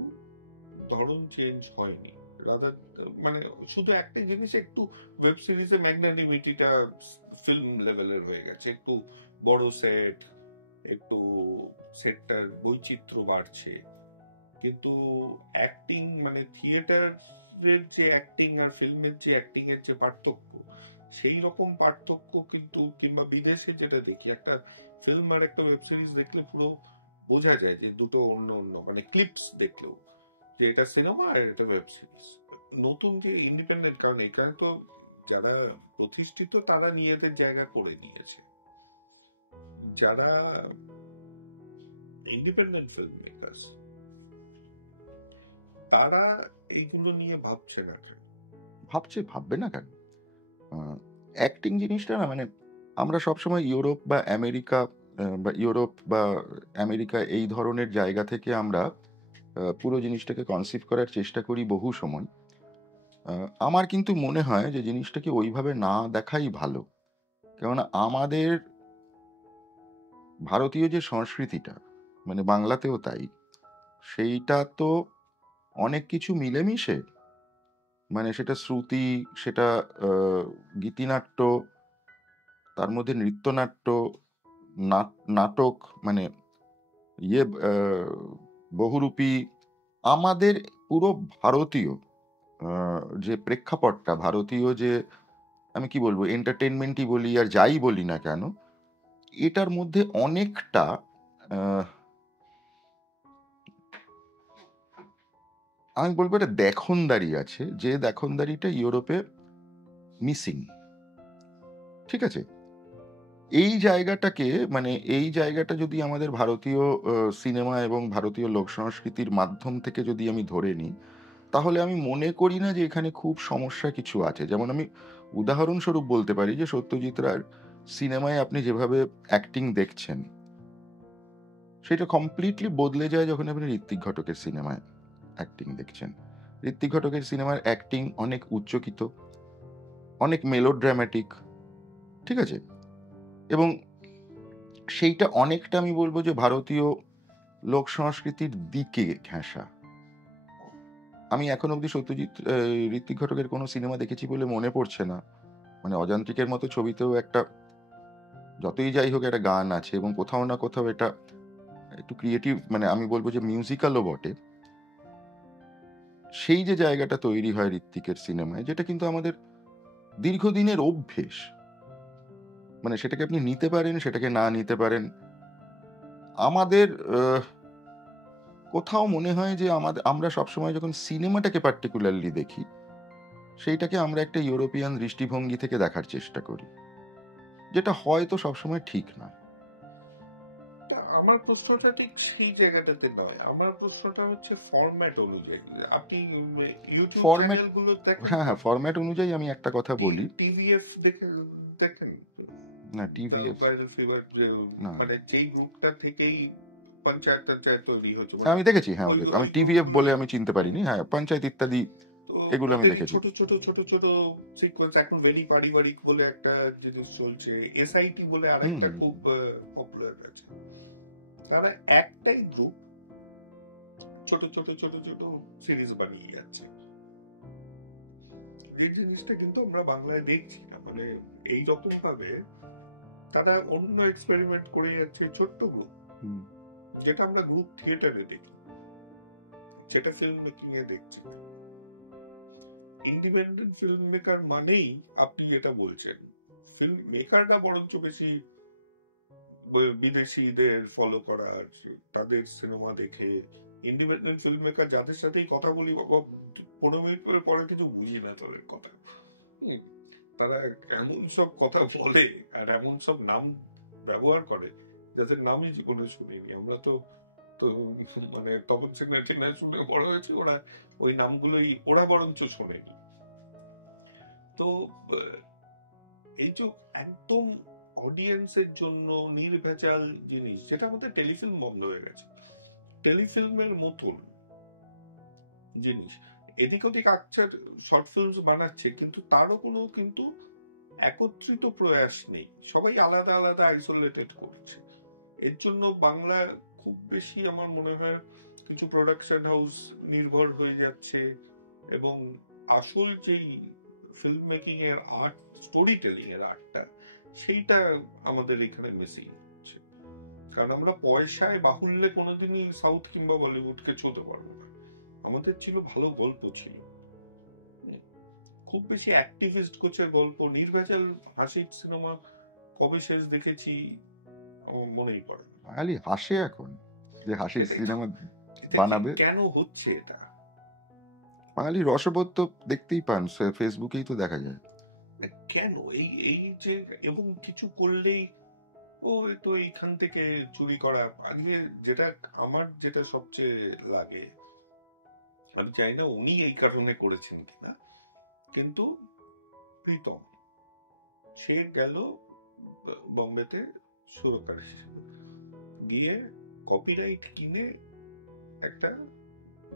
ধরন চেঞ্জ হয়নি। রাদার মানে শুধু একটা জিনিস, একটু ওয়েব সিরিজে ম্যাগনানিমিটিটা ফিল্ম লেভেলের হয়ে গেছে, একটু বড় সেট, একটু সেটটার বৈচিত্র্য বাড়ছে, কিন্তু অ্যাক্টিং মানে থিয়েটারের যে অ্যাক্টিং আর ফিল্মের যে অ্যাক্টিং এর যে পার্থক্য, সেই রকম পার্থক্য কিন্তু, কিংবা বিদেশে যেটা দেখি, একটা ফিল্ম আর একটা ওয়েব সিরিজ দেখলে পুরো বোঝা যায় যে দুটো অন্য অন্য, মানে ক্লিপস দেখলেও যে এটা সিনেমা আর এটা ওয়েব সিরিজ। নতুন যে ইন্ডিপেন্ডেন্ট, কারণ এখানে তো যারা প্রতিষ্ঠিত তারা নিজেদের জায়গা করে নিয়েছে, যারা ইন্ডিপেন্ডেন্ট ফিল্ম মেকার্স তারা এইগুলো নিয়ে ভাবছে না কেন? ভাববে না কেন? অ্যাক্টিং জিনিসটা না, মানে আমরা সবসময় ইউরোপ বা আমেরিকা এই ধরনের জায়গা থেকে আমরা পুরো জিনিসটাকে কনসিভ করার চেষ্টা করি বহু সময়। আমার কিন্তু মনে হয় যে জিনিসটাকে ওইভাবে না দেখাই ভালো। কেননা আমাদের ভারতীয় যে সংস্কৃতিটা, মানে বাংলাতেও তাই, সেইটা তো অনেক কিছু মিলেমিশে, মানে সেটা শ্রুতি, সেটা গীতিনাট্য, তার মধ্যে নৃত্যনাট্য, নাটক, মানে ইয়ে বহুরূপী, আমাদের পুরো ভারতীয় যে প্রেক্ষাপটটা, ভারতীয় যে আমি কি বলবো এন্টারটেনমেন্টই বলি আর যাই বলি না কেন, এটার মধ্যে অনেকটা আমি বলবো এটা দেখনদারি আছে, যে দেখনদারিটা ইউরোপে মিসিং। ঠিক আছে, এই জায়গাটাকে, মানে এই জায়গাটা যদি আমাদের ভারতীয় সিনেমা এবং ভারতীয় লোক সংস্কৃতির মাধ্যম থেকে যদি আমি ধরে নিই, তাহলে আমি মনে করি না যে এখানে খুব সমস্যা কিছু আছে। যেমন আমি উদাহরণস্বরূপ বলতে পারি যে সত্যজিৎ রায়ের সিনেমায় আপনি যেভাবে অ্যাক্টিং দেখছেন, সেটা কমপ্লিটলি বদলে যায় যখন আপনি ঋত্বিক ঘটকের সিনেমায় অ্যাক্টিং দেখছেন। ঋত্বিক ঘটকের সিনেমার অ্যাক্টিং অনেক উচ্চকিত, অনেক মেলোড্রামাটিক, ঠিক আছে, এবং সেইটা অনেকটা আমি বলবো যে ভারতীয় লোক সংস্কৃতির দিকে ঘেঁষা। আমি এখন অবধি ঋত্বিক ঘটকের কোনো সিনেমা দেখেছি বলে মনে পড়ছে না। মানে অযান্ত্রিকের মতো ছবিতেও একটা, যতই যাই হোক, একটা গান আছে এবং কোথাও না কোথাও এটা একটু ক্রিয়েটিভ, মানে আমি বলবো যে মিউজিক্যালও বটে। সেই যে জায়গাটা তৈরি হয় ঋত্বিকের সিনেমায়, যেটা কিন্তু আমাদের দীর্ঘদিনের অভ্যেস, মানে সেটাকে আপনি নিতে পারেন, সেটাকে না নিতে পারেন। আমাদের কোথাও মনে হয় যে আমরা সবসময় যখন সিনেমাটাকে পার্টিকুলারলি দেখি, সেইটাকে আমরা একটা ইউরোপিয়ান দৃষ্টিভঙ্গি থেকে দেখার চেষ্টা করি, যেটা হয়তো সবসময় ঠিক নয়। আমার প্রশ্নটা ঠিক সেই জায়গাটাতে নয়, আমার প্রশ্নটা হচ্ছে ফরম্যাট অনুযায়ী। আপনি ইউটিউব ফরম্যাট, চ্যানেল গুলো দেখেন, হ্যাঁ ফরম্যাট অনুযায়ী আমি একটা কথা বলি, টিভিএফ দেখেন না টিভিএফ ভাইরাল ফিভার, না, মানে যেই গ্রুপটা থেকেই পঞ্চায়েত তৈরি হয়েছে, আমি দেখেছি, হ্যাঁ ওই- আমি ওই টিভিএফ গ্রুপগুলো- বলে আমি চিনতে পারিনি, হ্যাঁ পঞ্চায়েত ইত্যাদি তো এগুলো আমি ওদেরই দেখেছি। ছোট ছোট ছোট ছোট সিকোয়েন্স, এখন ভেরি পারিবারিক বলে একটা জিনিস চলছে, এসআইটি বলে আরেকটা খুব পপুলার আছে। তারা একটাই গ্রুপ ছোট ছোট ছোট ছোট সিরিজ বানিয়ে যাচ্ছে, যে জিনিসটা কিন্তু আমরা বাংলায় দেখছি না। মানে এই রকম ভাবে তারা অন্য এক্সপেরিমেন্ট করে যাচ্ছে, ছোট্ট গ্রুপ, যেটা আমরা গ্রুপ থিয়েটারে দেখি, যেটা ফিল্ম মেকিং এ দেখছি। ইন্ডিপেন্ডেন্ট ফিল্ম মেকার মানেই আপনি যেটা বলছেন, ফিল্ম মেকাররা বরঞ্চ বেশি বিদেশিদের ফলো করা, তাদের সিনেমা দেখে। ইন্ডিপেন্ডেন্ট ফিল্ম মেকার যাদের সাথেই কথা বলি, বাবা 15 মিনিট করে পরে কিছু বুঝি না তাদের কথা। তারা এমন সব কথা বলে আর এমন সব নাম ব্যবহার করে যাদের নামই জীবনে শুনিনি আমরা। তো মানে তখন সিনেমা শুনে বড় হয়েছে, ওরা ওই নামগুলোই ওরা বরঞ্চ শোনেনি। তো এই যে একদম অডিয়েন্সের জন্য নির্ভেজাল জিনিস, যেটা আমাদের টেলিফিল্ম বন্ধ হয়ে গেছে, টেলিফিল্মের মতন জিনিস এদিক ওদিক আকচার শর্ট ফিল্ম বানাচ্ছে, কিন্তু তারও কোনো কিন্তু একত্রিত প্রয়াস নেই, সবাই আলাদা আলাদা আইসোলেটেড করছে। এর জন্য বাংলা খুব বেশি আমার মনে হয় কিছু প্রোডাকশন হাউস নির্ভর হয়ে যাচ্ছে, এবং আসল যেই ফিল্ম মেকিং এর আর্ট, স্টোরি টেলিং এর আর্টটা, সেইটা আমাদের এখানে মিসিং হচ্ছে। কারণ আমরা পয়সায় বাহুল্যে কোনোদিনই সাউথ কিংবা বলিউডকে ছুঁতে পারবো না। আমাদের ছিল ভালো গল্প, ছিল খুব বেশি অ্যাক্টিভিস্ট কোচের গল্প, নির্ভেজাল হাসির সিনেমা কবে শেষ দেখেছি আমার মনেই পড়ে না। বাঙালি হাসে এখন, যে হাসির এটাই। সিনেমা এটা বানাবে। কেন হচ্ছে এটা? বাঙালি রসবোধ তো দেখতেই পান, ফেসবুকেই তো দেখা যায়। কেন এই যে, এবং কিছু করলেই ও তো এইখান থেকে চুরি করা। আজকে যেটা আমার যেটা সবচেয়ে লাগে, আমি চাই না উনি এই কারণে করেছেন কিনা, কিন্তু প্রীতম সে গেল বম্বেতে সুরকার হিসেবে, গিয়ে কপিরাইট কিনে একটা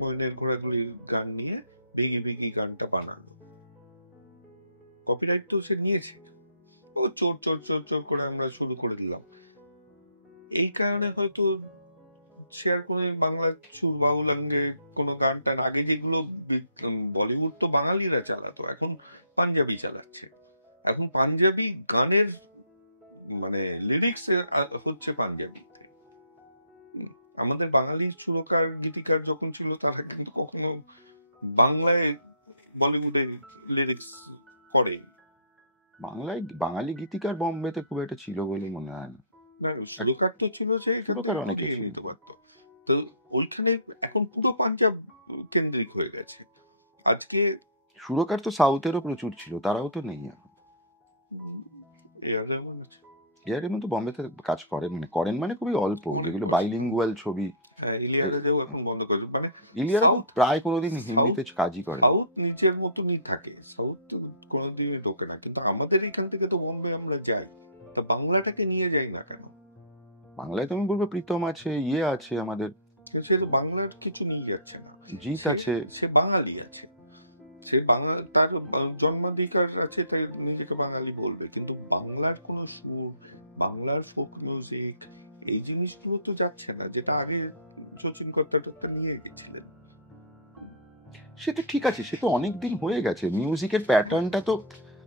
ময়নের ঘোরাঘুরি গান নিয়ে বিগি বিগি গানটা বানানো। কপিরাইট তো সে নিয়েছে, ও চোর চোর চোর চোর করে আমরা শুরু করে দিলাম। এই কারণে হয়তো সে আর কোনো বাংলা সুর বাউলাঙ্গে কোনো গানটার আগে যেগুলো বলিউড তো বাঙালিরা চালাতো, এখন পাঞ্জাবি চালাচ্ছে। এখন পাঞ্জাবি গানের মানে লিরিক্স হচ্ছে পাঞ্জাবিতে। আমাদের বাঙালি সুরকার গীতিকার যখন ছিল, তারা কিন্তু কখনো বাংলায় বলিউডের লিরিক্স করে। বাংলায় বাঙালি গীতিকার বম্বেতে খুব একটা ছিল বলে মনে হয় না। সুরকার তো ছিল, সুরকার অনেকে ছিল। নিতে পারতো। তো ওইখানে এখন পুরো পাঞ্জাব কেন্দ্রিক হয়ে গেছে। আজকে সুরকার তো সাউথেরও প্রচুর ছিল, তারাও তো নেই এখন। এআর রেহমান তো বম্বেতে কাজ করেন, মানে করেন মানে খুবই অল্প, যেগুলো বাইলিঙ্গুয়াল ছবি। ইলিয়ারা তো প্রায় কোনোদিন হিন্দিতে কাজই করে। সাউথ নিচের মতনই থাকে, সাউথ কোনোদিনই ঢোকে না। কিন্তু আমাদের এখান থেকে তো বম্বে আমরা যাই, তা বাংলাটাকে নিয়ে যাই না কেন? বাংলায় তো আমি বলবো প্রীতম আছে, ইয়ে আছে আমাদের, সে তো বাংলার কিছু নিয়ে যাচ্ছে না। জিৎ আছে, সে বাঙালি আছে, সে বাংলা, তার জন্মাধিকার আছে, তাই নিজেকে বাঙালি বলবে, কিন্তু বাংলার কোন সুর, বাংলার ফোক মিউজিক, এই জিনিসগুলো তো যাচ্ছে না, যেটা আগে শচীন কর্তাটা নিয়ে গেছিলেন। সে তো ঠিক আছে, সে তো অনেকদিন হয়ে গেছে। মিউজিকের প্যাটার্নটা তো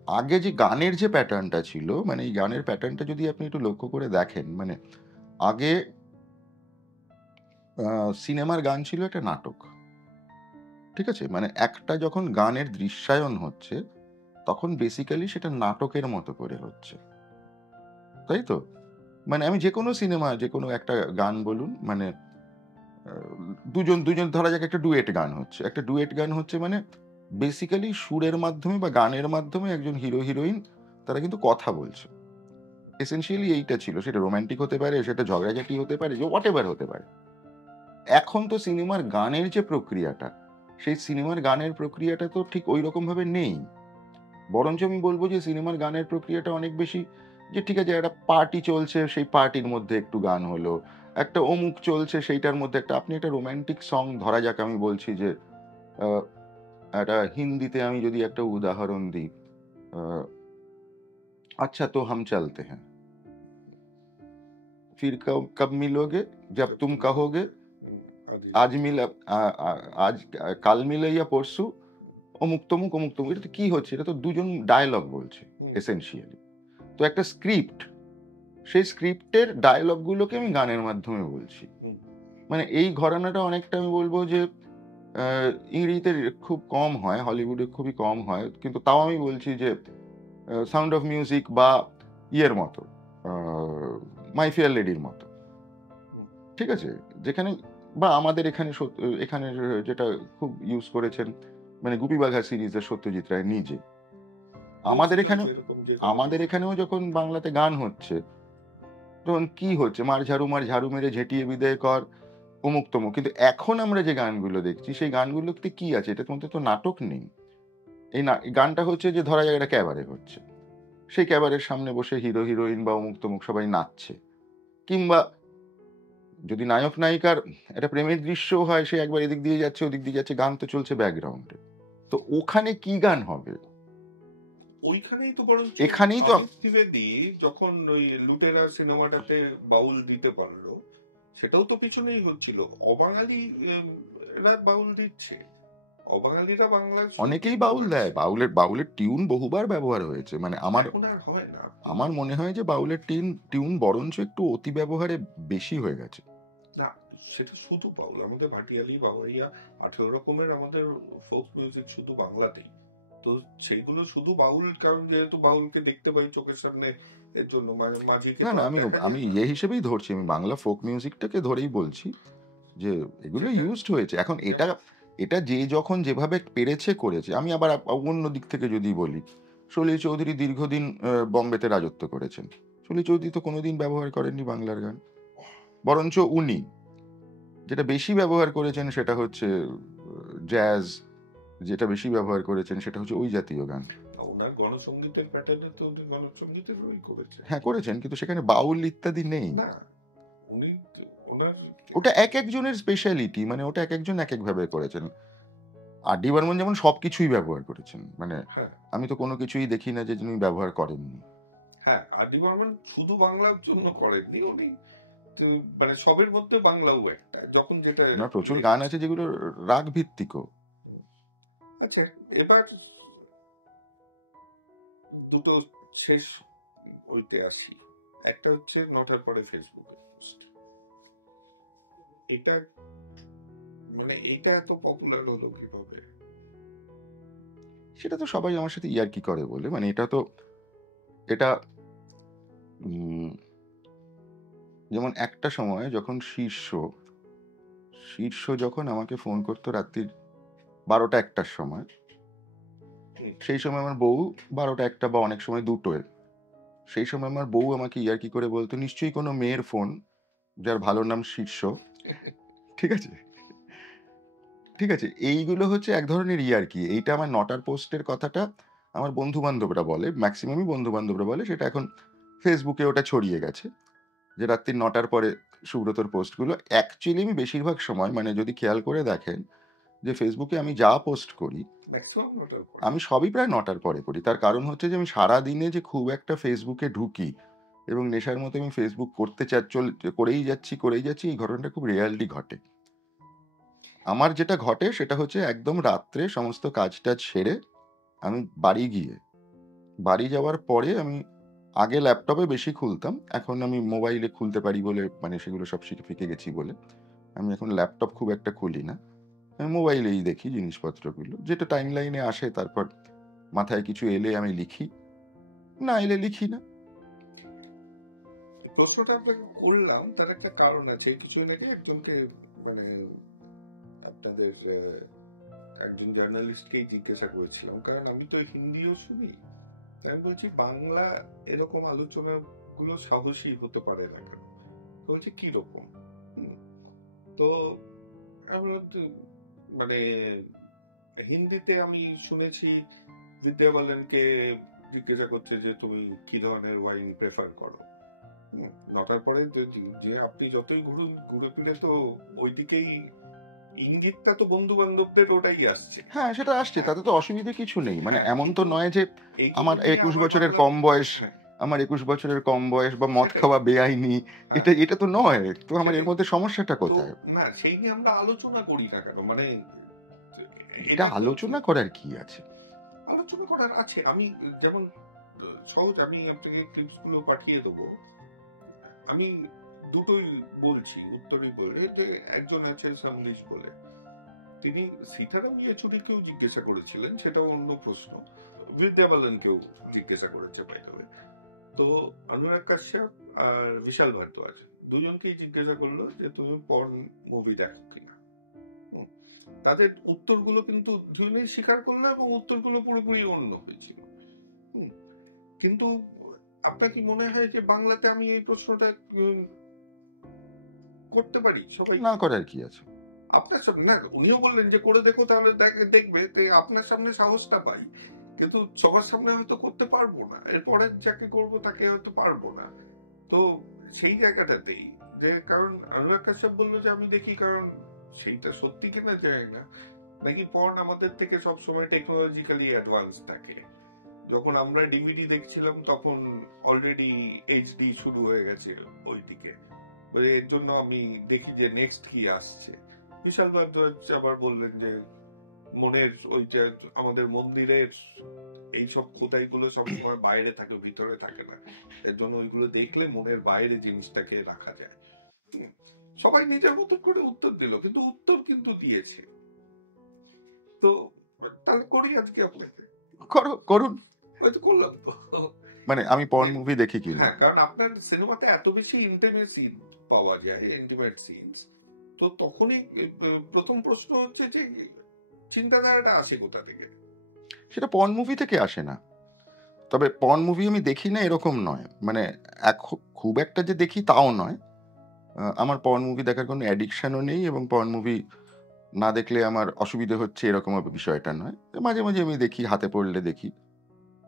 আগে যে গানের যে প্যাটার্নটা ছিল, মানে এই গানের প্যাটার্নটা যদি আপনি একটু লক্ষ্য করে দেখেন, মানে আগে সিনেমার গান ছিল একটা নাটক, ঠিক আছে? মানে একটা যখন গানের দৃশ্যায়ন হচ্ছে, তখন বেসিক্যালি সেটা নাটকের মতো করে হচ্ছে। তাই তো? মানে আমি যেকোনো সিনেমা, যেকোনো একটা গান বলুন, মানে আ দুজন ধরা যাক একটা ডুয়েট গান হচ্ছে। একটা ডুয়েট গান হচ্ছে মানে বেসিক্যালি সুরের মাধ্যমে বা গানের মাধ্যমে একজন হিরো, হিরোইন তারা কিন্তু কথা বলছে। এসেনশিয়ালি এইটা ছিল। সেটা রোমান্টিক হতে পারে, সেটা ঝগড়াঝাটি হতে পারে, যে হোয়াটএভার হতে পারে। এখন তো সিনেমার গানের যে প্রক্রিয়াটা, সেই সিনেমার গানের প্রক্রিয়াটা তো ঠিক ঐরকমভাবে নেই। বরঞ্চ আমি বলব যে সিনেমার গানের প্রক্রিয়াটা অনেক বেশি, যে ঠিক আছে একটা পার্টি চলছে, সেই পার্টির মধ্যে একটু গান হলো। একটা অমুক চলছে, সেইটার মধ্যে আপনি একটা রোমান্টিক সং ধরা যাক, আমি বলছি যে আ একটা হিন্দিতে আমি যদি একটা উদাহরণ দিই, আ আচ্ছা তো হাম চলতে হ্যাঁ। फिर कब मिलोगे जब तुम कहोगे आज मिल আ আ আজ কাল মিলে ইয়া পরশু অমুক তমুক। এটা তো কি হচ্ছে? এটা তো দুজন ডায়ালগ বলছে এসেনশিয়ালি। তো একটা স্ক্রিপ্ট, সেই স্ক্রিপ্টের ডায়ালগ গুলোকে আমি গানের মাধ্যমে বলছি। মানে এই ঘরানাটা অনেকটা আমি বলব যে আ ইংরেজিতে খুব কম হয়, হলিউডে খুবই কম হয়। কিন্তু তাও আমি বলছি যে 'সাউন্ড অফ মিউজিক' বা ইয়ের মতো, আ 'মাই ফেয়ার লেডির' মতো। ঠিক আছে? যেখানে বা আমাদের এখানে এখানে যেটা খুব ইউজ করেছেন, মানে 'গুপি বাঘা' সিরিজের সত্যজিৎ রায় নিজে। আমাদের এখানেও আমাদের এখানেও যখন বাংলাতে গান হচ্ছে, তখন কি হচ্ছে? মার ঝাড়ু মেরে ঝেঁটিয়ে বিদেয় কর, অমুক তমুক। কিন্তু এখন আমরা যে গানগুলো দেখছি, সেই গানগুলোতে কি আছে? এটার মধ্যে তো নাটক নেই। এই গানটা হচ্ছে যে ধরা যাক একটা ক্যাবারে হচ্ছে। সেই ক্যাবারের সামনে বসে হিরো, হিরোইন বা অমুক তমুক সবাই নাচছে। কিংবা যদি নায়ক নায়িকার একটা প্রেমের দৃশ্যও হয়, সে একবার এদিক দিয়ে যাচ্ছে, ওদিক দিয়ে যাচ্ছে, গান তো চলছে ব্যাকগ্রাউন্ডে। তো ওখানে কি গান হবে? ওইখানেই তো বরং এখানেই তো অমিত ত্রিবেদী যখন ওই লুটেরা সিনেমাটাতে বাউল দিতে পারলো, সেটাও তো পিছনেই হচ্ছিল। অবাঙালি এরা বাউল দিচ্ছে, অবাঙালিরা বাংলা অনেকেই বাউল দেয়। বাউলের টিউন বহুবার ব্যবহার হয়েছে। মানে এখন আর হয় না। আমার মনে হয় যে বাউলের টিউন বরঞ্চ একটু অতি ব্যবহারে বেশি হয়ে গেছে। না, সেটা শুধু বাউল, আমাদের ভাটিয়ালি, বাউরিয়া, 18 রকমের আমাদের ফোক মিউজিক শুধু বাংলাতেই। তো সেইগুলো শুধু বাউল, কারণ যেহেতু বাউলকে দেখতে পাই চোখের সামনে, এর জন্য মাঝিকে না, তো না, আর আমি দেখা আমি যায় না। ইয়ে হিসেবেই ধরছি। আমি বাংলা ফোক মিউজিকটাকে ধরেই বলছি যে এগুলো সেটা- ইউজড হয়েছে। এখন এটা যে যখন যেভাবে পেরেছে করেছে। আমি আবার অন্য দিক থেকে যদি বলি, সলিল চৌধুরী দীর্ঘদিন বম্বেতে রাজত্ব করেছেন। সলিল চৌধুরী তো কোনোদিন ব্যবহার করেননি বাংলার গান। বরঞ্চ উনি যেটা বেশি ব্যবহার করেছেন সেটা হচ্ছে জ্যাজ, যেটা বেশি ব্যবহার করেছেন সেটা হচ্ছে ওই জাতীয় গান। ওনার গণসঙ্গীতের প্যাটার্নে তো উনি গণসঙ্গীতের ওই করেছে। হ্যাঁ, করেছেন, কিন্তু সেখানে বাউল ইত্যাদি নেই। না, উনি ওনার ওটা একেকজনের স্পেশালিটি, মানে ওটা একেকজন একেকভাবে করেছেন। আর ডি বর্মন যেমন সবকিছুই ব্যবহার করেছেন। মানে হ্যাঁ আমি তো কোনো কিছুই দেখি না যে যিনি ব্যবহার করেননি। হ্যাঁ, আর ডি বর্মন শুধু বাংলার জন্য করেননি, উনি তো মানে সবের মধ্যে বাংলাও একটা, যখন যেটা ওনার প্রচুর গান আছে যেগুলো রাগ ভিত্তিকও। আচ্ছা, এবার দুটো শেষ ওইতে আসি। একটা হচ্ছে নটার পরে ফেসবুকে পোস্ট। এটা মানে এইটা এত পপুলার হলো কিভাবে? সেটা তো সবাই আমার সাথে ইয়ার্কি করে বলে। মানে এটা উম যেমন একটা সময় যখন শীর্ষ যখন আমাকে ফোন করতো রাত্রির ১২টা-১টার সময়, সেই সময় আমার বউ ১২টা-১টা বা অনেক সময় ২টোয়, সেই সময় আমার বউ আমাকে ইয়ার্কি করে বলতো, "নিশ্চয়ই কোনো মেয়ের ফোন, যার ভালো নাম শীর্ষ।" ঠিক আছে? ঠিক আছে? এইগুলো হচ্ছে এক ধরনের ইয়ার্কি। এইটা আমার নটার পোস্টের কথাটা আমার বন্ধু-বান্ধবরা বলে। মেক্সিমামই বন্ধু-বান্ধবরা বলে। সেটা এখন ফেসবুকে ওটা ছড়িয়ে গেছে। যে রাত্রি ৯টার পরে সুব্রতর পোস্টগুলো। অ্যাকচুয়ালি আমি বেশিরভাগ সময়, মানে যদি খেয়াল করে দেখেন, যে ফেসবুকে আমি যা পোস্ট করি, ম্যাক্সিমাম নটার পরে। আমি সবই প্রায় ৯টার পরে করি। তার কারণ হচ্ছে যে আমি সারাদিনে যে খুব একটা ফেসবুকে ঢুকি এবং নেশার মতো আমি ফেসবুক করেই যাচ্ছি, এই ঘটনাটা খুব রেয়ারলি ঘটে। আমার যেটা ঘটে সেটা হচ্ছে একদম রাত্রে সমস্ত কাজ-টাজ সেরে আমি বাড়ি যাওয়ার পরে আমি আগে ল্যাপটপে বেশি খুলতাম। এখন আমি মোবাইলে খুলতে পারি বলে, মানে সেগুলো সব শিখে ফিকে গেছি বলে আমি এখন ল্যাপটপ খুব একটা খুলি না। আমি মোবাইলেই দেখি জিনিসপত্রগুলো। যেটা টাইমলাইনে আসে, তারপর মাথায় কিছু এলে আমি লিখি, না এলে লিখি না। প্রশ্নটা আপনাকে করলাম তার একটা কারণ আছে। কিছুদিন আগে একজনকে মানে আপনাদের একজন জার্নালিস্টকেই জিজ্ঞাসা করেছিলাম, কারণ আমি তো হিন্দিও শুনি, তাই আমি বলছি বাংলা এরকম আলোচনা গুলো সাহসী হতে পারে না কেন? তো বলছে কিরকম? তো আমি বললাম, মানে হিন্দিতে আমি শুনেছি বিদ্যা বালানকে জিজ্ঞাসা করছে যে তুমি কি ধরনের ওয়াইন প্রেফার করো। নটার পরে যে আপনি যতই ঘুরে ফিরে তো ওইদিকেই ইঙ্গিতটা তো বন্ধু বান্ধবদের ওটাই আসছে। হ্যাঁ, সেটা আসছে, তাতে তো অসুবিধে কিছু নেই। মানে এমন তো নয় যে এইগুলো আমার নিয়ে 21 আমার বছরের বাংলা কম বয়স, হ্যাঁ, আমার 21 বছরের কম বয়স বা মদ সেটাই। খাওয়া বেআইনি, হ্যাঁ, এটা তো নয়। তো আমার এর সেটাই। মধ্যে সমস্যাটা তো কোথায়? না, সেই নিয়ে আমরা আলোচনা করি না কেন? মানে এটা এটা তো আলোচনা করার কি আছে? আলোচনা করার আছে। আমি যেমন সহজ, আমি আপনাকে ক্লিপস গুলো পাঠিয়ে দেবো। আমি দুটোই বলছি, উত্তরই বলে যে একজন আছে সামলিশ বলে, তিনি সীতারাম ইয়েচুরিকেও জিজ্ঞাসা করেছিলেন, সেটাও অন্য প্রশ্ন। বিদ্যা বালানকেও জিজ্ঞাসা করেছে বাই দ্য ওয়ে। তো অনুরাগ কাশ্যপ আর বিশাল ভারদ্বাজ দুজনকেই জিজ্ঞাসা করলো যে তুমি পর্ন মুভি দেখো কিনা। তাদের উত্তরগুলো কিন্তু দুজনেই স্বীকার করলো এবং উত্তরগুলো পুরোপুরি অন্য হয়েছিল। কিন্তু আপনার কি মনে হয় যে বাংলাতে আমি এই প্রশ্নটা করতে পারি? সবাই না করার কি আছে? আপনার সামনে না, উনিও বললেন যে করে দেখো, তাহলে দেখবে। আপনার সামনে সাহসটা পাই, কিন্তু সবার সামনে হয়তো করতে পারবো না। এরপরে যাকে করবো তাকে হয়তো পারবো না। তো সেই জায়গাটাতেই যে, কারণ অনুরাগ কাশ্যপ বললো যে আমি দেখি, কারণ সেইটা সত্যি কিনা জানি না, নাকি পর্ন আমাদের থেকে সবসময় টেকনোলজিক্যালি অ্যাডভান্স থাকে। যখন আমরা ডিভিডি দেখছিলাম তখন অলরেডি এইচডি শুরু হয়ে গেছে ওইদিকে। এর জন্য আমি দেখি যে নেক্সট কি আসছে। বিশাল ভারদ্বাজ আবার বললেন যে মনের ওইটা, আমাদের মন্দিরের এইসব খোদাই গুলো সবসময় বাইরে থাকে, ভিতরে থাকে না। এর জন্য ওইগুলো দেখলে মনের বাইরে জিনিসটাকে রাখা যায়। সবাই নিজের মতো করে উত্তর দিল, কিন্তু উত্তর কিন্তু দিয়েছে। তো তাহলে করি আজকে আপনাকে। করুন। হয়তো করলাম তো। মানে আমি পর্ন মুভি দেখি কিনা? হ্যাঁ, কারণ আপনার সিনেমাতে এত বেশি ইন্টিমেট সিন পাওয়া যায়, ইন্টিমেট সিনস, তো তখনই প্রথম প্রশ্ন হচ্ছে যে চিন্তাধারাটা আসে কোথা থেকে? সেটা পর্ন মুভি থেকে আসে না। তবে পর্ন মুভি আমি দেখি না এরকম নয়। মানে খুব একটা যে দেখি তাও নয়। আমার পর্ন মুভি দেখার কোনো অ্যাডিকশনও নেই, এবং পর্ন মুভি না দেখলে আমার অসুবিধে হচ্ছে এরকম বিষয়টা নয়। মাঝে, মাঝে আমি দেখি, হাতে পড়লে দেখি।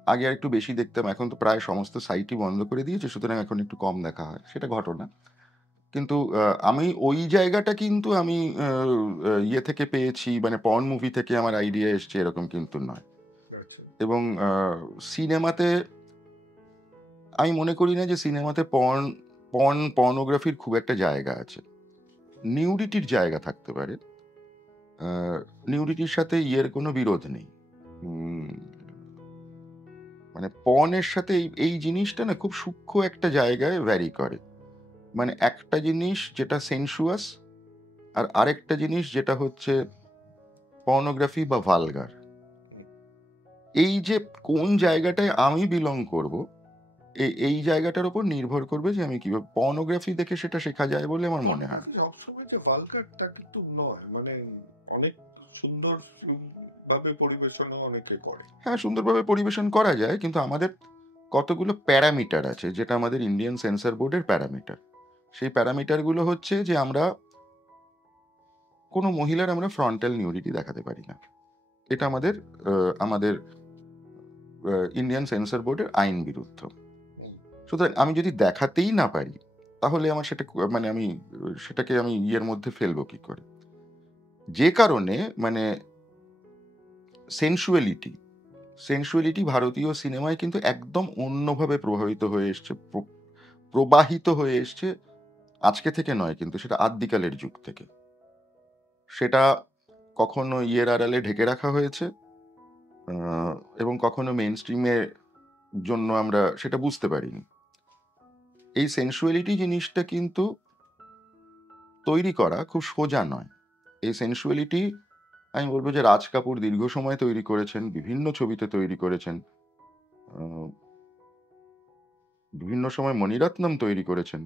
আগে আরেকটু বেশি দেখতাম, এখন তো প্রায় সমস্ত সাইটই বন্ধ করে দিয়েছে, সুতরাং এখন একটু কম দেখা হয়। সেটা ঘটনা। কিন্তু আমি ওই জায়গাটা কিন্তু আমি ইয়ে থেকে পেয়েছি, মানে পর্ন মুভি থেকে আমার আইডিয়া এসছে এরকম কিন্তু নয়। আচ্ছা। এবং সিনেমাতে আমি মনে করি না যে সিনেমাতে পর্নোগ্রাফির খুব একটা জায়গা আছে। নিউডিটির জায়গা থাকতে পারে। নিউডিটির সাথে ইয়ের কোনো বিরোধ নেই। উম মানে পর্নের সাথে এই জিনিসটা না খুব সূক্ষ্ম একটা জায়গায় ভ্যারি করে। মানে একটা জিনিস যেটা সেনসুয়াস, আর আরেকটা জিনিস যেটা হচ্ছে পর্নোগ্রাফি বা ভালগার। এই যে কোন জায়গাটায় আমি বিলং করব, এই জায়গাটার উপর নির্ভর করবে যে আমি কিভাবে পর্নোগ্রাফি দেখে সেটা শেখা যায় বলে আমার মনে হয়। সবসময় যে ভালগারটা কিন্তু নয়, মানে অনেক সুন্দর ভাবে পরিবেশন অনেকে করে। হ্যাঁ, সুন্দরভাবে পরিবেশন করা যায়, কিন্তু আমাদের কতগুলো প্যারামিটার আছে, যেটা আমাদের ইন্ডিয়ান সেন্সর বোর্ডের প্যারামিটার। সেই প্যারামিটারগুলো হচ্ছে যে আমরা কোনো মহিলার আমরা ফ্রন্টাল নিউডিটি দেখাতে পারি না। এটা আমাদের ইন্ডিয়ান সেন্সর বোর্ডের আইন বিরুদ্ধ। সুতরাং আমি যদি দেখাতেই না পারি, তাহলে আমার সেটা মানে আমি সেটাকে আমি ইয়ের মধ্যে ফেলবো কি করে? যে কারণে মানে সেনসুয়ালিটি ভারতীয় সিনেমায় কিন্তু একদম অন্যভাবে প্রবাহিত হয়ে এসছে আজকে থেকে নয়, কিন্তু সেটা আদ্যিকালের যুগ থেকে। সেটা কখনো ইয়ের আড়ালে ঢেকে রাখা হয়েছে, এবং কখনো মেইন স্ট্রিমের জন্য আমরা সেটা বুঝতে পারিনি। এই সেনসুয়ালিটি জিনিসটা কিন্তু তৈরি করা খুব সোজা নয়। এই সেনসুয়ালিটি আমি বলবো যে রাজ কাপুর দীর্ঘ সময় তৈরি করেছেন, বিভিন্ন ছবিতে তৈরি করেছেন। আহ, বিভিন্ন সময় মণিরত্নম তৈরি করেছেন,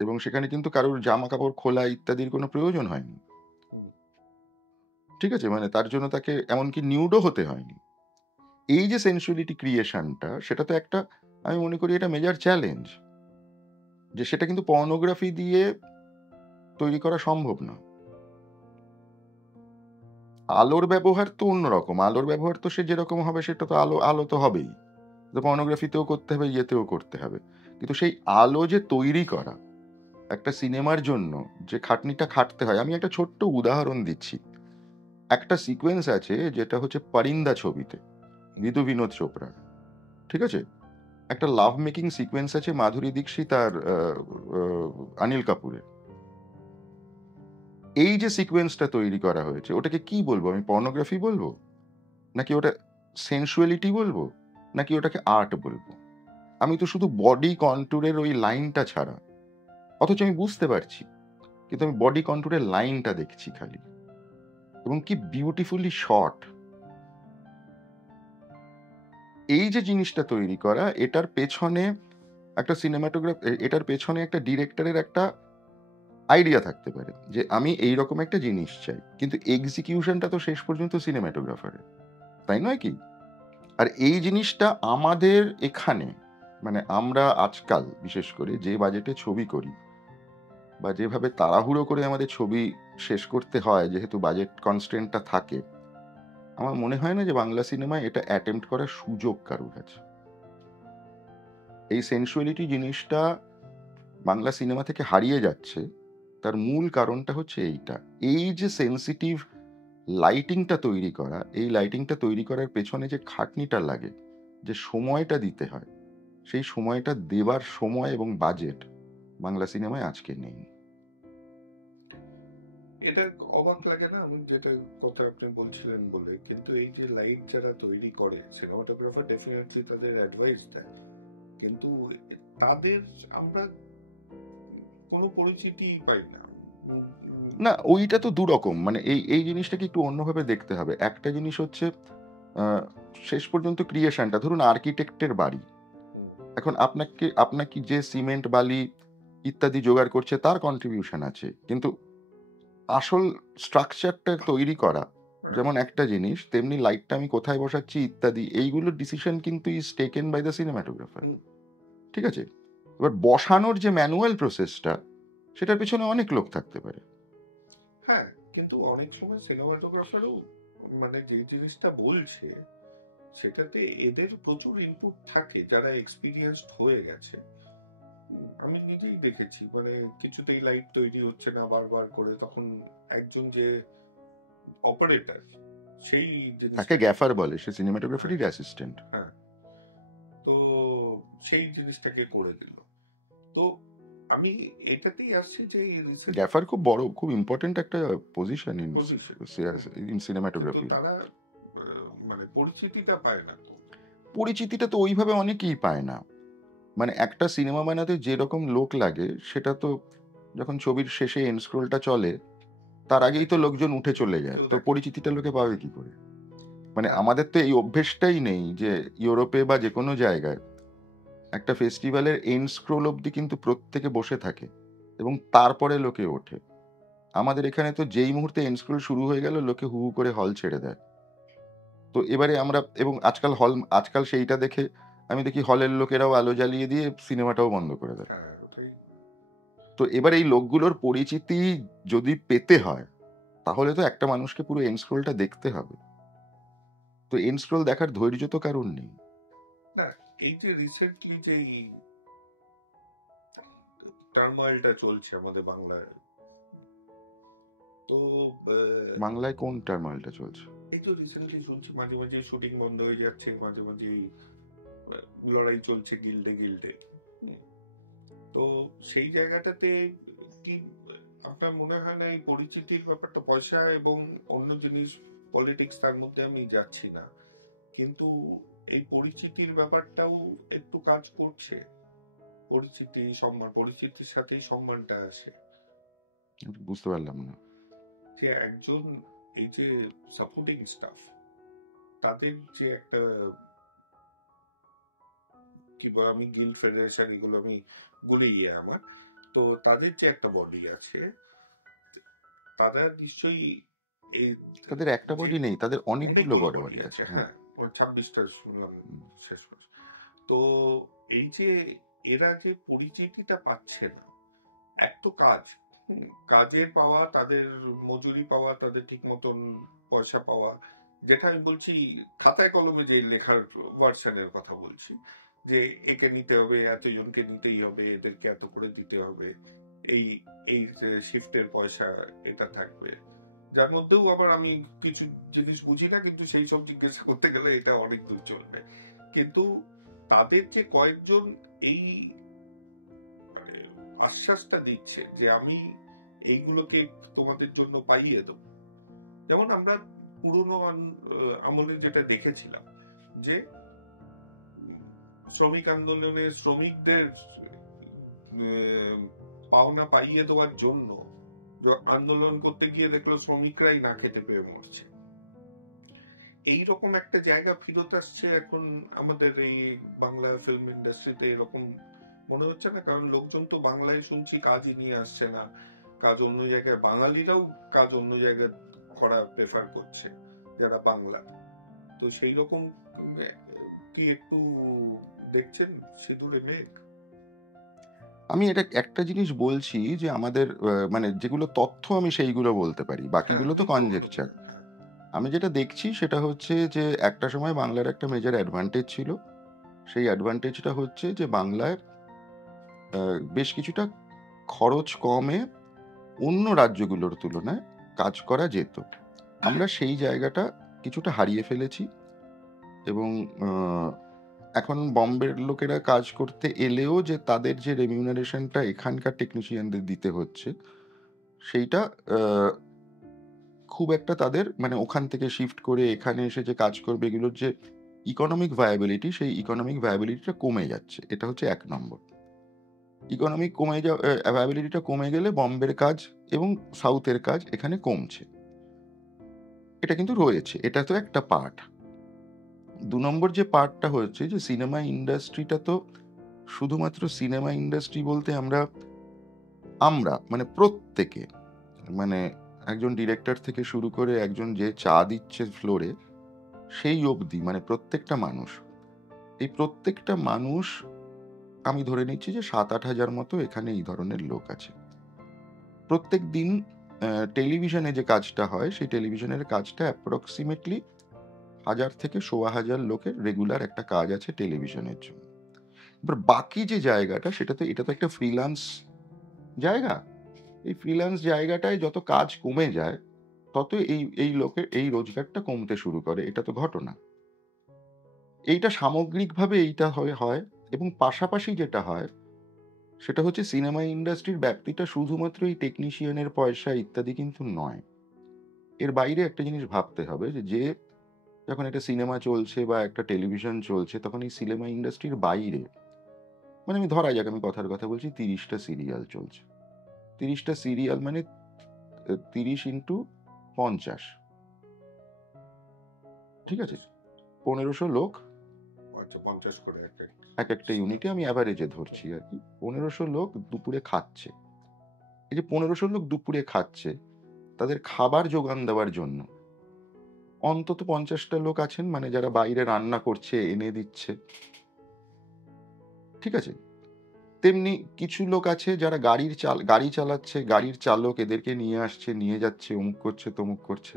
এবং সেখানে কিন্তু কারোর জামা কাপড় খোলা ইত্যাদির কোনো প্রয়োজন হয়নি। ঠিক আছে, মানে তার জন্য তাকে এমনকি নিউডও হতে হয়নি। এই যে সেন্সুয়ালিটি ক্রিয়েশনটা, সেটা তো একটা, আমি মনে করি এটা মেজর চ্যালেঞ্জ, যে সেটা কিন্তু পর্নোগ্রাফি দিয়ে তৈরি করা সম্ভব না। আলোর ব্যবহার তো অন্যরকম, আলোর ব্যবহার তো সে যেরকম হবে সেটা তো আলো আলো তো হবেই, তো পর্নোগ্রাফিতেও করতে হবে, ইয়েতেও করতে হবে। কিন্তু সেই আলো যে তৈরি করা একটা সিনেমার জন্য, যে খাটনিটা খাটতে হয়, আমি একটা ছোট্ট উদাহরণ দিচ্ছি। একটা সিকোয়েন্স আছে যেটা হচ্ছে পরিন্দা ছবিতে, বিধু বিনোদ চোপড়ার। ঠিক আছে, একটা লাভ মেকিং সিকোয়েন্স আছে মাধুরী দীক্ষিত আর অনিল কাপুরের। এই যে সিকোয়েন্সটা তৈরি করা হয়েছে, ওটাকে কি বলবো আমি? পর্নোগ্রাফি বলবো, নাকি ওটা সেন্সুয়ালিটি বলবো, নাকি ওটাকে আর্ট বলবো? আমি তো শুধু বডি কন্টুরের ওই লাইনটা ছাড়া, অথচ আমি বুঝতে পারছি, কিন্তু আমি বডি কন্টুরের লাইনটা দেখছি খালি, এবং কি বিউটিফুলি শট। এই যে জিনিসটা তৈরি করা, এটার পেছনে একটা এটার পেছনে একটা ডিরেক্টরের একটা আইডিয়া থাকতে পারে যে আমি এইরকম একটা জিনিস চাই, কিন্তু এক্সিকিউশনটা তো শেষ পর্যন্ত সিনেমাটোগ্রাফারের, তাই নয় কি? আর এই জিনিসটা আমাদের এখানে, মানে আমরা আজকাল বিশেষ করে যে বাজেটে ছবি করি, বা যেভাবে তাড়াহুড়ো করে আমাদের ছবি শেষ করতে হয়, যেহেতু বাজেট কনস্ট্রেন্টটা থাকে, আমার মনে হয় না যে বাংলা সিনেমায় এটা অ্যাটেম্প্ট করার সুযোগ কারোর আছে। এই সেন্সুয়ালিটি জিনিসটা বাংলা সিনেমা থেকে হারিয়ে যাচ্ছে, তার মূল কারণটা হচ্ছে এইটা। এই যে সেন্সিটিভ লাইটিংটা তৈরি করা, এই লাইটিংটা তৈরি করার পেছনে যে খাটনিটা লাগে, যে সময়টা দিতে হয়, সেই সময়টা দেবার সময় এবং বাজেট বাংলা সিনেমায় আজকে নেই। এটা অবাক লাগে না? আমি যেটা কথা আপনি বলছিলেন বলে, কিন্তু এই যে লাইট যারা তৈরি করে, সিনেমাটোগ্রাফার ডেফিনেটলি তাদের অ্যাডভাইস দেয়, কিন্তু তাদের আমরা কোনো পরিচিতি পাই না। না, ওইটা তো দুরকম, মানে এই এই জিনিসটাকে একটু অন্যভাবে দেখতে হবে। একটা জিনিস হচ্ছে শেষ পর্যন্ত ক্রিয়েশনটা, ধরুন আর্কিটেক্টের বাড়ি, এখন আপনাকে যে সিমেন্ট বালি ইত্যাদি জোগাড় করছে তার কন্ট্রিবিউশন আছে, কিন্তু আসল স্ট্রাকচারটা তৈরি করা যেমন একটা জিনিস, তেমনি লাইটটা আমি কোথায় বসাচ্ছি ইত্যাদি, এইগুলোর ডিসিশন কিন্তু is taken by the cinematographer. ঠিক আছে, এবার বসানোর যে ম্যানুয়াল প্রসেসটা, সেটার পেছনে অনেক লোক থাকতে পারে। হ্যাঁ, কিন্তু অনেক সময় সিনেমাটোগ্রাফারও মানে যে জিনিসটা বলছে সেটাতে এদের প্রচুর ইনপুট থাকে, যারা এক্সপিরিয়েন্সড হয়ে গেছে। আমি নিজেই দেখেছি, মানে কিছুতেই লাইট তৈরি হচ্ছে না বারবার করে, তখন একজন যে অপারেটর, সেই তাকে গ্যাফার বলে, সে সিনেমাটোগ্রাফারের অ্যাসিস্ট্যান্ট। হ্যাঁ, তো সেই জিনিসটাকে করে দিল। তো আমি এটাতেই আসছি যে গ্যাফার খুব বড়, খুব ইম্পর্টেন্ট একটা পজিশন ইন সিনেমাটোগ্রাফি। তারা মানে পরিচিতিটা পায় না। পরিচিতিটা তো ওইভাবে অনেকেই পায় না, মানে একটা সিনেমা বানাতে যেরকম লোক লাগে, সেটা তো যখন ছবির শেষে এন্ড স্ক্রোলটা চলে তার আগেই তো লোকজন উঠে চলে যায়, তো পরিচিতিটা লোকে পাবে কি করে? মানে আমাদের তো এই অভ্যেসটাই নেই যে ইউরোপে বা যে কোনো জায়গায় একটা ফেস্টিভ্যালের এন্ড স্ক্রোল অবধি কিন্তু প্রত্যেকে বসে থাকে এবং তারপরে লোকে ওঠে। আমাদের এখানে তো যেই মুহূর্তে এন্ড স্ক্রোল শুরু হয়ে গেল, লোকে হু হু করে হল ছেড়ে দেয়। তো এবারে আমরা, এবং আজকাল সেইটা দেখে আমি দেখি হলের লোকেরাও আলো জ্বালিয়ে দিয়ে সিনেমাটাও বন্ধ করে দেয়। তো এবার এই লোকগুলোর পরিচিতি যদি পেতে হয়, তাহলে তো একটা মানুষকে পুরো এন্ড স্ক্রোলটা দেখতে হবে। তো এন্ড স্ক্রোল দেখার ধৈর্য তো কারণ নেই। না, এই যে রিসেন্টলি যে টার্মোয়েলটা চলছে আমাদের বাংলায়, তো বাংলায় কোন টার্মোয়েলটা চলছে? এই তো রিসেন্টলি শুনছি মাঝে মাঝে শুটিং বন্ধ হয়ে যাচ্ছে, মাঝে মাঝে লড়াই চলছে গিল্ডে গিল্ডে। তো সেই জায়গাটাতে কি আপনার মনে হয় না এই পরিচিতির ব্যাপারটা, পয়সা এবং অন্য জিনিস পলিটিক্স, তার মধ্যে আমি যাচ্ছি না, কিন্তু এই পরিচিতির ব্যাপারটাও একটু কাজ করছে? পরিচিতি, সম্মান, পরিচিতির সাথেই সম্মানটা আসে। বুঝতে পারলাম না। যে একজন এই যে সাপোর্টিং স্টাফ, তাদের যে একটা কি বলে, আমি গিল্ড ফেডারেশন এগুলো আমি বলি আমার, তো তাদের যে একটা বডি আছে, তারা নিশ্চয়ই এই তাদের একটা বডি নেই, তাদের অনেকগুলো অনেকগুলো বড় বডি বডি আছে। আছে। হ্যাঁ, হ্যাঁ, 26টা শুনলাম শেষ করছে। তো এই যে এরা যে পরিচিতিটা পাচ্ছে না, এক তো কাজ, কাজে পাওয়া, তাদের মজুরি পাওয়া, তাদের ঠিক মতন পয়সা পাওয়া, যেটা আমি বলছি খাতায় কলমে যে লেখার ভার্সনের কথা বলছি, যে একে নিতে হবে, এতজনকে নিতেই হবে, এদেরকে এত করে দিতে হবে, এই এই যে শিফটের পয়সা এটা থাকবে, যার মধ্যেও আবার আমি কিছু জিনিস বুঝি না, কিন্তু সেই সব জিজ্ঞাসা করতে গেলে এটা অনেক দূর চলবে। কিন্তু তাদের যে কয়েকজন এই মানে আশ্বাসটা দিচ্ছে যে আমি এইগুলোকে তোমাদের জন্য পাইয়ে দেবো, যেমন আমরা পুরনো আমলে যেটা দেখেছিলাম, যে শ্রমিক আন্দোলনে শ্রমিকদের পাওনা পাইয়ে দেওয়ার জন্য আন্দোলন করতে গিয়ে দেখলো শ্রমিকরাই না খেতে পেয়ে মরছে। এইরকম একটা জায়গা ফিরত আসছে এখন আমাদের এই বাংলা ফিল্ম ইন্ডাস্ট্রিতে, এরকম মনে হচ্ছে না? কারণ লোকজন তো বাংলায় শুনছি কাজই নিয়ে আসছে না, কাজ অন্য জায়গায়, বাঙালিরাও কাজ অন্য জায়গায় করা প্রেফার করছে যারা বাংলা। তো সেই রকম কি একটু দেখছেন সিঁদুরে মেঘ? আমি এটা একটা জিনিস বলছি যে আমাদের মানে যেগুলো তথ্য আমি সেইগুলো বলতে পারি, বাকিগুলো তো কনজেকচার। আমি যেটা দেখছি সেটা হচ্ছে যে একটা সময় বাংলার একটা মেজর অ্যাডভান্টেজ ছিল। সেই অ্যাডভান্টেজটা হচ্ছে যে বাংলায় বেশ কিছুটা খরচ কমে অন্য রাজ্যগুলোর তুলনায় কাজ করা যেত। আমরা সেই জায়গাটা কিছুটা হারিয়ে ফেলেছি, এবং এখন বম্বের লোকেরা কাজ করতে এলেও যে তাদের যে রেমিউনারেশনটা এখানকার টেকনিশিয়ানদের দিতে হচ্ছে, সেইটা খুব একটা তাদের মানে ওখান থেকে শিফট করে এখানে এসে যে কাজ করবে এগুলোর যে ইকোনমিক ভায়াবিলিটি, সেই ইকোনমিক ভায়াবিলিটিটা কমে যাচ্ছে। এটা হচ্ছে এক নম্বর। ইকোনমিক ভায়াবিলিটিটা কমে গেলে বম্বের কাজ এবং সাউথের কাজ এখানে কমছে। এটা কিন্তু রয়েছে, এটা তো একটা পার্ট। ২ নম্বর যে পার্টটা হচ্ছে যে সিনেমা ইন্ডাস্ট্রিটা তো শুধুমাত্র সিনেমা ইন্ডাস্ট্রি বলতে আমরা মানে প্রত্যেকে, মানে একজন ডিরেক্টর থেকে শুরু করে একজন যে চা দিচ্ছে ফ্লোরে সেই অবধি, মানে প্রত্যেকটা মানুষ, এই প্রত্যেকটা মানুষ আমি ধরে নিচ্ছি যে ৭-৮ হাজার মতো এখানে এই ধরনের লোক আছে। প্রত্যেক দিন টেলিভিশনে যে কাজটা হয় সেই টেলিভিশনের কাজটা অ্যাপ্রক্সিমেটলি ১,০০০ থেকে ১,৫০০ লোকের রেগুলার একটা কাজ আছে টেলিভিশনের জন্য। এবার বাকি যে জায়গাটা সেটা তো, এটা তো একটা ফ্রিল্যান্স জায়গা। এই ফ্রিল্যান্স জায়গাটায় যত কাজ কমে যায় তত এই লোকের এই রোজগারটা কমতে শুরু করে, এটা তো ঘটনা। এইটা সামগ্রিকভাবে এইটা হয়, এবং পাশাপাশি যেটা হয় সেটা হচ্ছে সিনেমা ইন্ডাস্ট্রির ব্যাপ্তিটা শুধুমাত্র এই টেকনিশিয়ানের পয়সা ইত্যাদি কিন্তু নয়। এর বাইরে একটা জিনিস ভাবতে হবে যে যখন একটা সিনেমা চলছে বা একটা টেলিভিশন চলছে, তখন এই সিনেমা ইন্ডাস্ট্রির বাইরে, মানে আমি ধরা যাক, আমি কথার কথা বলছি, ৩০টা সিরিয়াল চলছে। ৩০টা সিরিয়াল মানে ৩০ ইন্টু ৫০, ঠিক আছে? ১৫০০ লোক 50 করে এক একটা ইউনিটে, আমি অ্যাভারেজে ধরছি আর কি। ১৫০০ লোক দুপুরে খাচ্ছে। এই যে ১৫০০ লোক দুপুরে খাচ্ছে, তাদের খাবার যোগান দেওয়ার জন্য অন্তত ৫০টা লোক আছেন, মানে যারা বাইরে রান্না করছে, এনে দিচ্ছে, ঠিক আছে? তেমনি কিছু লোক আছে যারা গাড়ি চালাচ্ছে, গাড়ির চালক এদেরকে নিয়ে আসছে, নিয়ে যাচ্ছে, অমুক করছে, তমুক করছে।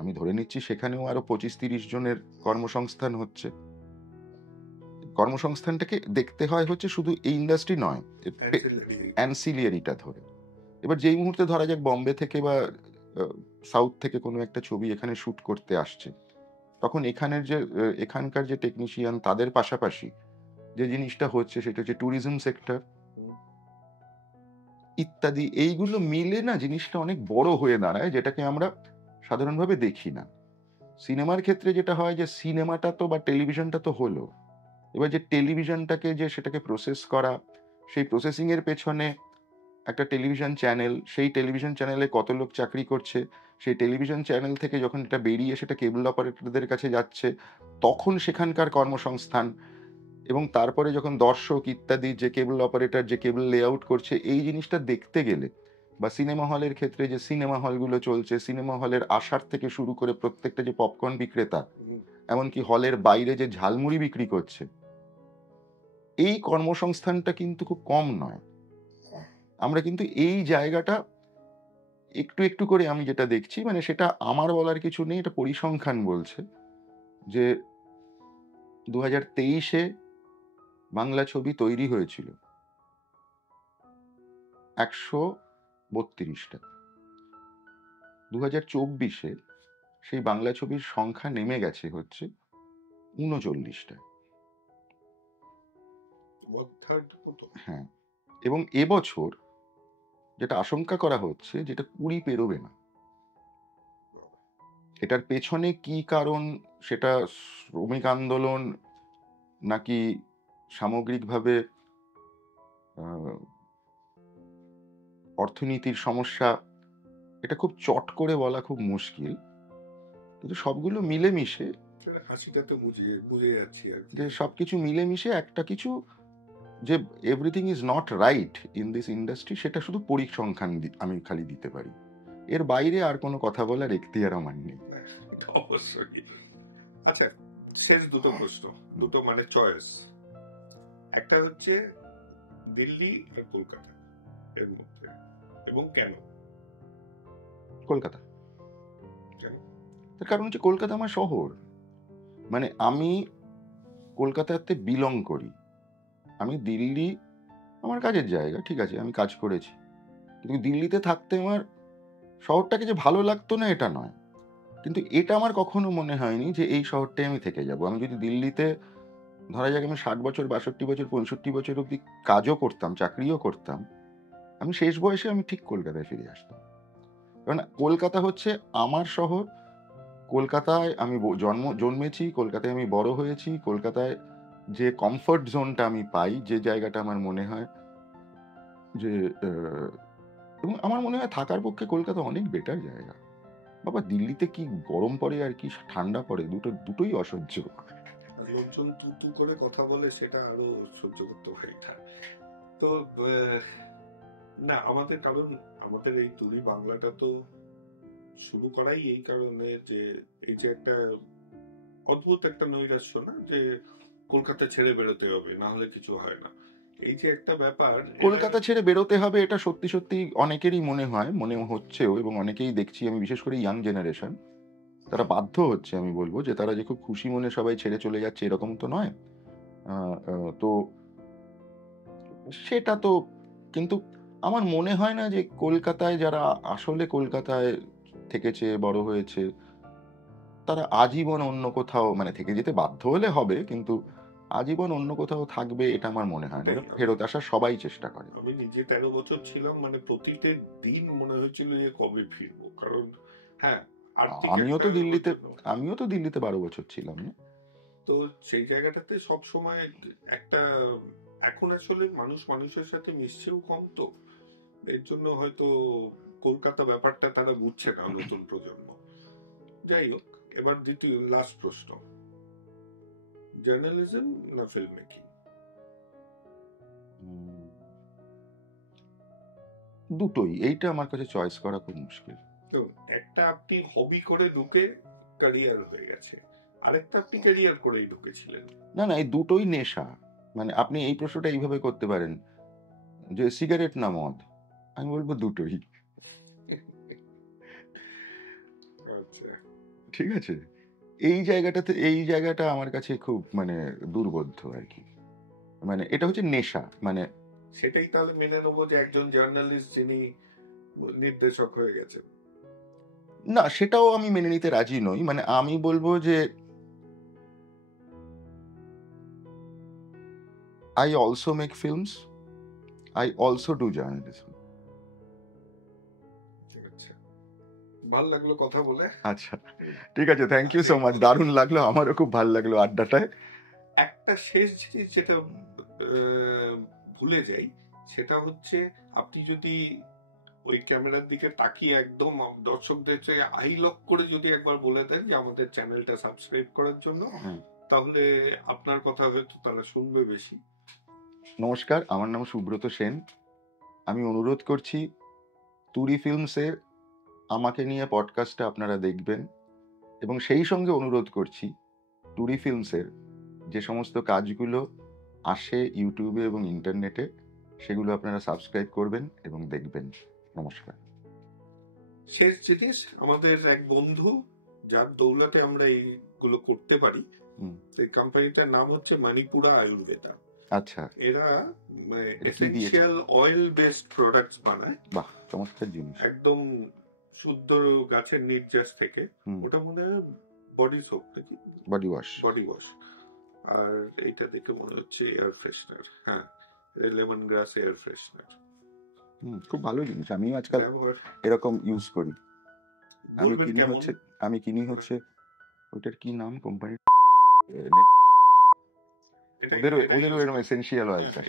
আমি ধরে নিচ্ছি সেখানেও আরো ২৫-৩০ জনের কর্মসংস্থান হচ্ছে। কর্মসংস্থানটাকে দেখতে হয় হচ্ছে শুধু এই ইন্ডাস্ট্রি নয়, অ্যান্সিলিয়ারিটা ধরে। এবার যেই মুহূর্তে ধরা যাক বম্বে থেকে বা সাউথ থেকে কোনো একটা ছবি এখানে শুট করতে আসছে, তখন এখানকার যে টেকনিশিয়ান তাদের পাশাপাশি যে জিনিসটা হচ্ছে সেটা হচ্ছে ট্যুরিজম সেক্টর ইত্যাদি, এইগুলো মিলে না জিনিসটা অনেক বড় হয়ে দাঁড়ায়, যেটাকে আমরা সাধারণভাবে দেখি না। সিনেমার ক্ষেত্রে যেটা হয় যে সিনেমাটা তো বা টেলিভিশনটা তো হলো, এবার যে টেলিভিশনটাকে যে সেটাকে প্রসেস করা, সেই প্রসেসিং এর পেছনে একটা টেলিভিশন চ্যানেল, সেই টেলিভিশন চ্যানেলে কত লোক চাকরি করছে, সেই টেলিভিশন চ্যানেল থেকে যখন এটা বেরিয়ে সেটা কেবল অপারেটরদের কাছে যাচ্ছে, তখন সেখানকার কর্মসংস্থান, এবং তারপরে যখন দর্শক ইত্যাদি যে কেবল অপারেটর যে কেবল লেআউট করছে, এই জিনিসটা দেখতে গেলে, বা সিনেমা হলের ক্ষেত্রে যে সিনেমা হলগুলো চলছে, সিনেমা হলের আসার থেকে শুরু করে প্রত্যেকটা যে পপকর্ন বিক্রেতা, এমনকি হলের বাইরে যে ঝালমুড়ি বিক্রি করছে, এই কর্মসংস্থানটা কিন্তু খুব কম নয়। আমরা কিন্তু এই জায়গাটা একটু একটু করে, আমি যেটা দেখছি, মানে সেটা আমার বলার কিছু নেই, এটা পরিসংখ্যান বলছে যে 2023-এ বাংলা ছবি তৈরি হয়েছিল 132টা। 2024-এ সেই বাংলা ছবির সংখ্যা নেমে গেছে হচ্ছে 39টা। হ্যাঁ, এবং এবছর যেটা আশঙ্কা করা হচ্ছে, যেটা 20 পেরোবে না। এটার পেছনে কি কারণ, সেটা শ্রমিক আন্দোলন নাকি সামগ্রিকভাবে অর্থনীতির সমস্যা, এটা খুব চট করে বলা খুব মুশকিল, কিন্তু সবগুলো মিলেমিশে, হাসিটাতে বুঝে যাচ্ছি আর যে সবকিছু মিলেমিশে একটা কিছু, যে everything is not right in this industry, সেটা শুধু পরিসংখ্যান আমি খালি দিতে পারি। এর বাইরে আর কোনো কথা বলার এখতিয়ার আমার নেই। অবশ্যই। আচ্ছা, শেষ দুটো প্রশ্ন, দুটো মানে চয়েস। একটা হচ্ছে দিল্লি আর কলকাতা এর মধ্যে, এবং কেন? কলকাতা। তার কারণ হচ্ছে কলকাতা আমার শহর, মানে আমি কলকাতাতে বিলং করি। আমি দিল্লি আমার কাজের জায়গা, ঠিক আছে, আমি কাজ করেছি, কিন্তু দিল্লিতে থাকতে আমার শহরটাকে যে ভালো লাগতো না এটা নয়, কিন্তু এটা আমার কখনো মনে হয়নি যে এই শহরটাই আমি থেকে যাব। আমি যদি দিল্লিতে, ধরা যাক আমি 60 বছর, 62 বছর, 65 বছর অব্দি কাজও করতাম, চাকরিও করতাম, আমি শেষ বয়সে আমি ঠিক কলকাতায় ফিরে আসতাম। কারণ কলকাতা হচ্ছে আমার শহর, কলকাতায় আমি জন্মেছি, কলকাতায় আমি বড় হয়েছি, কলকাতায় যে কমফর্ট জোনটা আমি পাই, যে জায়গাটা আমার মনে হয় যে, এবং আমার মনে হয় থাকার পক্ষে কলকাতা অনেক বেটার জায়গা। বাবা, দিল্লিতে কি গরম পড়ে আর কি ঠান্ডা পড়ে, দুটোই অসহ্য। লোকজন তু করে কথা বলে, সেটা আরো সহ্য করতে হয় না। তো না, আমাদের কারণ আমাদের এই তুলি বাংলাটা তো শুরু করাই এই কারণে যে এই যে একটা অদ্ভুত একটা নৈরাশ্য না, যে কলকাতা ছেড়ে বেরোতে হবে, না হলে কিছু হয় না, এই যে একটা ব্যাপার। কলকাতা ছেড়ে বেরোতে হবে, এটা সত্যি সত্যি অনেকেরই মনে হয়, মনে হচ্ছেও, এবং অনেকেই দেখছি আমি, বিশেষ করে ইয়াং জেনারেশন, তারা বাধ্য হচ্ছে। আমি বলবো যে তারা যে খুব খুশি মনে সবাই ছেড়ে চলে যাচ্ছে এরকম তো নয়। তো সেটা তো, কিন্তু আমার মনে হয় না যে কলকাতায় যারা আসলে কলকাতায় থেকেছে, বড় হয়েছে, তারা আজীবন অন্য কোথাও, মানে থেকে যেতে বাধ্য হলে হবে, কিন্তু আজীবন অন্য কোথাও থাকবে এটা আমার মনে হয় না। ফেরত আসার সবাই চেষ্টা করে। আমি নিজে 13 বছর ছিলাম, মানে প্রতিটা দিন মনে হয়েছিল যে কবে ফিরবো, কারণ হ্যাঁ, আমিও তো দিল্লিতে 12 বছর ছিলাম না। তো সেই জায়গাটাতে সব সময় একটা, এখন আসলে মানুষ মানুষের সাথে মিশছেও কম, তো এর জন্য হয়তো কলকাতা ব্যাপারটা তারা বুঝছে না, নতুন প্রজন্ম। যাই হোক, এবার দ্বিতীয় লাস্ট প্রশ্ন, জার্নালিজম না ফিল্ম মেকিং? দুটোই, এইটা আমার কাছে চয়েস করা খুব মুশকিল। তো একটা আপনি হবি করে ঢুকে ক্যারিয়ার হয়ে গেছে, আরেকটা আপনি ক্যারিয়ার করেই ঢুকেছিলেন। না, এই দুটোই নেশা। মানে আপনি এই প্রশ্নটা এইভাবে করতে পারেন যে সিগারেট না মদ, আমি বলবো দুটোই। আচ্ছা, ঠিক আছে, এই জায়গাটা আমার কাছে খুব মানে দুর্বোধ্য আর কি। মানে এটা হচ্ছে নেশা, মানে সেটাই তাহলে মেনে নেবো যে একজন জার্নালিস্ট যিনি নির্দেশক হয়ে গেছেন। না, সেটাও আমি মেনে নিতে রাজি নই। মানে আমি বলবো যে I also make films, I also do journalism. ভালো লাগলো কথা বলে। আচ্ছা, ঠিক আছে, থ্যাংক ইউ সো মাচ, দারুণ লাগলো, আমারও খুব ভালো লাগলো আড্ডাটায়। একটা শেষ জিনিস যেটা ভুলে যাই, সেটা হচ্ছে আপনি যদি ওই ক্যামেরার দিকে তাকিয়ে একদম দর্শকদের চেয়ে আই লক করে যদি একবার বলে দেন যে আমাদের চ্যানেলটা সাবস্ক্রাইব করার জন্য, তাহলে আপনার কথা হয়তো তারা শুনবে বেশি। নমস্কার, আমার নাম সুব্রত সেন। আমি অনুরোধ করছি তুরি ফিল্মসের আমাকে নিয়ে পডকাস্টটা আপনারা দেখবেন, এবং সেই সঙ্গে অনুরোধ করছি তুরি ফিল্মসের যে সমস্ত কাজগুলো আসে ইউটিউবে এবং ইন্টারনেটে, সেগুলো আপনারা সাবস্ক্রাইব করবেন এবং দেখবেন। নমস্কার। শেষ জিনিস, আমাদের এক বন্ধু যার দৌলতে আমরা এইগুলো করতে পারি, এই কোম্পানিটার নাম হচ্ছে মণিপুরা আয়ুর্বেদা। আচ্ছা, এরা এসেনশিয়াল অয়েল বেসড প্রোডাক্টস বানায়। বাহ, চমৎকার জিনিস। একদম শুদ্ধ গাছের নির্যাস থেকে। ওটা মনে হয় বডি সোপ নাকি বডি ওয়াশ। Body wash. আর এইটা দেখে মনে হচ্ছে এয়ার ফ্রেশনার। হ্যাঁ, লেমন গ্রাস এয়ার ফ্রেশনার। খুব ভালো জিনিস, আমিও আজকাল এরকম ইউজ করি। আমি কিনি হচ্ছে ওটার কি নাম কোম্পানি, ওদেরও এরকম এসেনশিয়াল অয়েল আছে।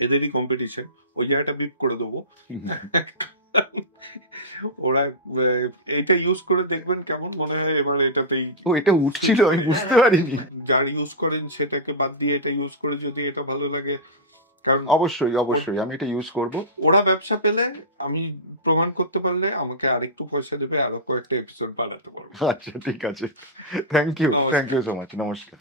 এদেরই কম্পিটিশন। ওই জায়গাটা বিপ করে দেবো। ওরা এটা ইউজ করে দেখবেন কেমন মনে হয়। এবার এটাতেই এটা উঠছিল, আমি বুঝতে পারিনি। যার ইউজ করেন সেটাকে বাদ দিয়ে এটা ইউজ করে যদি এটা ভালো লাগে, কারণ অবশ্যই আমি এটা ইউজ করব। ওরা ব্যবসা পেলে, আমি প্রমাণ করতে পারলে আমাকে আরেকটু পয়সা দেবে, আরো কয়েকটা এপিসোড বাড়াতে পারবো। আচ্ছা, ঠিক আছে। Thank you so much. নমস্কার।